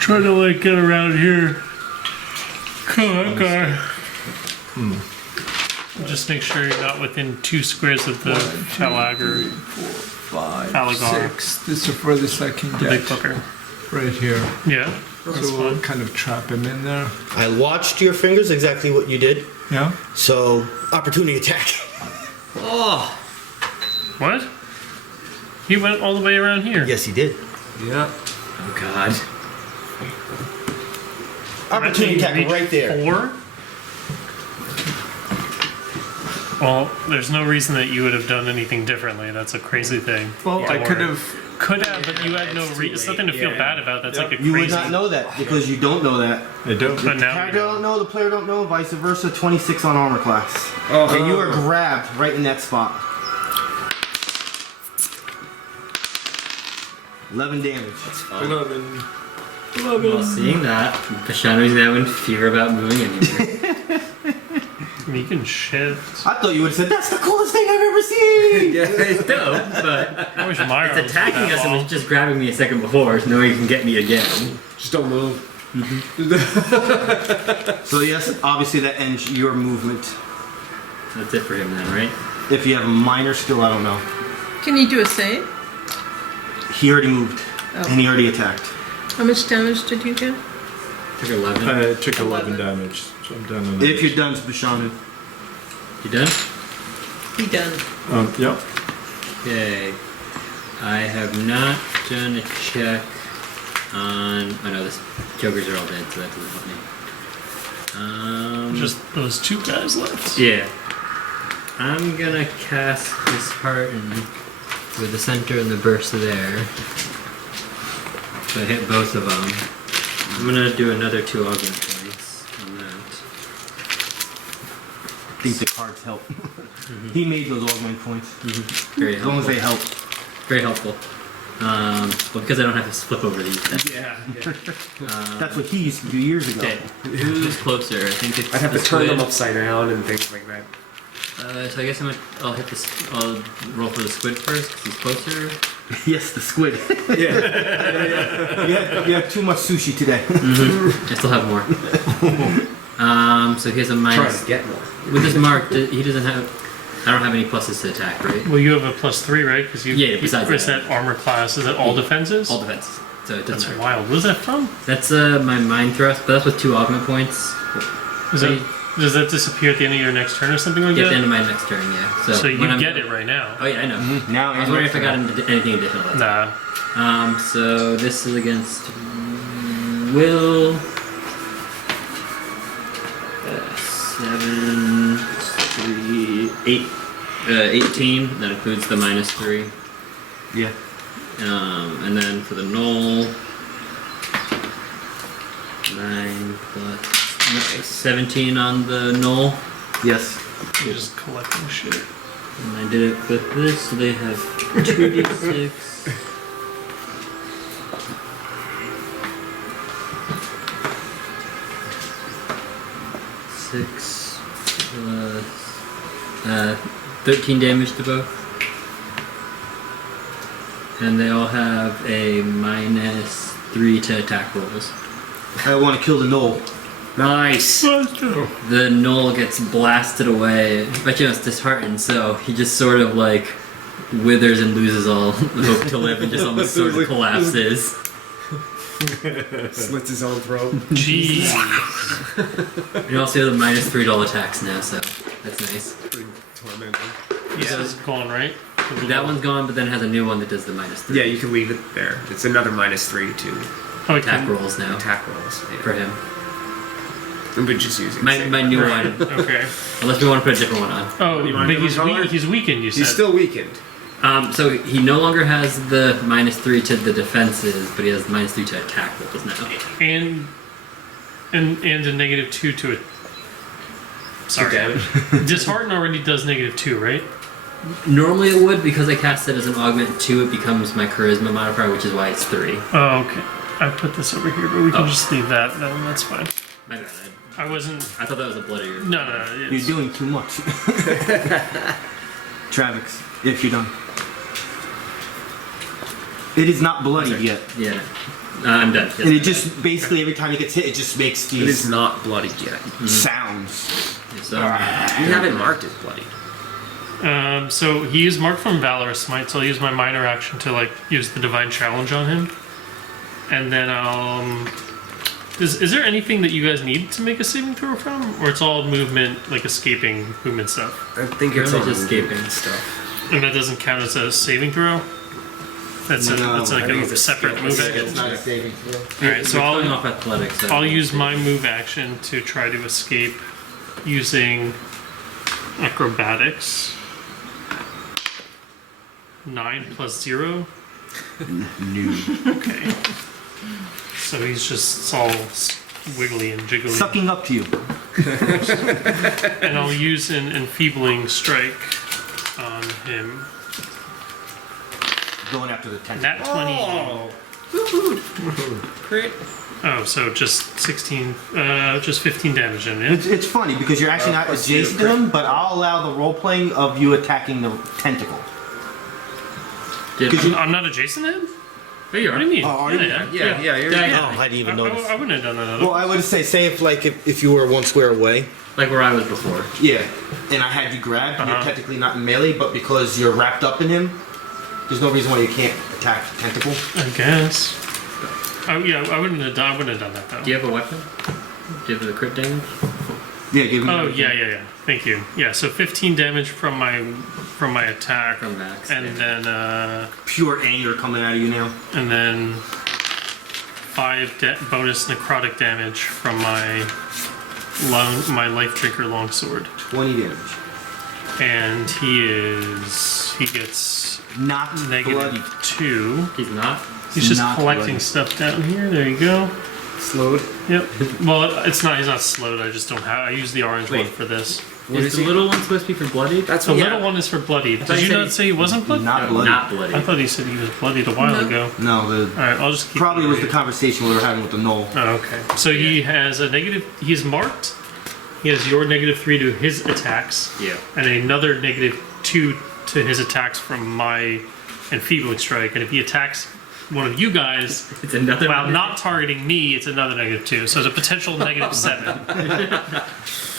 Try to like get around here. Phalagar. Just make sure you're not within 2 squares of the Phalagar, 5, Phalagar. 6. This is the furthest I can the big get. fucker. Right here. Yeah, that's So we'll fine. kind of trap him in there. I watched your fingers, exactly what you did. Yeah? So, opportunity attack. Oh, What? He went all the way around here. Yes, he did. yeah. oh God. Opportunity attack Reach right there. 4? Well, there's no reason that you would have done anything differently. That's a crazy thing. Well, I Don't could worry. have. Could have, but you had no it's too reason. It's late. nothing to feel Yeah. bad about. That's like a You crazy. would not know that because you don't know that. I don't. But The now we character know. don't know, the player don't know, vice versa. 26 on armor class. Oh, And you are grabbed right in that spot. 11 damage. 11. Well, seeing that, Bashanu's now in fear about moving anywhere. You can shift. I thought you would have said, that's the coolest thing I've ever seen! Yeah, it's dope, but I wish my arms it's were attacking that us and long. was just grabbing me a second before, so no he can get me again. just don't move. So yes, obviously that ends your movement. That's it for him then, right? If you have a minor skill, I don't know. Can you do a save? He already moved, Oh. and he already attacked. How much damage did you get? Took 11. I took 11 11. damage, so I'm done on If you're done, Bashanu. You done? He done. Yep. Okay. I have not done a check on. Oh no, the jokers are all dead, so that doesn't help me. Just those 2 guys left. Yeah. I'm gonna cast Dishearten with the center and the burst there. So I hit both of them. I'm gonna do another 2 augment points on that. I think the cards help. He made those augment points. Very As long as helpful. they help. Very helpful. Well, because I don't have to flip over these. Yeah. That's what he used to do years ago. Okay. Who's closer? I think it's. I'd have to the turn them squid. upside down and things like that. So I guess I'll hit this. I'll roll for the squid first because he's closer. Yes, the squid. Yeah. You have too much sushi today. I still have more. So he has a Trying minus. to get more. With this mark, he doesn't have. I don't have any pluses to attack, right? Well, you have a +3, right? Because you Yeah, besides it's that. that armor class. Is it all defenses? All defenses. So it That's doesn't matter. wild. What is that from? That's my mind thrust, but that's with 2 augment points. Is that Does that disappear at the end of your next turn or something like At the that? end of my next turn, yeah. So you when I'm get done- it right now. Oh yeah, I know. Now I was wondering if I got anything additional. Nah. So this is against Will. 7, 3, 8, 18. That includes the -3. Yeah. And then for the null, 9 plus 17 on the null. Yes. You're just collecting shit. And I did it with this, so they have 2d6. Six plus 13 damage to both. And they all have a -3 to attack rolls. I want to kill the knoll. Nice. The knoll gets blasted away, but it's disheartened, so he just sort of like withers and loses all hope to live and just almost sort of collapses. Slits his own throat. Jeez. You also have the -3 to all attacks now, so that's nice. Pretty tormenting. Yeah, it's gone, right? That one's gone, but then it has a new one that does the -3. Yeah, you can leave it there. It's another -3 to Oh, Attack rolls now attack rolls. Yeah. for him. We're just using My new one, Okay. unless we want to put a different one on. Oh, You want but a he's different color? he's weakened. You said. He's still weakened. So he no longer has the -3 to the defenses, but he has -3 to attack rolls now. and a -2 to it. Sorry. Damage. Dishearten already does -2, right? Normally it would, because I cast it as an augment 2, it becomes my charisma modifier, which is why it's 3. Oh, okay. I put this over here, but we can Oh. just leave that. Then that's fine. My bad. I wasn't. I thought that was a bloody. No. You're It's, doing too much. Travex, if you're done. It is not bloody yet. Yeah. I'm done. Yes, And it I'm just, basically, every time it gets hit, it just makes It is these not bloodied yet. sounds. done. So, You have it marked as bloodied. so he used Mark from Valorous Smite, so I'll use my minor action to like use the Divine Challenge on him, and then I'll. Is there anything that you guys need to make a saving throw from, or it's all movement, like escaping movement stuff, I think it's Really all just movement escaping. stuff. and that doesn't count as a saving throw? That's No, like I think a it's a separate skill. move It's action. not a saving throw. All right, so You're calling I'll off athletics. so- I'll use my move action to try to escape using acrobatics. 9 plus 0. No. Okay. So he's just all wiggly and jiggly. Sucking up to you. And I'll use an enfeebling strike on him. Going after the tent. Nat 20. Crit. Oh, so just 16, just 15 damage in it. It's funny because you're actually not plus adjacent to him, but I'll allow the role playing of you attacking the tentacle. Did- I'm not adjacent to him? There you are. What do you mean? Oh, are you? Yeah, you're. Yeah. I didn't even I notice. wouldn't have done that. Well, I would say if you were one square away. Like where I was before. Yeah, and I had you grabbed. You're Uh-huh. technically not in melee, but because you're wrapped up in him, there's no reason why you can't attack the tentacle. I guess. Oh yeah, I wouldn't have done that though. Do you have a weapon? Do you have the crit damage? Yeah, give me. Oh yeah. Thank you. Yeah, so 15 damage from my attack, From Max. and then Pure anger coming out of you now. 5 bonus necrotic damage from my life drinker longsword, 20 damage. and he gets Not bloody. -2. He's not. He's just Not collecting bloody. stuff down here. There you go. Slowed. Yep. Well, it's not. He's not slowed. I just don't have. I use the orange one for this. What Is is the he? little one supposed to be for bloodied? That's The what. little one is for bloodied. thought Did you you said not he- say he wasn't bloodied? Not bloody. Not bloodied. I thought he said he was bloodied a while ago. No, All right, I'll just keep. probably was the conversation we were having with the knoll. Oh, okay. So he has a negative. He's marked. He has your -3 to his attacks, Yeah. and another -2 to his attacks from my enfeebling strike. And if he attacks one of you guys It's another. while not targeting me, it's another -2. So it's a potential -7.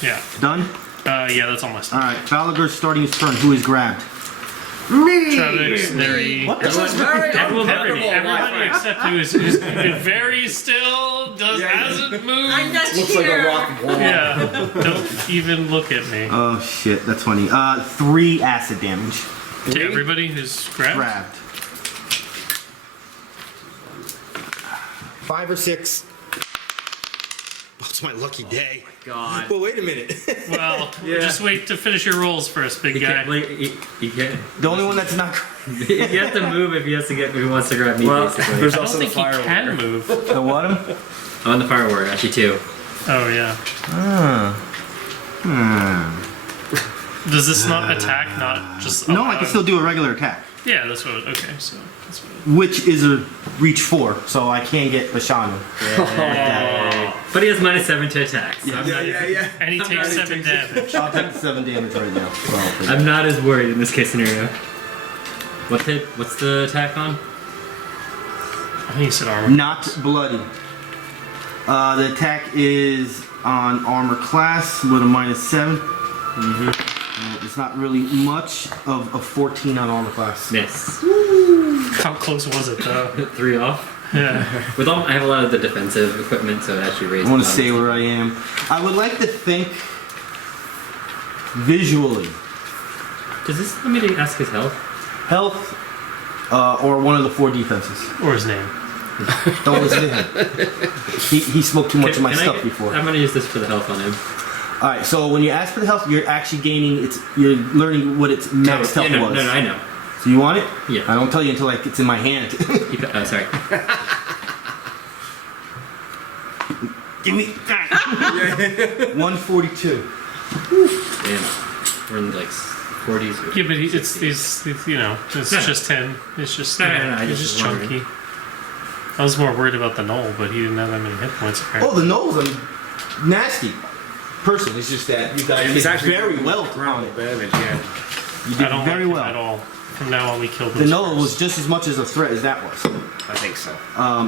Yeah. Done? Yeah, that's all my stuff. Alright, Phalagar's starting his turn. Who is grabbed? Travex, Neri. What the Everyone's very Everybody uncomfortable. except who's very still, hasn't moved. I'm not Looks like here. a rock wall. Yeah, don't even look at me. Oh shit, that's funny. 3 acid damage. To everybody who's grabbed. Grabbed. 5 or 6. Oh, it's my lucky day. God. Well, wait a minute. Well, Yeah. just wait to finish your rolls first, big He guy. can't, wait, he can't. The only one that's not. He has to move if he has to get. If he wants to grab me, Well, basically. there's I don't also think the he fire can warrior. move. The what? I'm on the fire warrior, actually too. Oh yeah. Does this not attack? Not just. No, I allowed? can still do a regular attack, Yeah, that's what. Okay, so that's what. which is a reach 4, so I can't get Bashanu. But he has -7 to attack. So I'm, not, And he takes 7 damage. I'll take 7 damage right now. So I'll take I'm not as worried in this case scenario. What's the attack on? I think he said armor. Not bloody. The attack is on armor class with a -7. It's not really much of a 14 on armor class. Miss. How close was it though? 3 off. Yeah. With all, I have a lot of the defensive equipment, so it actually raises. I want to the stay where I am. I would like to think visually. Does this let me to ask his health? Health, or one of the 4 defenses. Or his name. Don't listen to him. He smoked too much of my Can I stuff get- before. I'm gonna use this for the health on him. Alright, so when you ask for the health, you're actually gaining you're learning what its max Yeah, health no, was. no, I know. So you want it? Yeah. I don't tell you until like it's in my hand. Oh, sorry. Give me that. 142. Damn. We're in like 40s. Or Yeah, but it's 60s. these, you know, it's No. just him. It's just, No, you no, know, no, I he's just just was wondering. chunky. I was more worried about the knoll, but he didn't have that many hit points Oh, apparently. the nose, nasty. Person, it's just that you guys He's did actually very well on ground it. damage, yeah. You I did don't very like well. him at all. From now on, we killed The those Knoll was first. just as much as a threat as that was. I think so.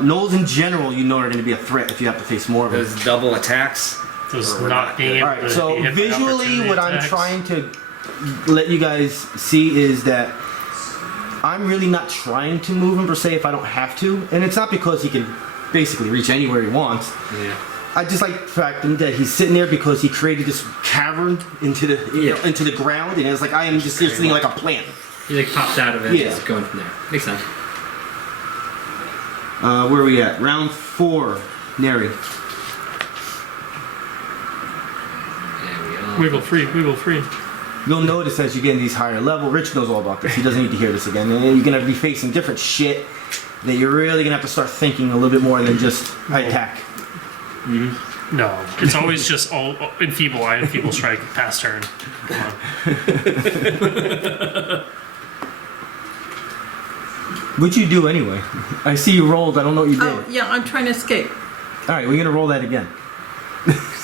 Knolls in general, you know, are going to be a threat if you have to face more of them. Those double attacks. Those We're not not being good. able Alright, to so be hit by visually, opportunity what I'm attacks. trying to let you guys see is that I'm really not trying to move him per se if I don't have to. And it's not because he can basically reach anywhere he wants. Yeah. I just like the fact that he's sitting there because he created this cavern into the into the ground, and it's like I am just sitting like a plant. He like popped out of it. Yeah. Just going from there. Makes sense. Where are we at? Round 4, Neri. There we go. Wiggle free, wiggle free. You'll notice as you get in these higher level, Rich knows all about this. He doesn't need to hear this again. And you're gonna be facing different shit that you're really gonna have to start thinking a little bit more than just attack. No, it's always just all enfeeble, I enfeeble strike, pass turn. Come on. What'd you do anyway? I see you rolled. I don't know what you did. Oh, yeah, I'm trying to escape. All right, we're gonna roll that again.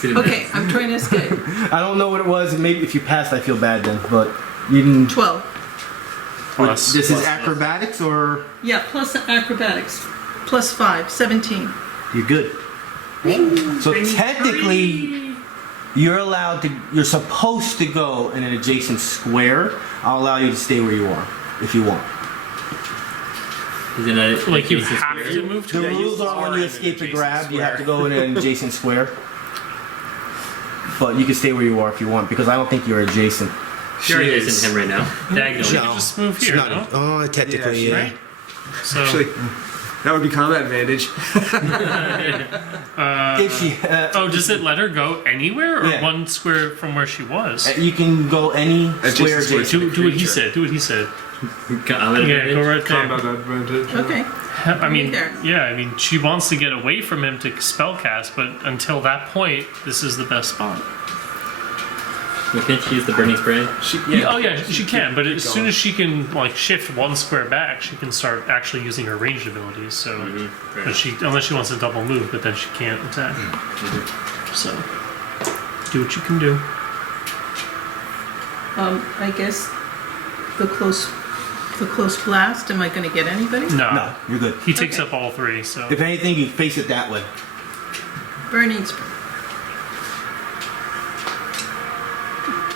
Okay, I'm trying to escape. I don't know what it was. Maybe if you passed, I feel bad then. But you didn't. 12. Plus. This is acrobatics, or Yeah, plus acrobatics. Plus 5, 17. you're good. So technically, you're allowed to. You're supposed to go in an adjacent square. I'll allow you to stay where you are if you want. He's in a Like you adjacent have square. to move to The it? rules are when you in an escape the adjacent grab, you have to square. go in an adjacent square. But you can stay where you are if you want, because I don't think you're adjacent. You're She adjacent is. to him right now. Diagonally. You just move here, no? Oh, technically, Yeah, Right? So, Actually, that would be combat advantage. If she, oh, does it let her go anywhere or Yeah. one square from where she was? you can go any Adjacent square square. adjacent. Do what he said. Do what he said. Combat Yeah, advantage. go right Combat there. advantage. Okay. I mean, there. yeah, I mean, she wants to get away from him to spellcast, but until that point, this is the best spot. Well, can't she use the burning spray? Oh yeah, she can, but as soon as she can like shift one square back, she can start actually using her ranged abilities. So, but unless she wants to double move, but then she can't attack. So, do what you can do. I guess the close blast. Am I going to get anybody? No, No, you're good. he takes Okay. up all 3. So If anything, you face it that way. Burning spray.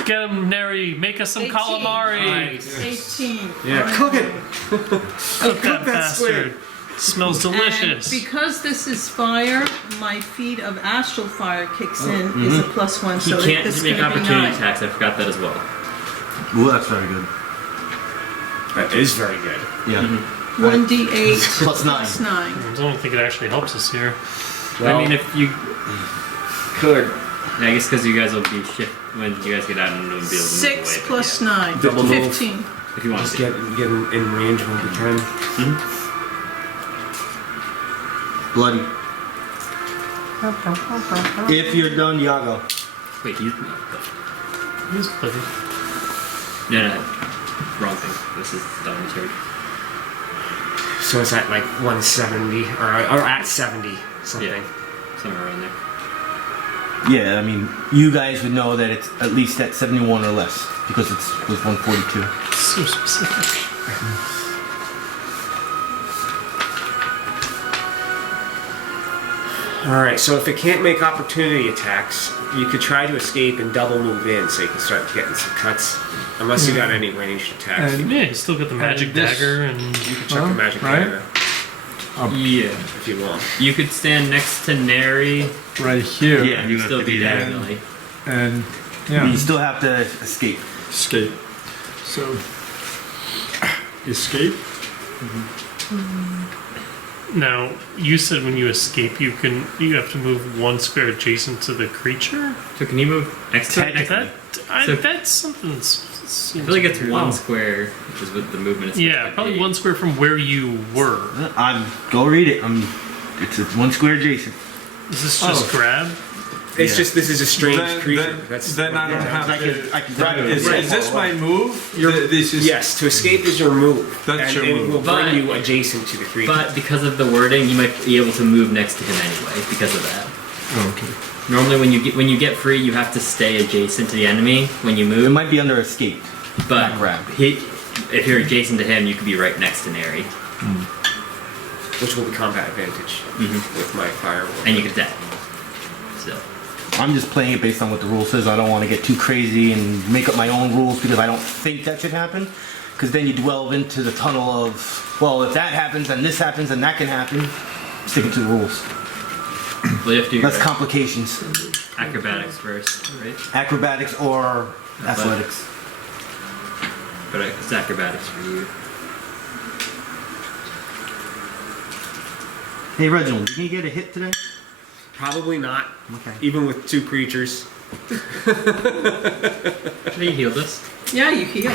Get him, Neri. Make us some 18. calamari. 18. Yeah, Alright. cook it. Cook that that squid. bastard. Smells And delicious. because this is fire, my feat of astral fire kicks in is a +1, He so can't it's make going to be opportunity 9. attacks. I forgot that as well. Ooh, that's very good. That is very good. Yeah. 1d8 Plus 9. plus 9. I don't think it actually helps us here. Well, I mean, if you, could. I guess because you guys will be shift when you guys get out and you'll be able to move 6 away. but plus yeah. 9. Double move. 15. If you want Just to. get in range when we can. Bloody. If you're done, Yago. Wait, he's He's bloody. no, wrong thing. This is Donnie's turn. So it's at like 170 or at 70 something. Yeah. Somewhere around there. Yeah, I mean, you guys would know that it's at least at 71 or less because it was 142. So specific. Alright, so if it can't make opportunity attacks, you could try to escape and double move in so you can start getting some cuts. Unless you got any ranged attacks. And- Yeah, he's still got the magic this- dagger and You can chuck a magic right? dagger Yeah. if you want. You could stand next to Neri Right here. Yeah, you and have still to be do that. diagonally. And You yeah, still have to escape. escape. So escape. now you said when you escape you have to move 1 square adjacent to the creature. So can you move next to Technically. That's something that's I feel like it's 1 square is what the movement is. Yeah, probably 1 square from where you were. Go read it. It's a 1 square adjacent. Is this just grab? It's Yeah. just, this is a strange Then- creature. then- That's then I don't have I to. can grab it. Is this my move? This is Yes, to escape is your move. That's and your it move. will bring But- you adjacent to the creature. But because of the wording, you might be able to move next to him anyway because of that. Oh, okay. Normally, when you get free, you have to stay adjacent to the enemy when you It move. might be under escape. But not grab. if you're adjacent to him, you could be right next to Neri, which will be combat advantage with my firewall. and you could attack. Still, I'm just playing it based on what the rule says. I don't want to get too crazy and make up my own rules because I don't think that should happen. Because then you delve into the tunnel of, well, if that happens and this happens and that can happen, sticking to the rules. well, you have to do That's your complications. acrobatics first, right? Acrobatics or athletics. But it's acrobatics for you. Hey, Reginald, did you get a hit today? Probably not, Okay. even with 2 creatures. Have you healed us? Yeah, you heal.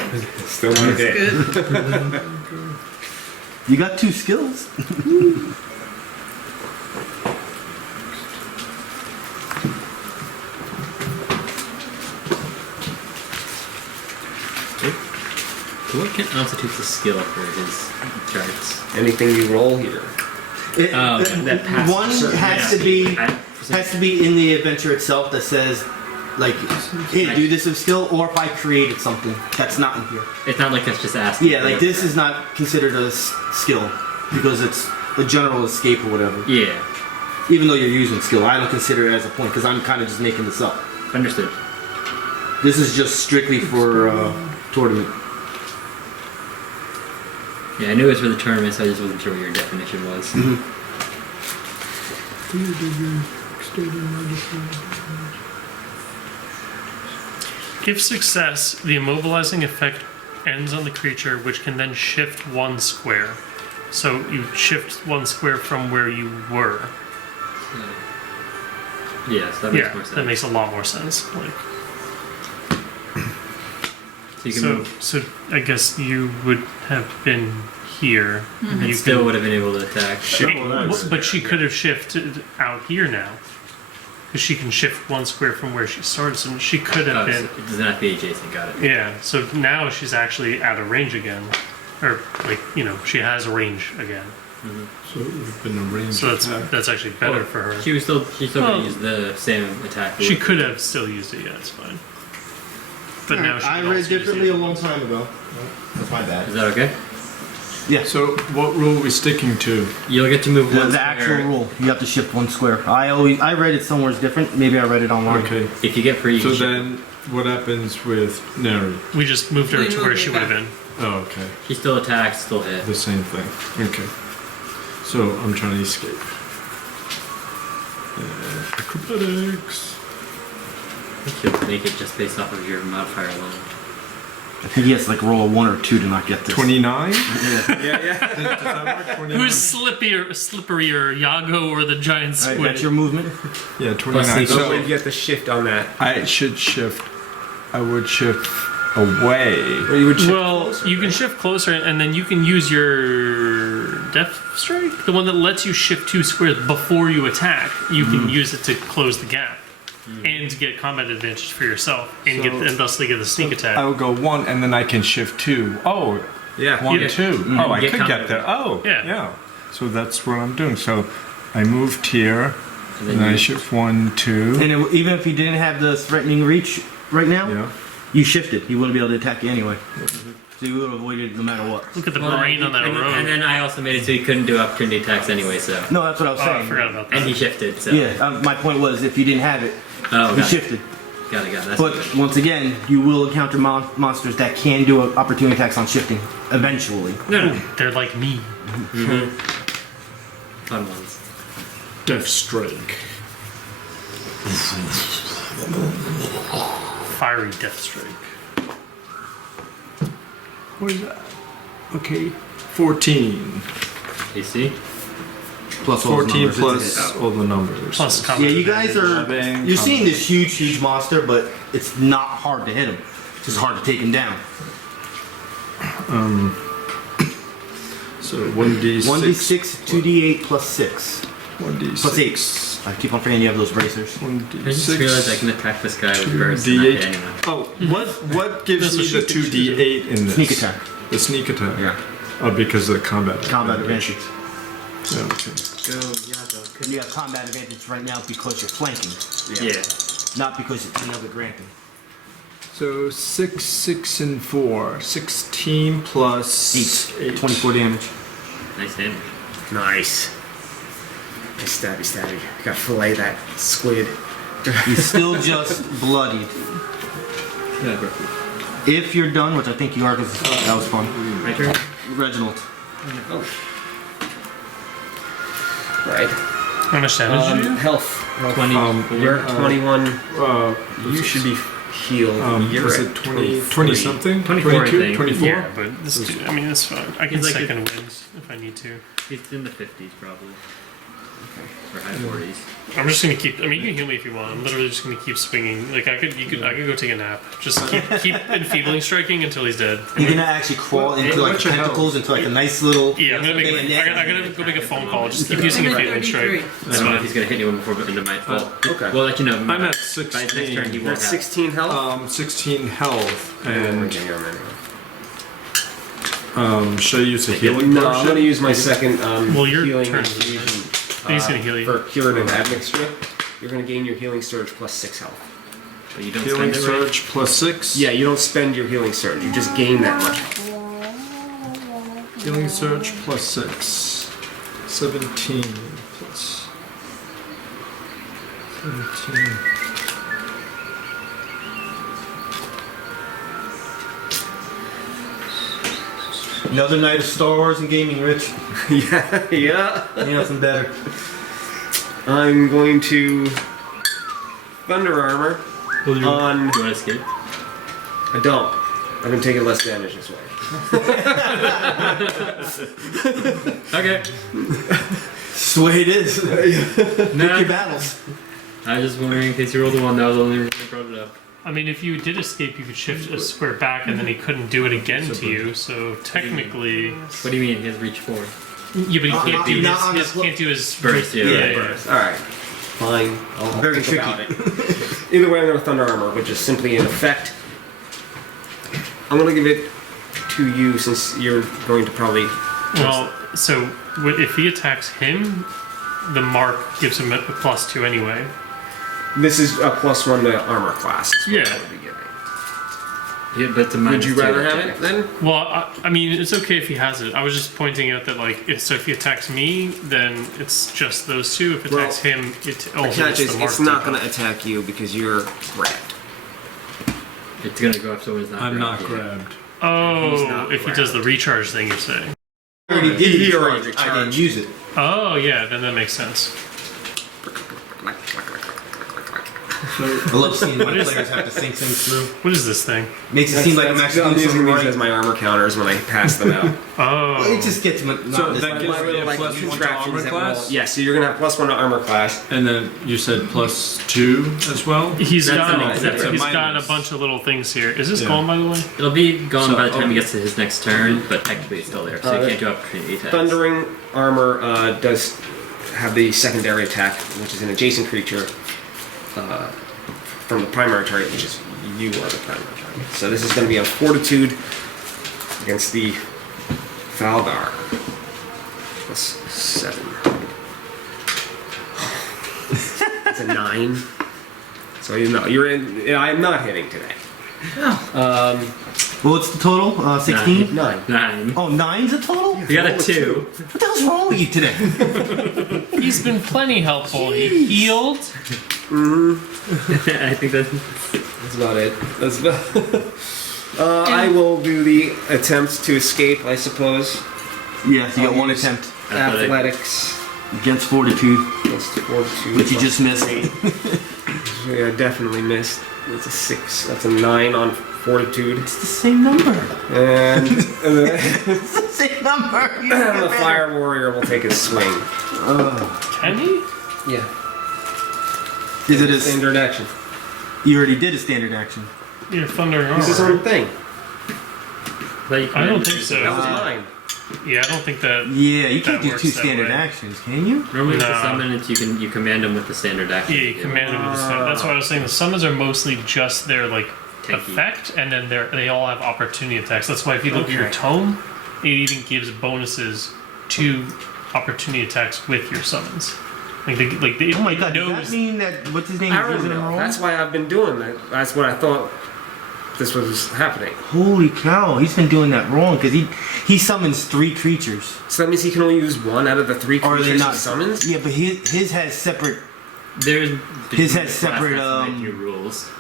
Still not a hit. Good. You got 2 skills. What constitutes a skill for his charts? Anything you roll here. Oh, okay. That passes One a certain has to be For has to be in the adventure itself that says, like, hey, do this with skill, or if I created something that's not in here. It's not like it's just asking. Yeah, like this is not considered a skill because it's a general escape or whatever. Yeah, Even though you're using skill, I don't consider it as a point because I'm kind of just making this up. understood. This is just strictly for tournament. Yeah, I knew it was for the tournament, so I just wasn't sure what your definition was. If success, the immobilizing effect ends on the creature, which can then shift 1 square. So you shift 1 square from where you were. Yes, that makes more sense. That makes a lot more sense. Like, So you can so move, I guess you would have been here. and You still can- would have been able to attack. But she could have shifted out here now. Because she can shift 1 square from where she starts, and she could have Oh, so been. it doesn't have to be adjacent. Got it. Yeah, so now she's actually out of range again. Or, like, she has a range again. So it would have been a range So attack. that's actually better for her. She's still Well, gonna use the same attack. She could have still used it, yeah, it's fine. But now she I can read also use differently it. a long time ago. That's my bad. Is that okay? Yeah. So what rule are we sticking to? You'll get to move The one actual square. rule, you have to shift 1 square. I read it somewhere different. Maybe I read it online. Okay. If you get free, you So can shift. then, what happens with Neri? We just moved her We to where moved she her would have back. been. Oh, okay. She still attacks, still hit. The same thing. Okay. So I'm trying to escape. Acrobatics. I think you'll make it just based off of your modifier alone. I think he has to like roll a 1 or 2 to not get this. 29? Yeah. Yeah. Does that work? 29? Who's slipperier, Yago or the giant Alright, squid? that's your movement. Yeah, 29. Plus So So you have to shift on that. I should shift. I would shift away. Or you would shift Well, closer, you can right? shift closer, and then you can use your Death Strike, the one that lets you shift 2 squares before you attack. You can use it to close the gap and to get combat advantage for yourself, and So- and thusly get the sneak attack. I would go 1 and then I can shift 2. Oh, Yeah. 1, Yeah. 2. Oh, I Get could combat get there. Oh, Yeah. So that's what I'm doing. So I moved here, And and then I you, shift 1, 2. And even if he didn't have the threatening reach right now, Yeah. you shifted. He wouldn't be able to attack you anyway. So you would have avoided no matter what. Look at the well, brain on that and, road. and then I also made it so he couldn't do opportunity attacks anyway, so. No, that's what I was Oh, saying. I forgot about that. And he shifted, so. Yeah, my point was if you didn't have it, Oh, you got it. shifted. Got it. That's But good. once again, you will encounter monsters that can do opportunity attacks on shifting eventually. No. They're like me. Fun ones. Death Strike. Fiery Death Strike. What is that? Okay. 14. AC? Plus all those 14 numbers, plus isn't it? all the numbers. Plus Yeah, combat you guys are. 11 You're seeing this huge monster, but it's not hard to hit him. It's just hard to take him down. So 1d6. 1d6, 2d8 plus 6. 1d6. Plus 8. I keep on forgetting you have those bracers. 1d6. I just realized I can attack this guy with burst and not hit D8. anyone. Oh, what gives That's me what the she 2d8 in this? Sneak attack. The sneak attack. Yeah. Oh, because of the combat. Combat advantage. Yeah, okay. Go, Yago. You have combat advantage right now because you're flanking, Yeah. not because it's another granting. So 6, 6, and 4. 16 plus 8. 24 damage. Nice damage. Nice. Nice stabby. Gotta fillet that squid. He's still just bloodied. Yeah, bro. If you're done, which I think you are, because that was fun. My turn? Reginald. Oh. Right. How much damage do you do? Health. 20. You're at 21. Uh, You should be healed. You're was at it 20 23. something? 24, I 22? think. 24? Yeah, but this dude, I mean, it's fine. I can He's like second wins if I need to. He's in the 50s, probably. Or high 40s. I'm just gonna keep. I mean, you can heal me if you want. I'm literally just gonna keep swinging. Like I could go take a nap. Just keep enfeebling striking until he's dead. You're gonna actually crawl into like what's your tentacles, into like a nice little. Yeah, I'm gonna make. I'm gonna go make a phone call. Just keep using enfeebling strike. I That's don't know if fine. he's gonna hit anyone before the end of my. Well, Okay. We'll let you know. I'm at By his next turn, he 16. won't You're at have. 16 health. 16 health. And Okay, anyway. should I use a healing No, I'm potion? gonna use my second Well, your healing turn. infusion, He's gonna heal you. for curative admixture. You're gonna gain your healing surge plus 6 health. But you don't Healing spend it, right? surge plus 6. Yeah, you don't spend your healing surge. You just gain that much. Healing surge plus 6. 17 plus 17. Another night of Star Wars and gaming, Rich. Yeah. Nothing better. I'm going to Thunder Armor on. Do you want to escape? I don't. I'm gonna take less damage this way. Okay. It's the way it is. Pick Nah. your battles. I was just wondering in case you rolled a 1, that was the only reason I brought it up. I mean, if you did escape, you could shift a square back, and then he couldn't do it again to you. So technically, What do you mean? He has reach 4. yeah, but he can't do not on his the can't do his Burst, yeah. All right. Fine. I'll Very think about it. Either way, I'm going to Thunder Armor, which is simply an effect. I'm going to give it to you since you're going to probably. Well, so if he attacks him, the mark gives him a +2 anyway. This is a +1 to armor class. Is what Yeah. I would be giving. Yeah, but it's a Would you -2 rather have attack. it then? Well, I mean, it's okay if he has it. I was just pointing out that, like, if he attacks me, then it's just those two. If it Well, attacks him, it The also catch gets is the mark it's not two. going to attack you because you're grabbed. It's gonna go if someone's not. I'm not yet. grabbed. He's Oh, not if he does the recharge thing, you're saying. I already did He it. already I didn't charged. use it. Oh, yeah, then that makes sense. I love seeing my players have to think things through. What is this thing? Makes it seem like I'm actually I'm doing using something these right. as my armor counters when I pass them out. Oh. It just gets my. So that gives me a Like +1 to contraptions armor that class? will- Yeah, so you're gonna have +1 to armor class. And then you said +2 as well? He's That's got an exception. he's got a Minus. bunch of little things here. Is this Yeah. gone, by the way? It'll be gone So, by the time he okay. gets to his next turn, but technically it's still there, so you can't do opportunity attacks. Thundering armor does have the secondary attack, which is an adjacent creature from the primary target, which is you are the primary target. So this is going to be a Fortitude against the Phalagar. +7. That's a 9. So you know you're in. I am not hitting today. Well, what's the total? 16? 9. 9. Oh, 9's a total? You got a 2. What the hell's wrong with you today? He's been plenty helpful. He healed. I think that's. That's about it. That's about. I will do the attempt to escape, I suppose. Yes, you got I'll one use attempt Athletics. against Fortitude, Plus 42. but you just missed. Yeah, I definitely missed. That's a 6. That's a 9 on Fortitude. It's the same number. And It's the same number. You the Fire Warrior will take a swing. Can he? Yeah. Is it a Standard action. You already did a standard action. Your thundering It's his armor. own thing. I don't think so. That was mine. Yeah, I don't think that. Yeah, you can't That do works 2 that standard way. actions, can you? Normally with the No. summon, it's you command them with the standard action. Yeah, you command them with the summon. That's why I was saying the summons are mostly just their like Tanky. effect, and then they all have opportunity attacks. That's why if you look at your Okay. tome, it even gives bonuses to opportunity attacks with your summons. Oh my god, does that mean that what's his name I is don't using them know. wrong? That's why I've been doing that. That's what I thought this was happening. Holy cow, he's been doing that wrong because he summons 3 creatures. So that means he can only use 1 out of the 3 Or are they creatures not he summons? Yeah, but his has separate There's His has class separate, has to make new rules.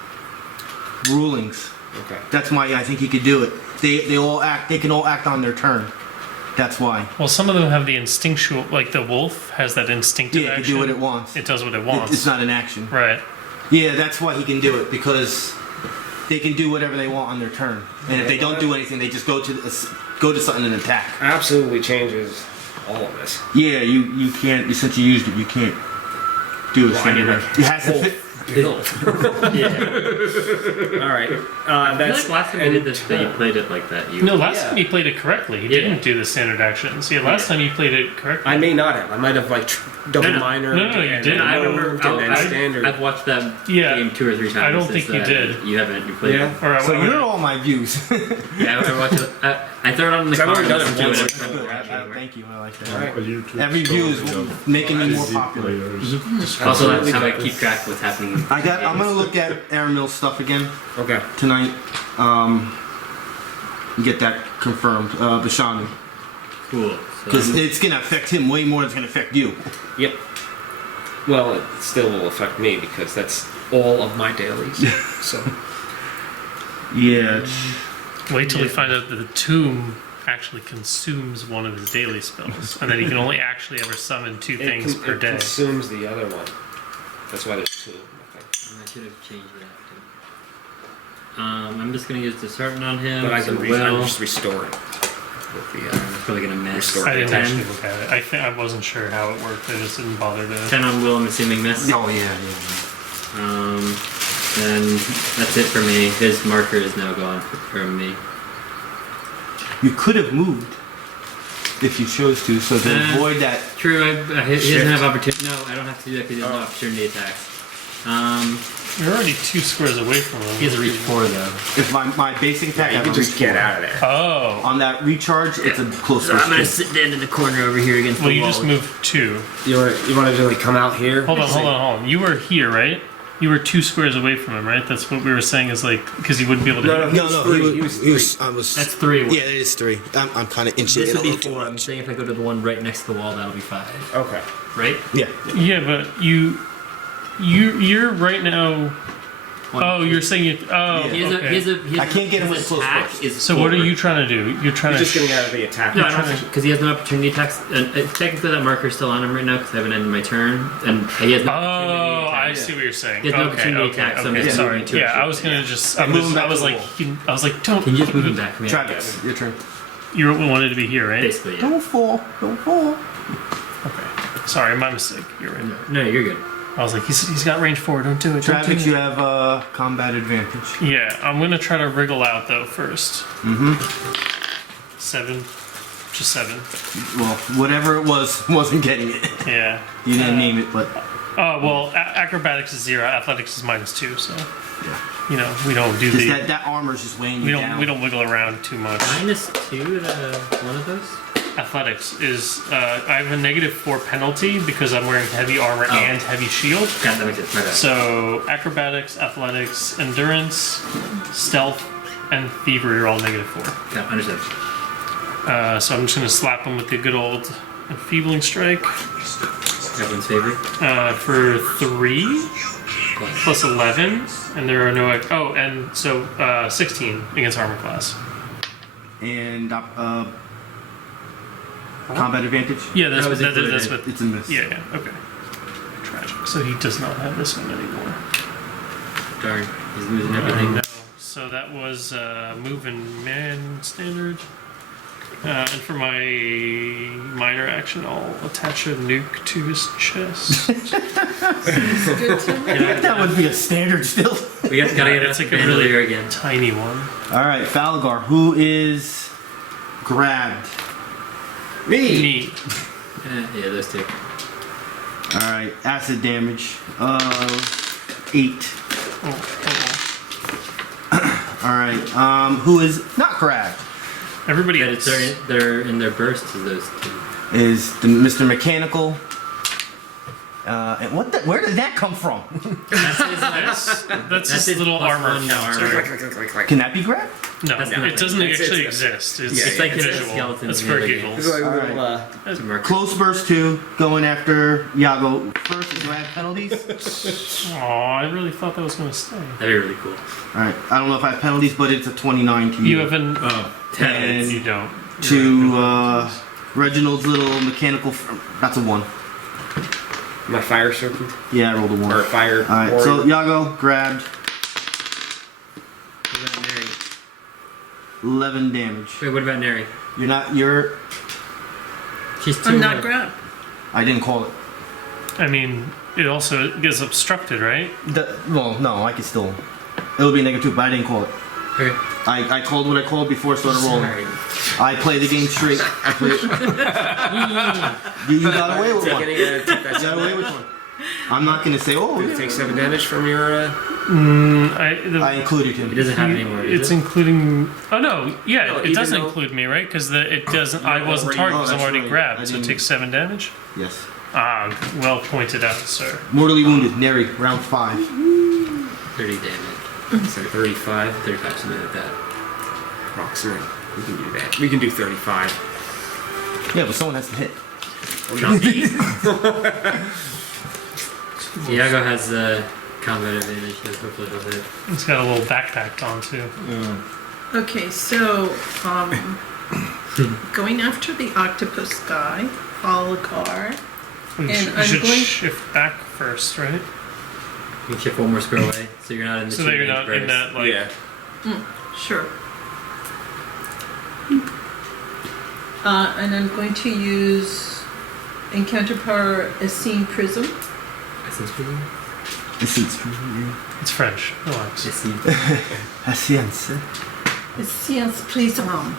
rulings. Okay. That's why I think he could do it. They can all act on their turn. That's why. Well, some of them have the instinctual, like the wolf has that instinctive Yeah, it can action. do what it wants. It does what it It's wants. not an action. Right. Yeah, that's why he can do it because they can do whatever they want on their turn, and if they don't do anything, they just go to something and attack. Absolutely changes all of this. Yeah, you can't since you used it, you can't do a Well, I standard. mean, action. It has to fit. Yeah. All right. I feel That's like last time you did this, that you played it like that. You No, last Yeah. time he played it correctly. He Yeah. didn't do the standard actions. Yeah, last time you played it correctly. I may not have. I might have like double No, no. minor. No, no, you and didn't. I remember. moved and then standard. I've watched that Yeah. game 2 or 3 times. I don't since think you that. did. You haven't. You played Yeah. it. All right, So well, you're all my views. Yeah, I watched it. I throw it on in the So I've car. only and done it listen to once. it. Good. Thank you. I like that. All right. Every view is making me more popular. Also, that's how I keep track of what's happening. I'm gonna look at Aramil's stuff again Okay. tonight. Get that confirmed. Bashanu, Cool. because So, it's gonna affect him way more than it's gonna affect you. Yep. Well, it still will affect me because that's all of my dailies. So Yeah. wait till we find out that the tomb actually consumes one of his daily spells, and then he can only actually ever summon 2 things per it day. consumes the other one. That's why there's 2. I think. I should have changed that. I'm just gonna use dishearten on him. But I so can will. just restore it with the. I'm probably gonna miss. Restore. I didn't 10. actually look at it. I think I wasn't sure how it worked. I just didn't bother to. 10 on will. I'm assuming miss. Oh yeah. Then that's it for me. His marker is now gone from me. You could have moved if you chose to, so to avoid that. True. He doesn't have opportunity. No, I don't have to do that because he doesn't have opportunity attacks. You're already 2 squares away from him. He has to reach 4 though. If my basic attack, You I can have just reach get forward. out of there. Oh. On that recharge, it's a close So I'm gonna first. sit down in the corner over here against Well, the you wall. just moved 2. You want to like come out here? Hold on. You were here, right? You were 2 squares away from him, right? That's what we were saying is like, because he wouldn't be able to hit. No, He was three. I was. That's 3. Yeah, it is 3. I'm kind of inching This it a would be little too 4. I'm much. saying if I go to the one right next to the wall, that'll be 5. Okay. Right? Yeah. Yeah, but you're right now. Oh, you're saying you. Oh, He has okay. I can't get him with close attack burst. is So what are forward. you trying to do? You're trying He's to. just getting out of the attack. No, I trying don't to- because he has no opportunity attacks. And technically, that marker's still on him right now because I haven't ended my turn, and he has no opportunity Oh, I attacks. see what you're saying. He has no Okay, opportunity okay, attacks, so I'm okay, just sorry. moving to Yeah, a I was gonna just. I And move him was, back I was to the like, wall. I was like, don't. Can you just move him back from here? Travex, your turn. You wanted to be here, right? Basically, yeah. Don't fall. Don't fall. Okay. Sorry, my mistake. You're right. No, you're good. I was like, he's got range 4. Don't do it. Don't do Travex, it. you have combat advantage. Yeah, I'm gonna try to wriggle out though first. 7, just 7. Well, whatever it was, wasn't getting it. Yeah. You didn't name it, but Oh well, acrobatics is 0, athletics is -2. So, yeah. you know, we don't do Just the. that armor's just weighing We you don't down. we don't wiggle around too much. -2 to one of those. Athletics is I have a -4 penalty because I'm wearing heavy armor and heavy shield. God, that makes it. My bad. So acrobatics, athletics, endurance, stealth, and thievery are all -4. Okay, understood. So I'm just gonna slap him with the good old enfeebling strike Everyone's favorite. for 3 plus 11, and there are no. Oh, and so 16 against armor class. And combat advantage. Yeah, that's That was what. included. That's what. It's a miss. Yeah, yeah, okay. Tragic. So he does not have this one anymore. Darn, he's losing everything. No. So that was move and man standard. And for my minor action, I'll attach a nuke to his chest. Good to know. That would be a standard still. We gotta get It's it like a really here again. tiny one. All right, Phalagar, who is grabbed? Neat. Yeah, those two. All right, acid damage of 8. All right, who is not grabbed? Everybody Yeah, else. they're in their bursts. Those two. Is the Mr. Mechanical? And what? Where did that come from? That's his his little plus armor 1 counter. Can that be grabbed? No, That's it nothing. doesn't It's- actually it's- exist. It's, yeah, It's like it's his visual. skeletons It's in for the other giggles. This is why All we'll, It's a marker. Close burst 2 going after Yago. First, do I have penalties? Aw, I really thought that was going to stay. That'd be really cool. All right, I don't know if I have penalties, but it's a 29 to You have an. And You don't. to Reginald's little mechanical. That's a 1. my fire circle Yeah, I rolled a 1. or fire. All right, so warrior. Yago grabbed What about Neri? 11 damage. Wait, what about Neri? You're. She's too. I'm not grabbed. I didn't call it. I mean, it also gets obstructed, right? Well, no, I could still. It'll be -2, but I didn't call it. Okay. I called what I called before I started rolling. Sorry. I play the game straight. You got away with one. You got away with one. I'm not gonna say, oh, Did it take 7 damage from your? I included He him. doesn't have any more. It's Is it? including. Oh no, yeah, No, it even does though- include me, right? Because it doesn't. I wasn't already- targeted because I'm that's already right. I grabbed, so it didn't- takes 7 damage. Yes. Ah, well pointed out, sir. Mortally wounded. Neri, round 5. 30 damage. So 35, 35, something like that. Approximate. We can do that. We can do 35. Yeah, but someone has to hit. Not me. Yago has combat advantage, so hopefully he'll hit. It's got a little backpack on too. Okay, so going after the octopus guy, Phalagar. You And should, I'm you should going- shift back first, right? You can shift one more square away, so you're not in the So that you're two-range not in burst. that like. Yeah. Sure. And I'm going to use Encounter Power Essene Prism. Essence prism? It's French. Relax. Essence. Patience. Essence Prism.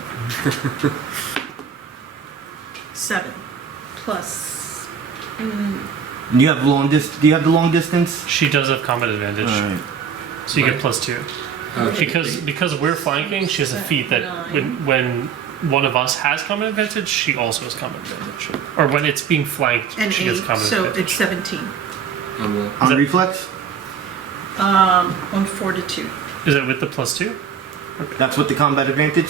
7 plus. You have long Do you have the long distance? She does have combat advantage, All right. so you get +2. Okay. Because we're flanking, she has a feat that when one of us has combat advantage, she also has combat advantage. Or when it's being flanked, And she gets 8, combat so advantage. it's 17. On reflex? On fortitude. Is that with the +2? That's with the combat advantage.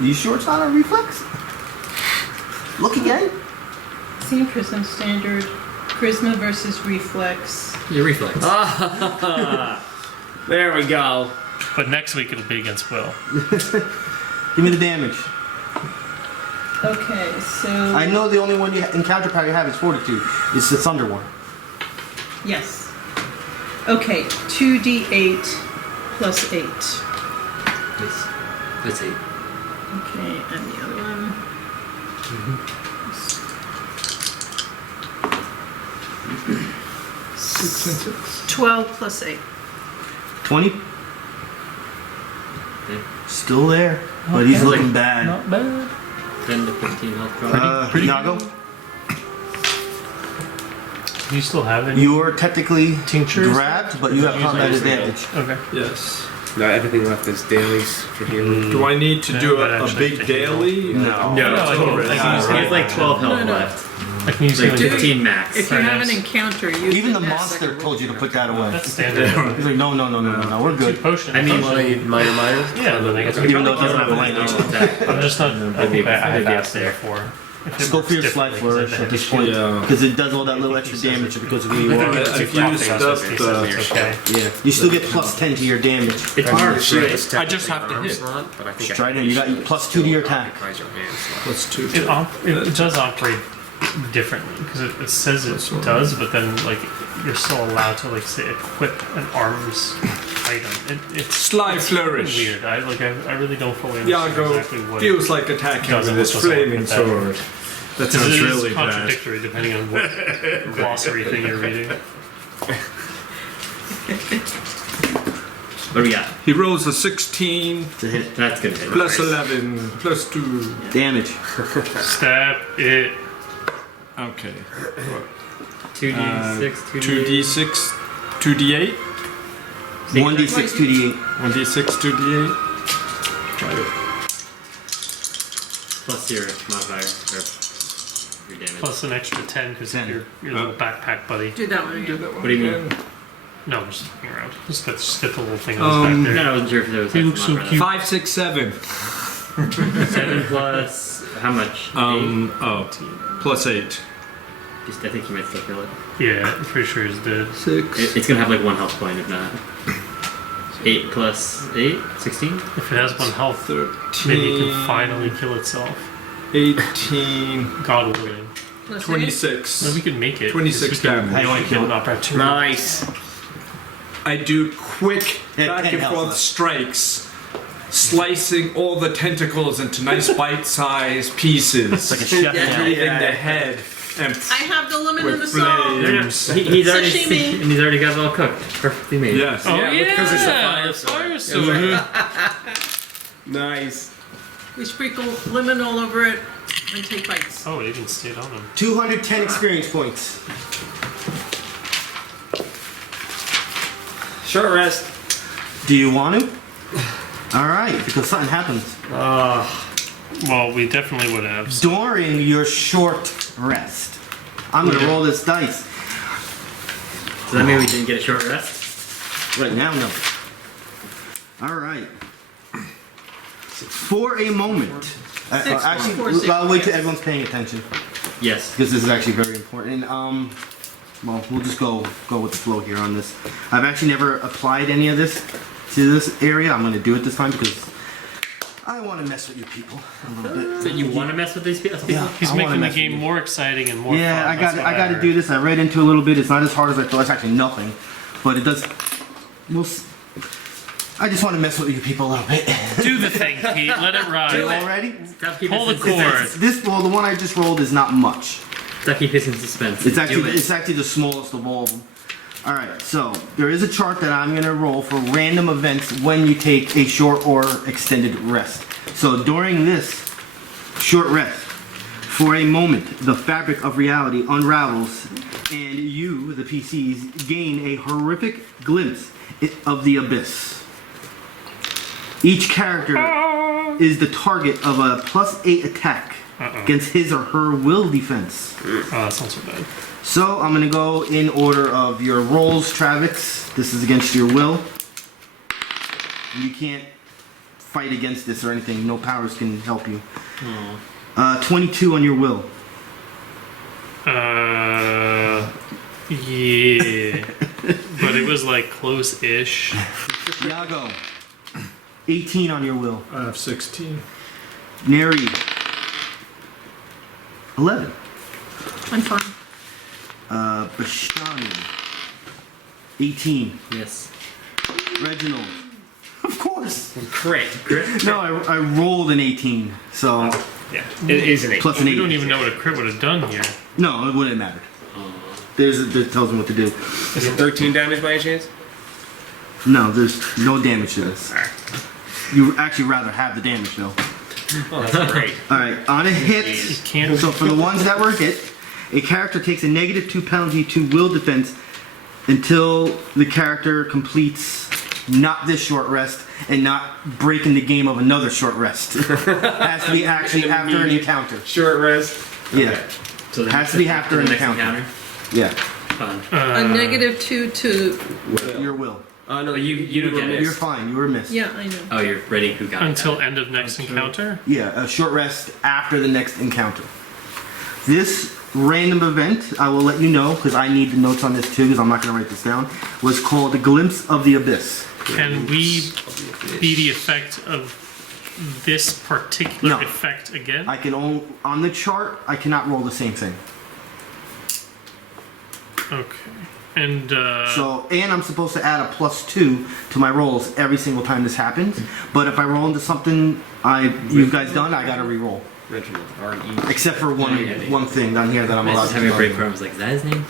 You sure it's not a reflex? Look again. Same Prism standard. Charisma versus reflex. Your reflex. There we go. But next week it'll be against Will. Give me the damage. Okay, so I know the only one you encounter power you have is fortitude. It's the thunder one. yes. Okay, 2d8 plus 8. That's 8. Okay, and the other one. 6 and 6. 12 plus 8. 20. Okay. Still there, but he's Okay. looking bad. Not bad. 10 to 15 health probably. Yago, Do you still have any? you're technically Tinctures? grabbed, but you have combat advantage. Okay. Yes. No, everything left is dailies for healing. Do I need to Yeah, do but a actually big I think daily? No. No, No, I it's can- already. I can use He has it. like 12 health No, no. left. I can use Like it. 15 max. If you Very have an nice. encounter, use Even the next. monster told you to put that away. That's standard. He's like, no, we're Two good. potions. I mean, Minor. yeah, then I guess we Even though it probably doesn't have a language. I'm just not. I'd be I have up asked there. before. If Just it go works for your slide differently, 'cause flourish I at this had point, Yeah. because it does all that little extra damage because of who you I think are. it's I've two used things, up so he says the- it's okay. Yeah, you still get plus 10 to your damage. It's hard, right? I just have to hit. But I think Try it. You got plus 2 to your attack. occupies your hand slot. Plus 2. It does operate differently because it says it does, but then like you're still allowed to like say equip an arms item. It's Sly it's flourish. weird. I really don't fully understand Yago exactly what. feels like attacking does with and his what doesn't flaming work better. sword. That Because sounds it really is bad. contradictory depending on what glossary thing you're reading. What do we got? He rolls a 16 To hit That's gonna hit. plus 11 plus 2. damage. Stab it. Okay. 2d6, 2d6, 2d8, 1d6, 2d8. 1d6, 2d8. Try it. plus your modifier, or your damage. Plus an extra 10 because 10. your little backpack buddy. Do that one again. What do you mean? No, I'm just fucking around. Just get the little thing that was back there. No, I wasn't sure if there was He like looks so modifier. cute. 5, 6, 7. 7 plus how much? 8? Plus 8. Just, I think you might still kill it. Yeah, I'm pretty sure he's dead. 6. It's gonna have like 1 health point if not. 8 plus 8? 16? If it has 1 health, 13. maybe it can finally kill itself. 18. God willing. Plus 26. No, we could make it. 26 damage. How you want to kill it? Opportunity. Nice. I do quick Yeah, back 10 and health forth left. strikes, slicing all the tentacles into nice bite-sized pieces. Like a chef now. Leaving the head and I have the lemon in the with song. flames. He's already Sashimi. and he's already got it all cooked. Perfectly made. Yes. Oh Yeah, yeah, because it's a fire sword. Nice. We sprinkle lemon all over it and take bites. Oh, it even stayed on him. 210 experience points. Short rest. Do you want to? Alright, because something happens. Well, we definitely would have. During your short rest, I'm going to roll this dice. Does that mean we didn't get a short rest? Right now, no. Alright. For a moment. Six, Actually, 4, 6, I'll wait till yes. everyone's paying attention. Yes. Because this is actually very important. Well, we'll just go with the flow here on this. I've actually never applied any of this to this area. I'm going to do it this time because I want to mess with you people a little bit. So you want to mess with these people? Yeah, He's I wanna making the mess with game you. more exciting and more Yeah, fun. I That's got what to heard. do this. I read into it a little bit. It's not as hard as I thought. It's actually nothing, but it does. I just want to mess with you people a little bit. Do the thing, Pete. Let it ride. Already? Stop keeping Pull the us in cord. suspense. The one I just rolled is not much. Stop keeping us in suspense. It's Do actually it. the smallest of all of them. All right, so there is a chart that I'm gonna roll for random events when you take a short or extended rest. So during this short rest, for a moment, the fabric of reality unravels, and you, the PCs, gain a horrific glimpse of the abyss. Each character is the target of a +8 attack against his or her will defense. That's not so bad. So I'm gonna go in order of your rolls, Travex. This is against your will. You can't fight against this or anything. No powers can help you. 22 on your will. Yeah. But it was like close-ish. Yago. 18 on your will. I have 16. Neri. 11. I'm fine. Bashanu. 18. Yes. Reginald. Of course. Crit. No, I rolled an 18, so Yeah, it is an 8. plus an We 8. don't even know what a crit would have done here. No, it wouldn't matter. It tells them what to do. Is it 13 damage by any chance? No, there's no damage to this. You actually rather have the damage though. Oh, that's great. Alright, on a hit, Can't. so for the ones that were hit, a character takes a -2 penalty to will defense until the character completes not this short rest and not breaking the game of another short rest. Has to be actually after an encounter. Short rest. Yeah. So Has to be after the an next encounter. Yeah. Fun. A -2 to. Your will. No, You don't get You're it. fine. You were missed. Yeah, I know. Oh, you're ready. Who got Until it? end of next encounter. Yeah, a short rest after the next encounter. This random event, I will let you know because I need the notes on this too because I'm not going to write this down, was called the Glimpse of the Abyss. Can we be the effect of this particular No. effect again? I can only, on the chart, I cannot roll the same thing. Okay. And So, and I'm supposed to add a +2 to my rolls every single time this happens. But if I roll into something you guys done, I gotta re-roll. Reginald. R-E. Except for one thing down here that I'm I was allowed just to having a break do. where I was like, is that his name?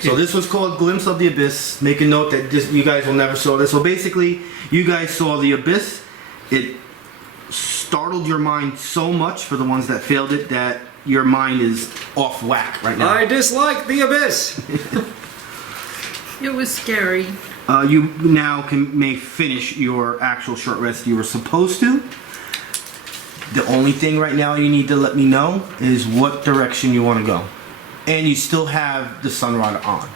So this was called Glimpse of the Abyss. Make a note that you guys will never saw this. So basically, you guys saw the Abyss. It startled your mind so much for the ones that failed it that your mind is off whack right now. I dislike the abyss. It was scary. You now may finish your actual short rest you were supposed to. The only thing right now you need to let me know is what direction you want to go. And you still have the sunrod on.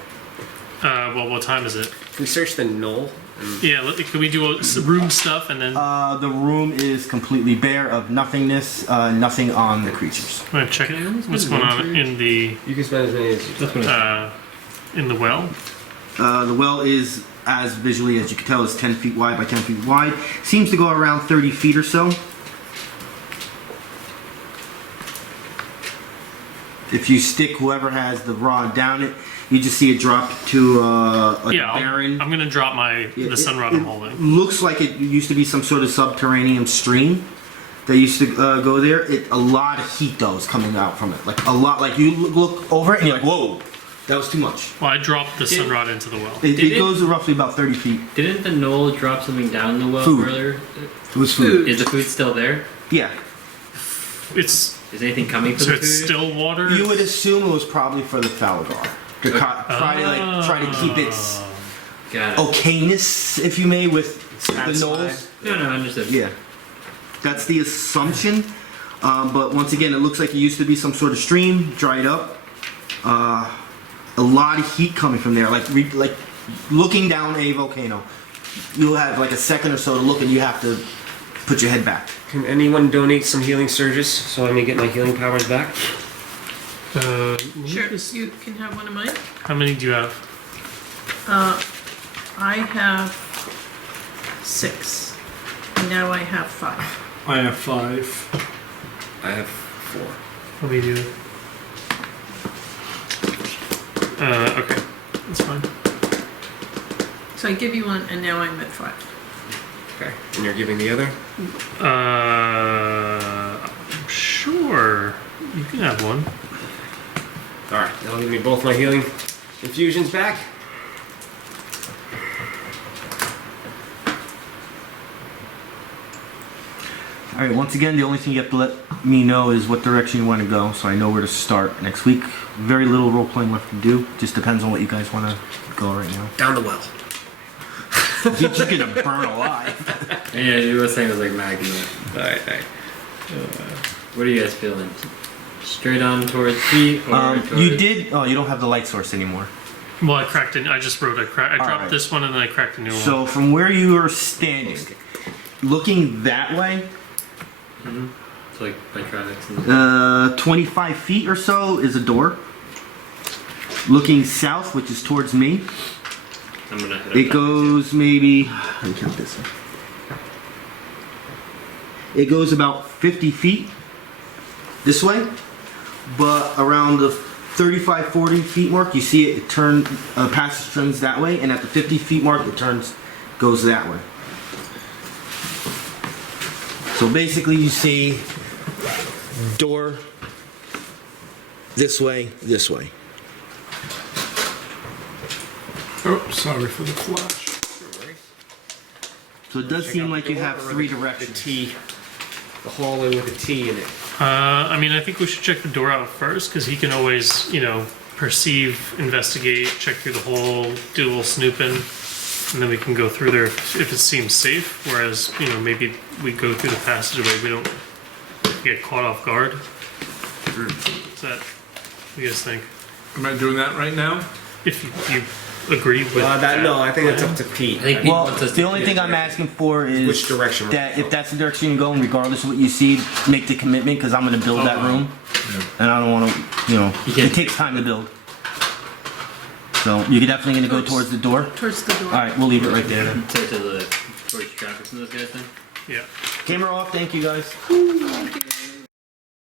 well, what time is it? Can we search the knoll? Yeah, can we do room stuff and then The room is completely bare of nothingness, nothing on the creatures. I'm gonna check what's going on in the You can spend as many as you in the well. The well is, as visually as you can tell, is 10 feet wide by 10 feet wide. Seems to go around 30 feet or so. If you stick whoever has the rod down it, you just see it drop to a Yeah, barren. I'm gonna drop the sunrod I'm holding. Looks like it used to be some sort of subterranean stream that used to go there. A lot of heat though is coming out from it. Like a lot. Like you look over it and you're like, whoa, that was too much. Well, I dropped the sunrod into the well. It goes roughly about 30 feet. Didn't the knoll drop something down the well Food. earlier? It was food. Is the food still there? Yeah. It's Is anything coming for so the it's food? still water. You would assume it was probably for the Phalagar. To try to keep its Got it. okayness, if you may, with the knolls. No, understood. Yeah. That's the assumption. But once again, it looks like it used to be some sort of stream, dried up. A lot of heat coming from there, like looking down a volcano. You'll have like a second or so to look, and you have to put your head back. Can anyone donate some healing surges so I may get my healing powers back? Sure, you can have one of mine. How many do you have? I have 6. And now I have 5. I have 5. I have 4. Let me do. Okay, that's fine. So I give you one, and now I'm at 5. Okay. And you're giving the other? Sure. You can have one. Alright, that'll give me both my healing infusions back. All right. Once again, the only thing you have to let me know is what direction you want to go, so I know where to start next week. Very little role playing left to do. Just depends on what you guys want to go right now. Down the well. You're just gonna burn alive. Yeah, you were saying it was like magma. Alright. What are you guys feeling? Straight on towards Pete or towards... You did. Oh, you don't have the light source anymore. Well, I cracked it. I just wrote. I dropped Alright. this one and then I cracked a new one. So from where you are standing, looking that way, It's like by Travex. 25 feet or so is a door. Looking south, which is towards me, I'm gonna hit it goes maybe. Let me count this. It goes about 50 feet this way, but around the 35, 40 feet mark, you see it turn, passage turns that way, and at the 50 feet mark, it goes that way. So basically, you see door this way, this way. Oh, sorry for the flash. So it does seem like you have three The directions. T, the hallway with a T in it. I mean, I think we should check the door out first because he can always, perceive, investigate, check through the hole, do a little snooping, and then we can go through there if it seems safe. Whereas, maybe we go through the passageway, we don't get caught off guard. Is that what you guys think? Am I doing that right now? If you agree with that. No, I think that's up to Pete. I think Pete Well, wants us the to only do thing it. I'm asking for is Which direction we're that going. if that's the direction you're going, regardless of what you see, make the commitment because I'm going to build that room, and I don't want to, can't- it takes time to build. So you're definitely going to go towards the door. Towards the door. All right, we'll leave it right there then. Towards Travex and those guys then? Yeah. Camera off. Thank you guys. Thank you.